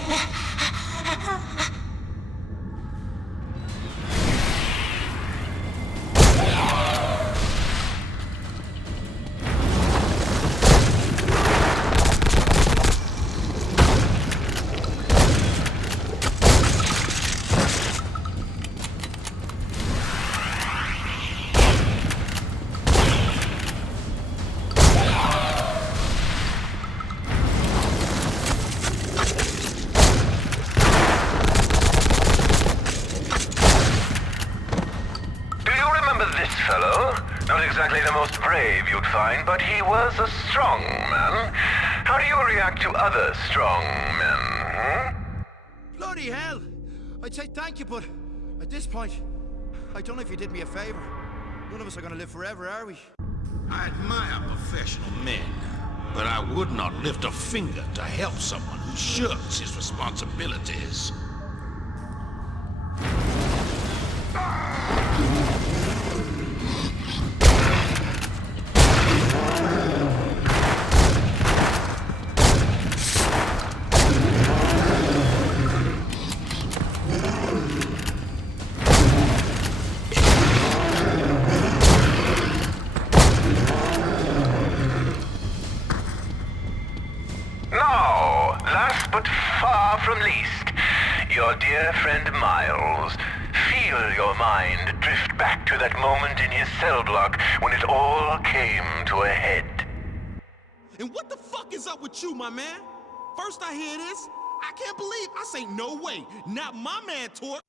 fellow. Not exactly the most brave you'd find, but he was a strong man. How do you react to other strong men, Bloody hell! I'd say thank you, but at this point, I don't know if you did me a favor. None of us are gonna live forever, are we? I admire professional men, but I would not lift a finger to help someone who shirks his responsibilities. Now, last but far from least, your dear friend Miles. Feel your mind drift back to that moment in his cell block when it all came to a head. And what the fuck is up with you, my man? First I hear this, I can't believe I say no way. Not my man, Torque.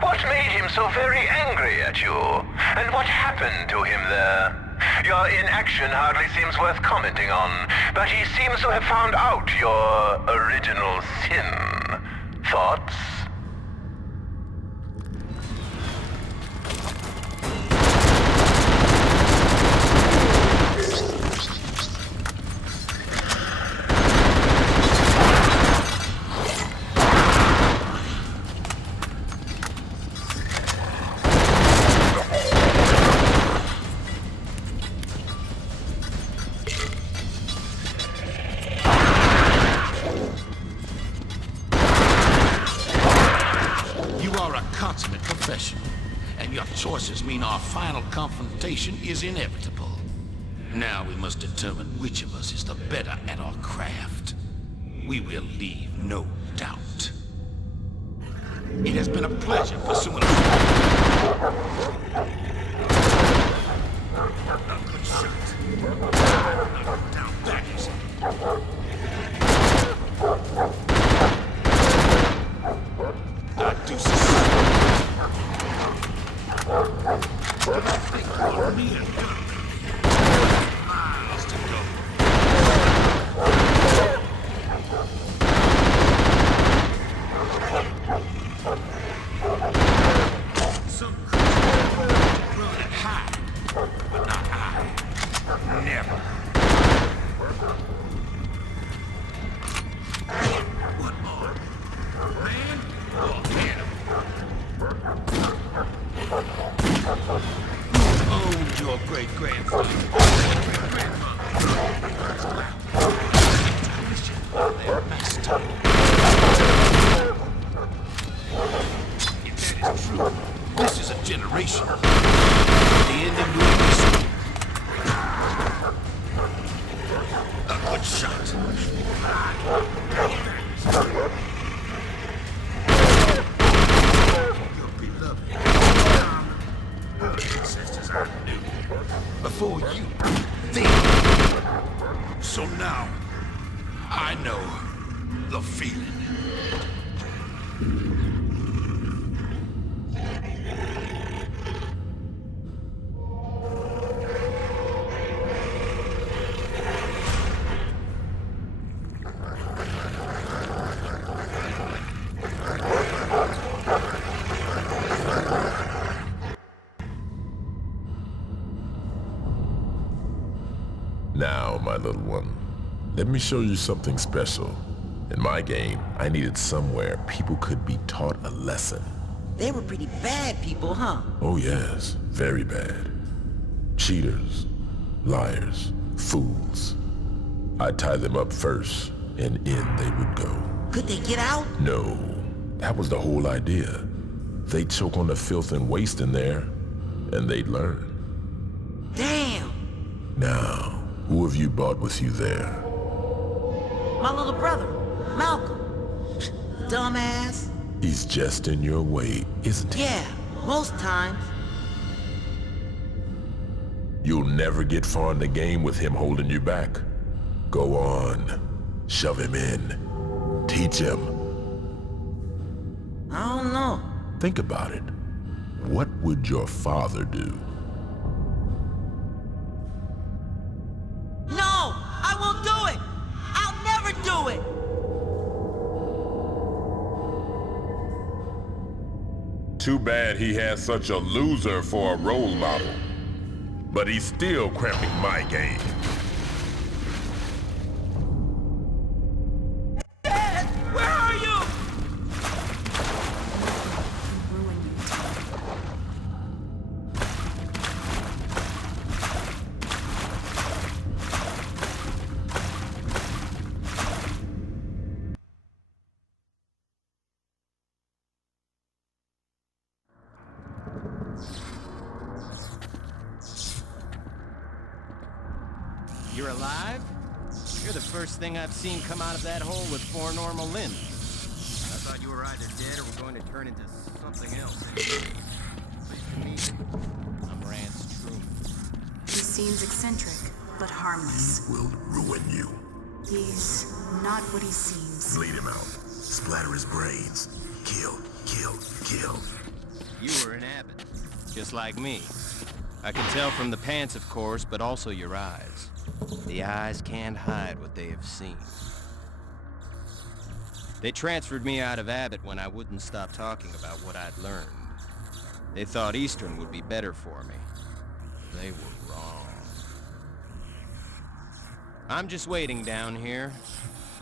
What made him so very angry at you? And what happened to him there? Your inaction hardly seems worth commenting on, but he seems to have found out your original sin. Thoughts? And your choices mean our final confrontation is inevitable. Now we must determine which of us is the better at our craft. We will leave no doubt. It has been a pleasure pursuing a good shot. Down, that is it. Do but I think you're near done. Miles to go. Some creatures run and hide, but not I. Never. What more? Man or animal? Oh, your great-grandfather. Their master. If that is true, this is a generation. The end of new history. A good shot. Your beloved. Ancestors I knew before you think. So now I know the feeling. Now, my little one, let me show you something special. In my game, I needed somewhere people could be taught a lesson. They were pretty bad people, huh? Oh yes, very bad. Cheaters, liars, fools. I'd tie them up first, and in they would go. Could they get out? No, that was the whole idea. They'd choke on the filth and waste in there, and they'd learn. Damn! Now, who have you brought with you there? My little brother, Malcolm. Dumbass. He's just in your way, isn't he? Yeah, most times. You'll never get far in the game with him holding you back. Go on. Shove him in. Teach him. I don't know. Think about it. What would your father do? Too bad he has such a loser for a role model. But he's still cramping my game. Dad, where are you? You're alive? You're the first thing I've seen come out of that hole with 4 normal limbs. I thought you were either dead or were going to turn into something else. Pleased to meet you. I'm Rance Truman. He seems eccentric, but harmless. He will ruin you. He's not what he seems. Bleed him out. Splatter his brains. Kill, kill, kill. You were an abbot, just like me. I can tell from the pants, of course, but also your eyes. The eyes can't hide what they have seen. They transferred me out of Abbott when I wouldn't stop talking about what I'd learned. They thought Eastern would be better for me. They were wrong. I'm just waiting down here.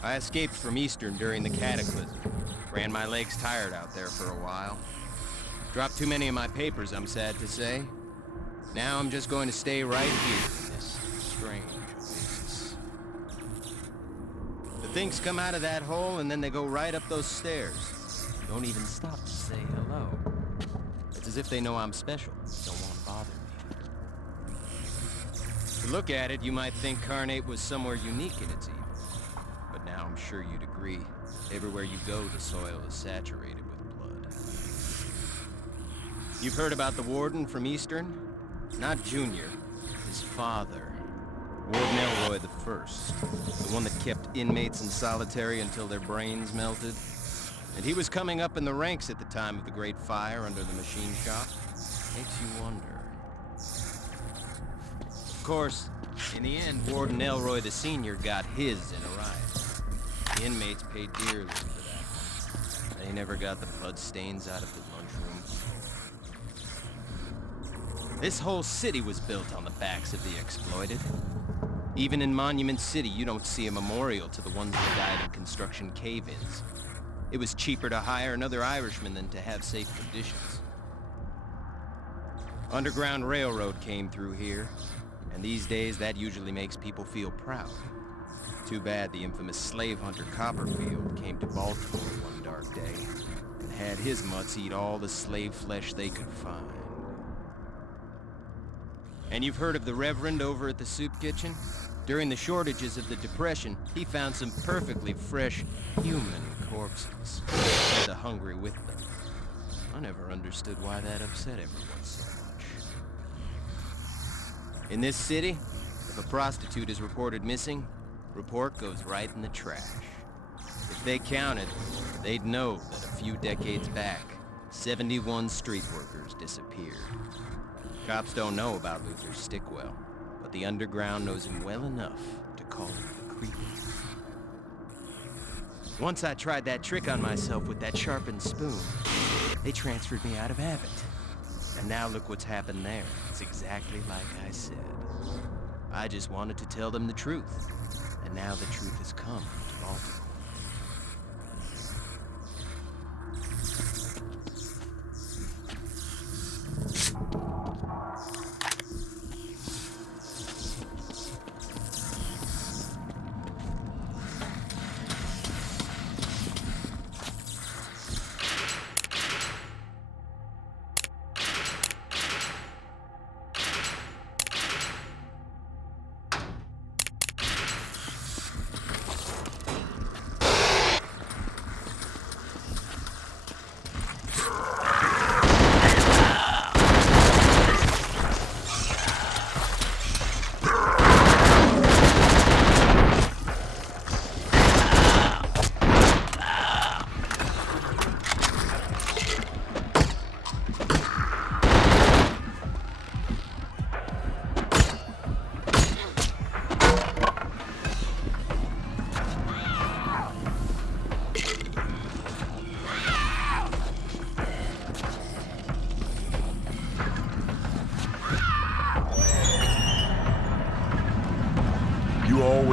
I escaped from Eastern during the Cataclysm. Ran my legs tired out there for a while. Dropped too many of my papers, I'm sad to say. Now I'm just going to stay right here in this strange oasis. The things come out of that hole and then they go right up those stairs. Don't even stop to say hello. It's as if they know I'm special. Don't want to bother me. To look at it, you might think Carnate was somewhere unique in its evil. But now I'm sure you'd agree. Everywhere you go, the soil is saturated with blood. You've heard about the Warden from Eastern? Not Junior, his father. Warden Elroy the First. The one that kept inmates in solitary until their brains melted. And he was coming up in the ranks at the time of the Great Fire under the machine shop. Makes you wonder. Of course, in the end, Warden Elroy the Senior got his in a riot. The inmates paid dearly for that. They never got the blood stains out of the lunchroom. This whole city was built on the backs of the exploited. Even in Monument City, you don't see a memorial to the ones that died in construction cave-ins. It was cheaper to hire another Irishman than to have safe conditions. Underground Railroad came through here, and these days that usually makes people feel proud. Too bad the infamous slave hunter Copperfield came to Baltimore one dark day and had his mutts eat all the slave flesh they could find. And you've heard of the Reverend over at the soup kitchen? During the shortages of the Depression, he found some perfectly fresh human corpses. And the hungry with them. I never understood why that upset everyone so much. In this city, if a prostitute is reported missing, report goes right in the trash. If they counted, they'd know that a few decades back, 71 street workers disappeared. Cops don't know about Luther Stickwell, but the underground knows him well enough to call him the Creeper. Once I tried that trick on myself with that sharpened spoon, they transferred me out of Abbott. And now look what's happened there. It's exactly like I said. I just wanted to tell them the truth. And now the truth has come to Baltimore.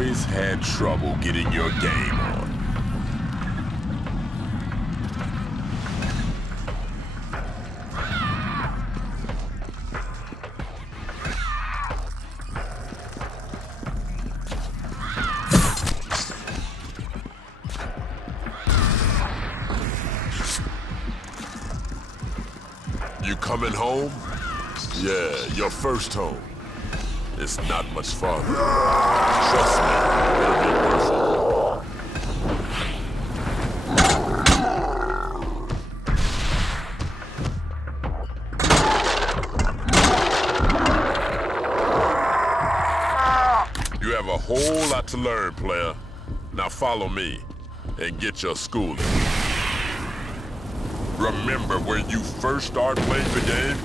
always had trouble getting your game on. You coming home? Yeah, your first home. It's not much farther. Trust me, it'll be worth it. You have a whole lot to learn, player. Now follow me and get your schooling. Remember where you first started playing the game?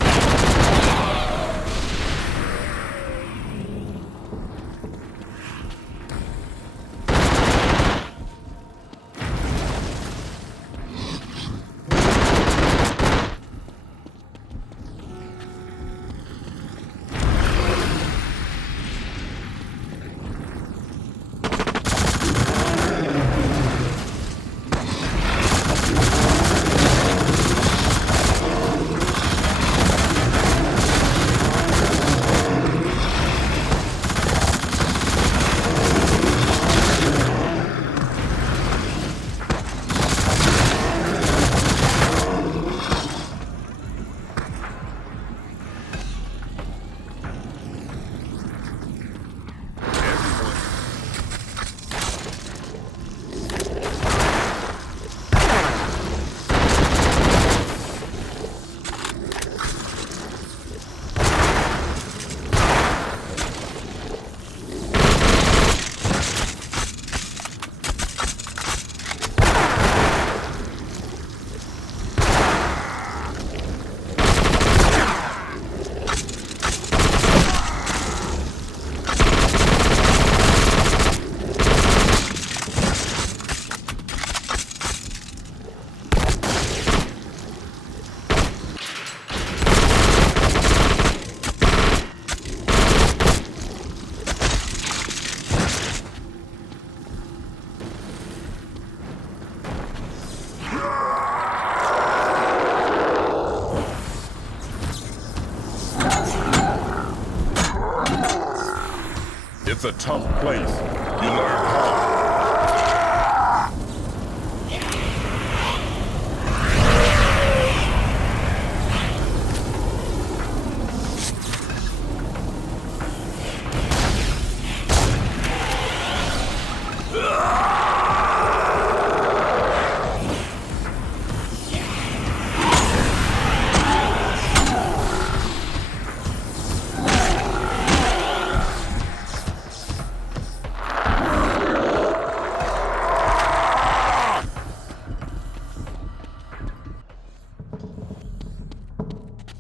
It's a tough place. You learn hard.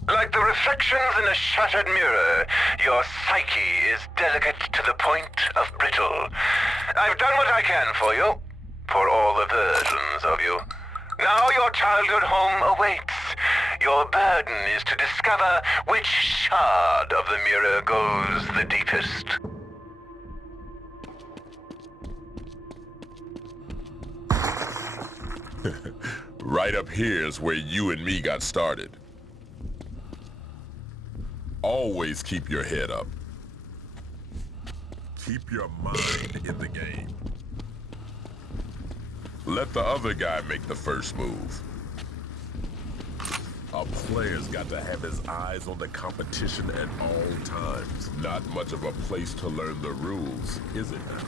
Like the reflections in a shattered mirror, your psyche is delicate to the point of brittle. I've done what I can for you, for all the versions of you. Now your childhood home awaits. Your burden is to discover which shard of the mirror goes the deepest. Right up here is where you and me got started. Always keep your head up. Keep your mind in the game. Let the other guy make the first move. A player's got to have his eyes on the competition at all times. Not much of a place to learn the rules, is it now?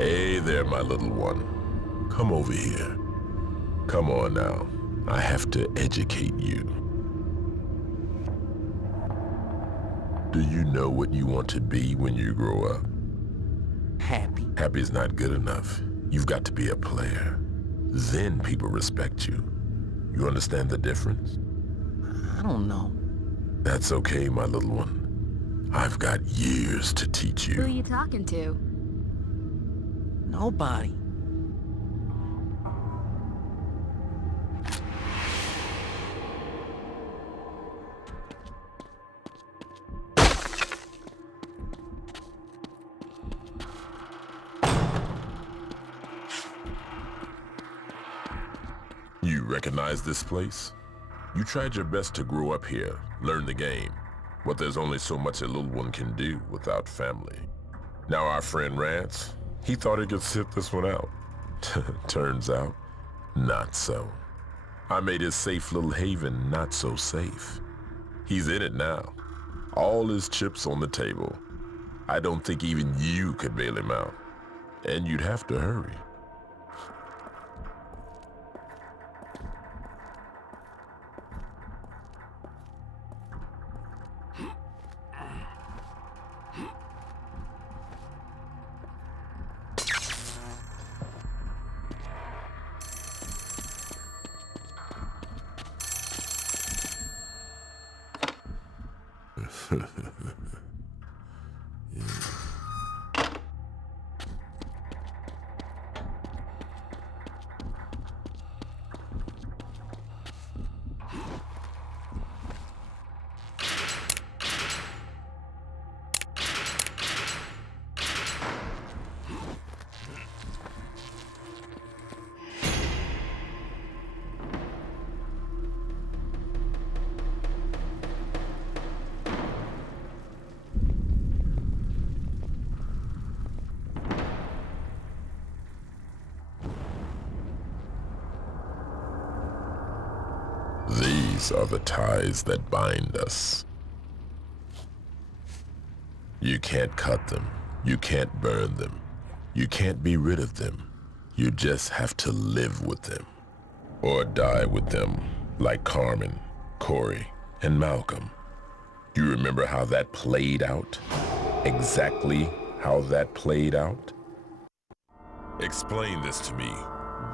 Hey there, my little one. Come over here. Come on now. I have to educate you. Do you know what you want to be when you grow up? Happy. Happy's not good enough. You've got to be a player. Then people respect you. You understand the difference? I don't know. That's okay, my little one. I've got years to teach you. Who are you talking to? Nobody. You recognize this place? You tried your best to grow up here, learn the game, but there's only so much a little one can do without family. Now our friend Rance, he thought he could sit this one out. Turns out, not so. I made his safe little haven not so safe. He's in it now. All his chips on the table. I don't think even you could bail him out. And you'd have to hurry. These are the ties that bind us. You can't cut them. You can't burn them. You can't be rid of them. You just have to live with them. Or die with them, like Carmen, Corey, and Malcolm. You remember how that played out? Exactly how that played out? Explain this to me.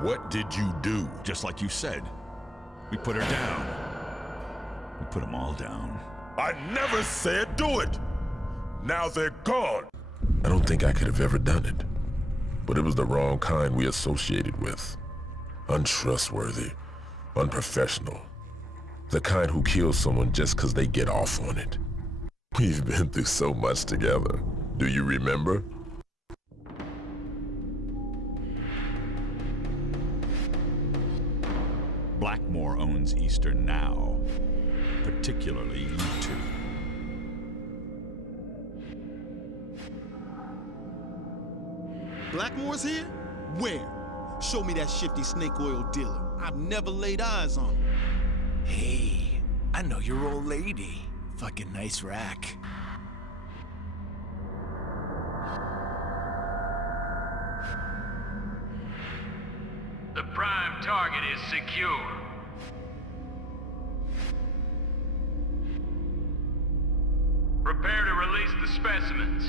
What did you do? Just like you said. We put her down. We put them all down. I never said do it! Now they're gone! I don't think I could have ever done it. But it was the wrong kind we associated with. Untrustworthy, unprofessional. The kind who kills someone just because they get off on it. We've been through so much together. Do you remember? Blackmore owns Eastern now. Particularly you two. Blackmore's here? Where? Show me that shifty snake oil dealer. I've never laid eyes on him. Hey, I know your old lady. Fucking nice rack. The prime target is secure. Prepare to release the specimens.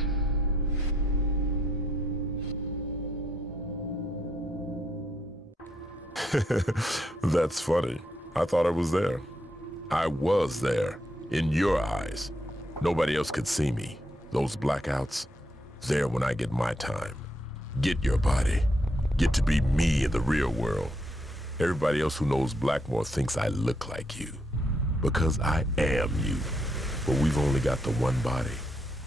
That's funny. I thought I was there. I was there. In your eyes. Nobody else could see me. Those blackouts, there when I get my time. Get your body. Get to be me in the real world. Everybody else who knows Blackmore thinks I look like you. Because I am you. But we've only got the one body.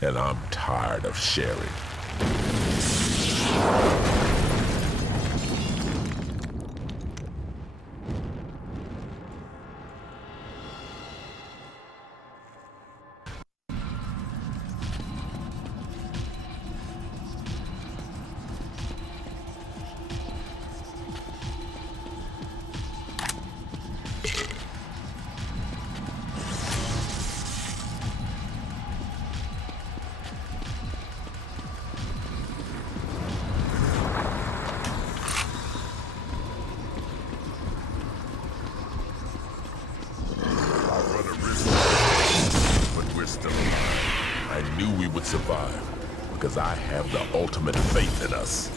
And I'm tired of sharing. because I have the ultimate faith in us.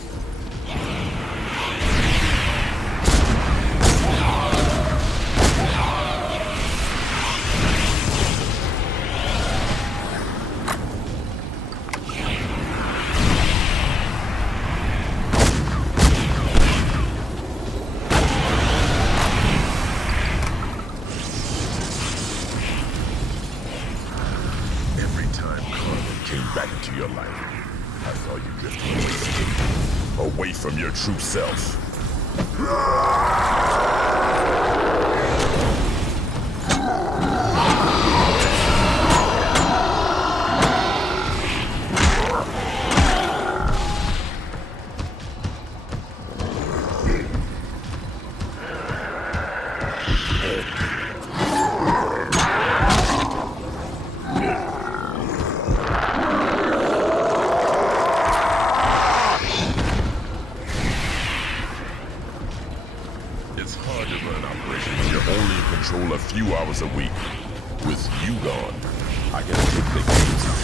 Your life. I saw you drift away from your true self. A few hours a week. With you gone, I can take the games out.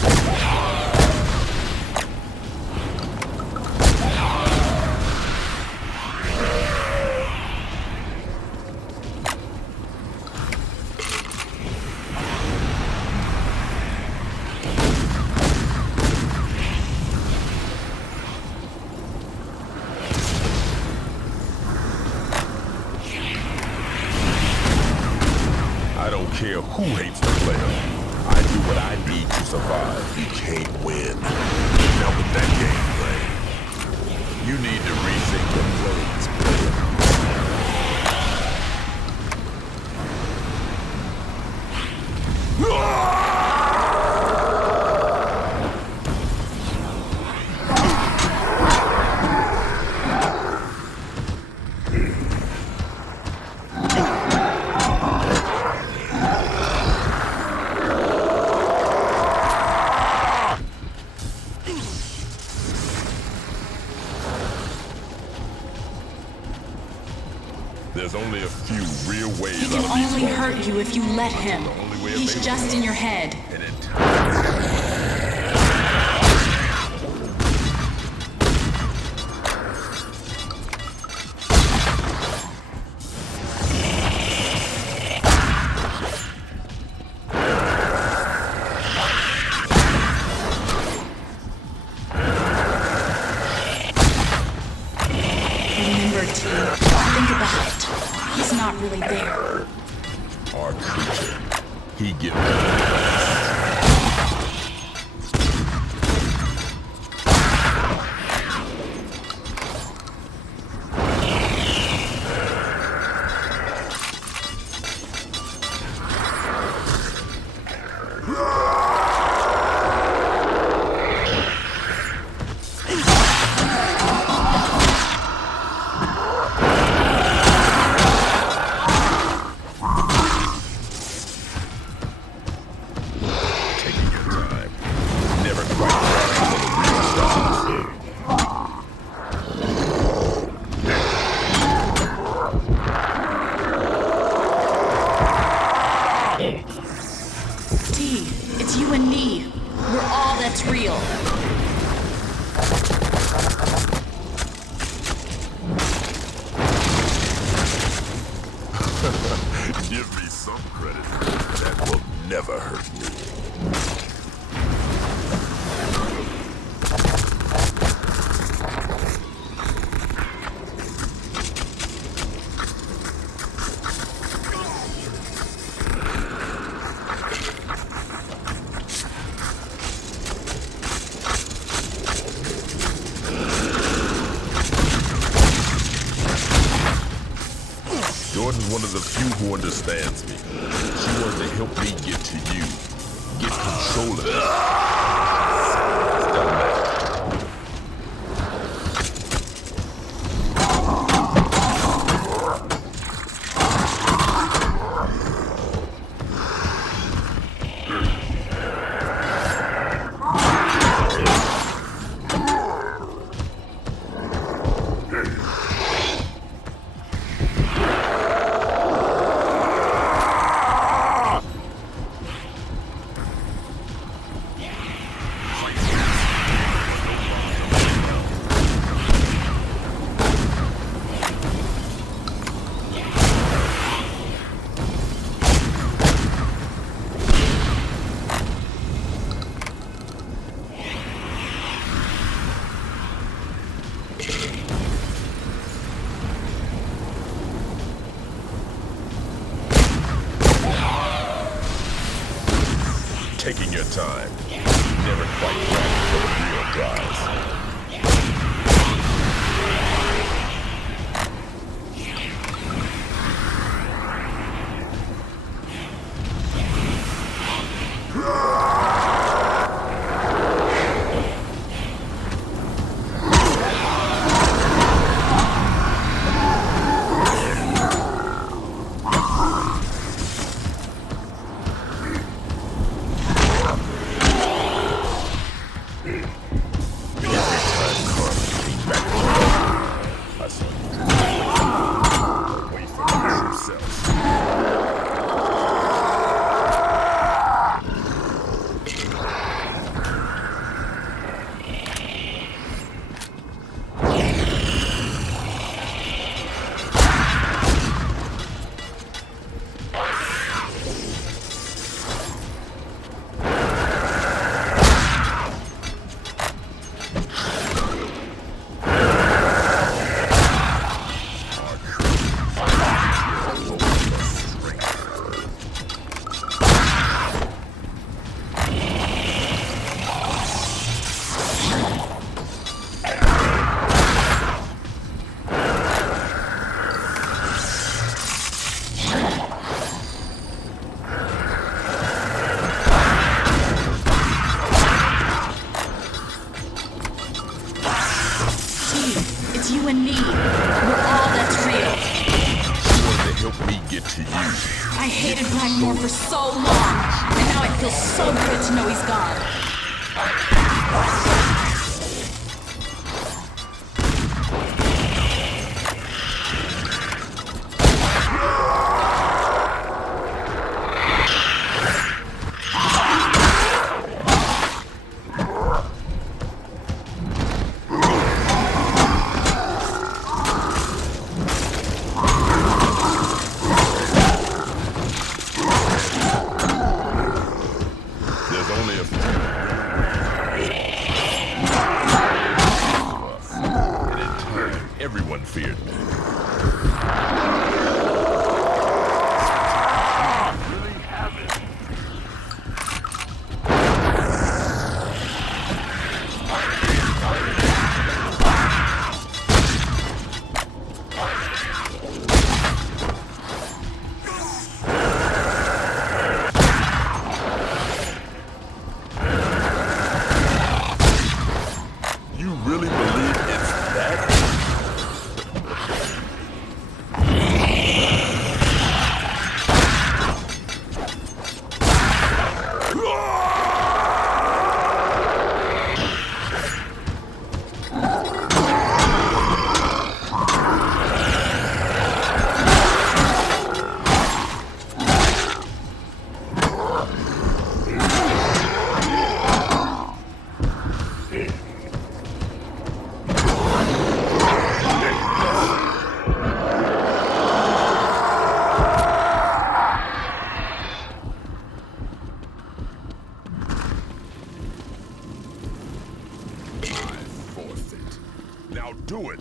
Care who hates the player. I do what I need to survive. You can't win. Now with that gameplay, you need to rethink your plays, player. There's only a few real ways he can only hurt you if you let him. He's just in your head. Really there. Our creature. He get Give me some credit. That will never hurt me. Jordan's one of the few who understands me. She wanted to help me get to you. Get control of it. time. Never quite ready for the real prize. I hated Blackmore for so long, and now it feels so good to know he's gone. Everyone feared me. You really believe it's that? Now do it!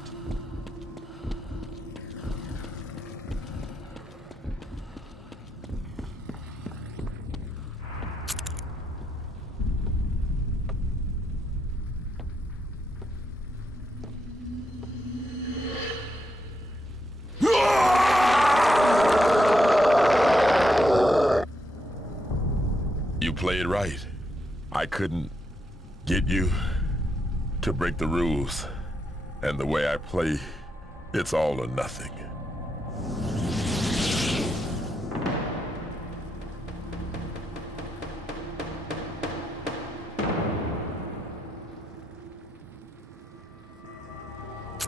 You played right. I couldn't get you to break the rules. And the way I play, it's all or nothing.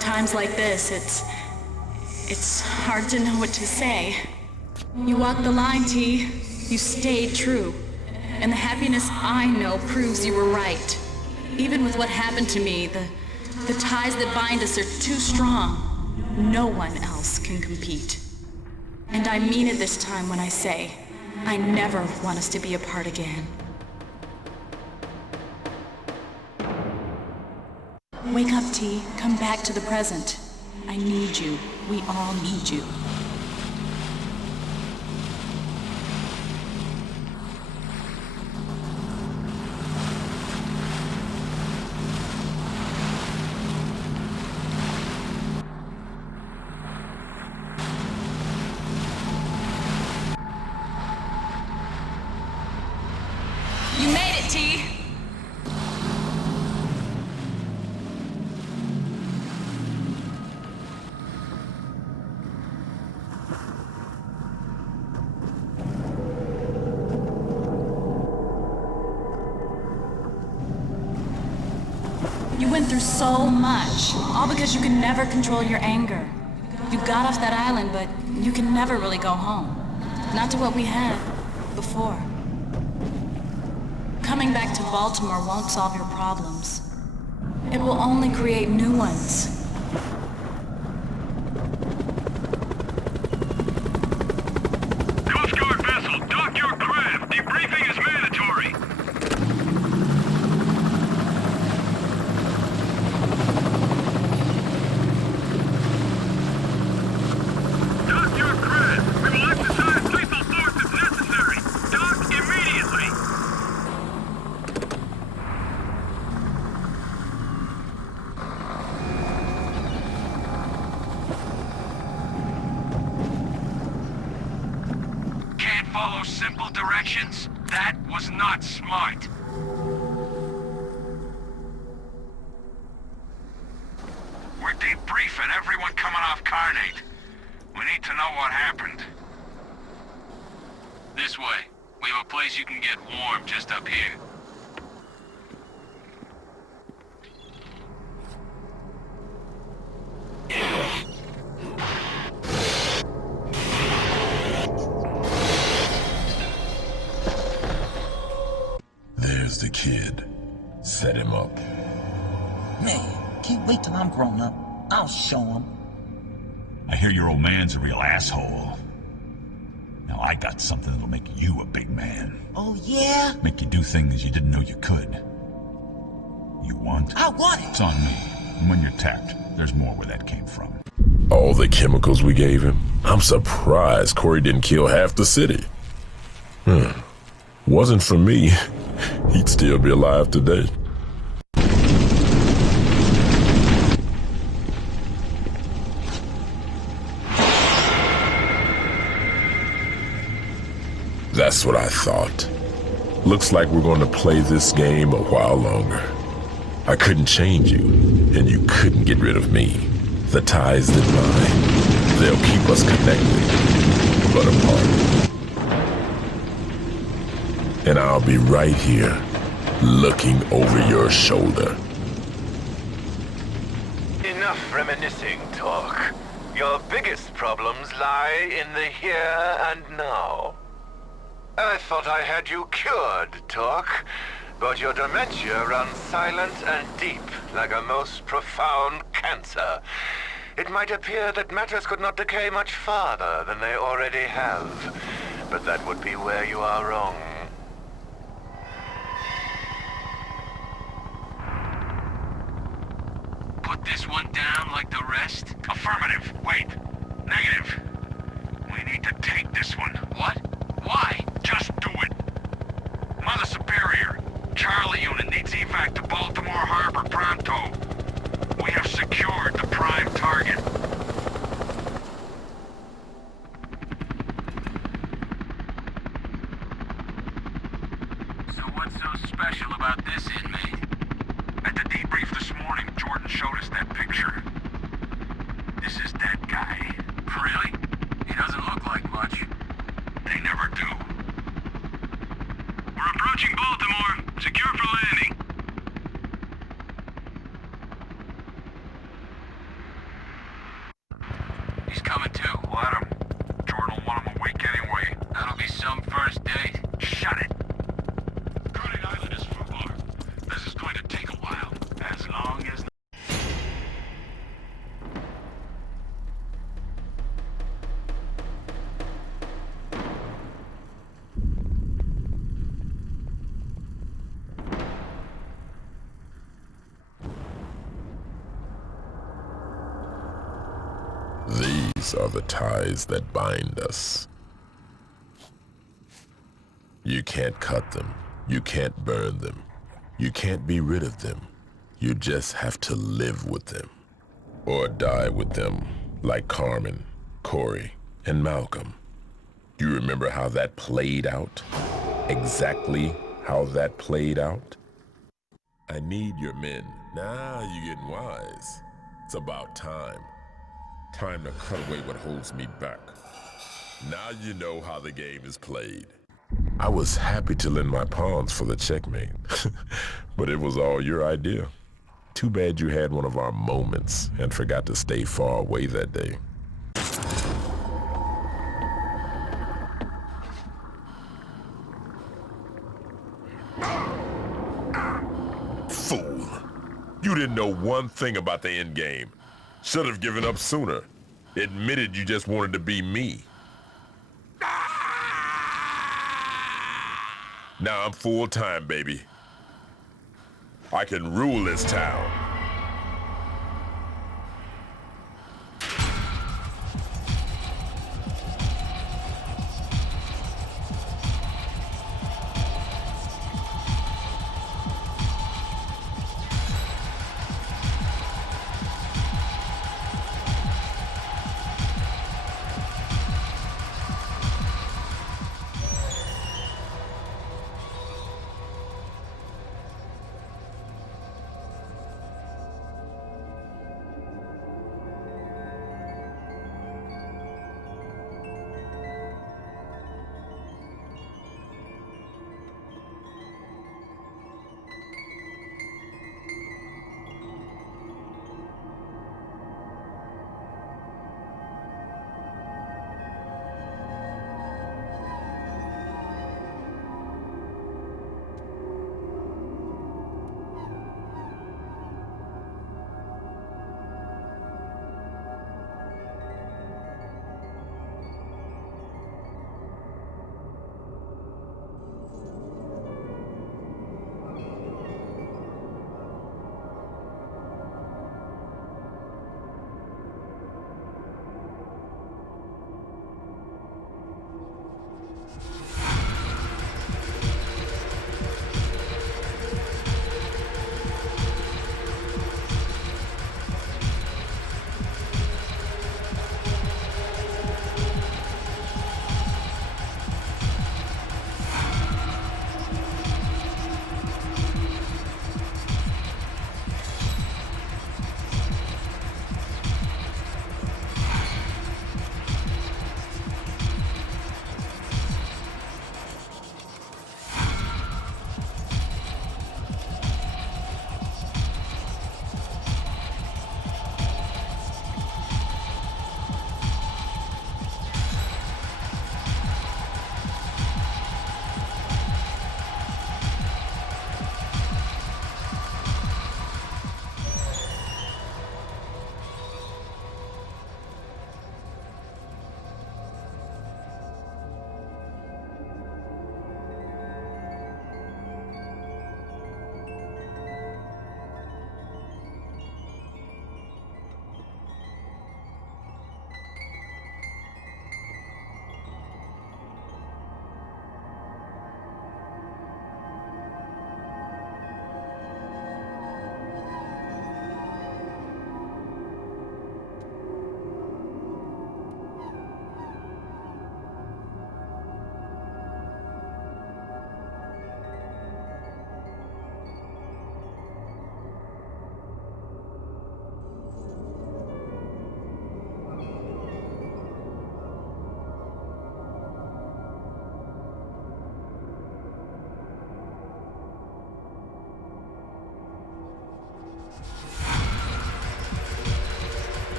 Times like this, it's hard to know what to say. You walked the line, T. You stayed true. And the happiness I know proves you were right. Even with what happened to me, the ties that bind us are too strong. No one else can compete. And I mean it this time when I say, I never want us to be apart again. Wake up, T. Come back to the present. I need you. We all need you. so much, all because you can never control your anger. You got off that island, but you can never really go home. Not to what we had before. Coming back to Baltimore won't solve your problems. It will only create new ones. Coast Guard vessel, dock your craft. Debriefing is mandatory. Dock your craft. We will exercise lethal force if necessary. Dock immediately. Can't follow simple directions? That was not smart. We're debriefing everyone coming off Carnate. We need to know what happened. This way. We have a place you can get warm just up here. There's the kid. Set him up. No, can't wait till I'm grown up. I'll show him. I hear your old man's a real asshole. Now I got something that'll make you a big man. Oh, yeah? Make you do things you didn't know you could. You want? I want it. It's on me. And when you're tapped, there's more where that came from. All the chemicals we gave him? I'm surprised Corey didn't kill half the city. Wasn't for me, he'd still be alive today. That's what I thought. Looks like we're going to play this game a while longer. I couldn't change you, and you couldn't get rid of me. The ties that bind, they'll keep us connected, but apart. And I'll be right here, looking over your shoulder. Enough reminiscing talk. Your biggest problems lie in the here and now. I thought I had you cured, Talk, but your dementia runs silent and deep like a most profound cancer. It might appear that matters could not decay much farther than they already have, but that would be where you are wrong. Put this one down like the rest? Affirmative. Wait. Negative. We need to take this one. What? Why? Just do it. Mother Superior, Charlie unit needs evac to Baltimore Harbor pronto. We have secured the prime target. So what's so special about this inmate? At the debrief this morning, Jordan showed us that picture. This is that guy. Really? He doesn't look like much. They never do. We're approaching Baltimore. Secure for landing. He's coming too. Let him. Jordan will want him awake anyway. That'll be some first date. Shut it. Carnate Island is far. This is going to take a while. As long as... These are the ties that bind us. You can't cut them. You can't burn them. You can't be rid of them. You just have to live with them. Or die with them, like Carmen, Corey, and Malcolm. Do you remember how that played out? Exactly how that played out? I need your men. Now you're getting wise. It's about time. Time to cut away what holds me back. Now you know how the game is played. I was happy to lend my pawns for the checkmate, but it was all your idea. Too bad you had one of our moments and forgot to stay far away that day. Fool. You didn't know one thing about the end game. Should have given up sooner. Admitted you just wanted to be me. Now I'm full time, baby. I can rule this town.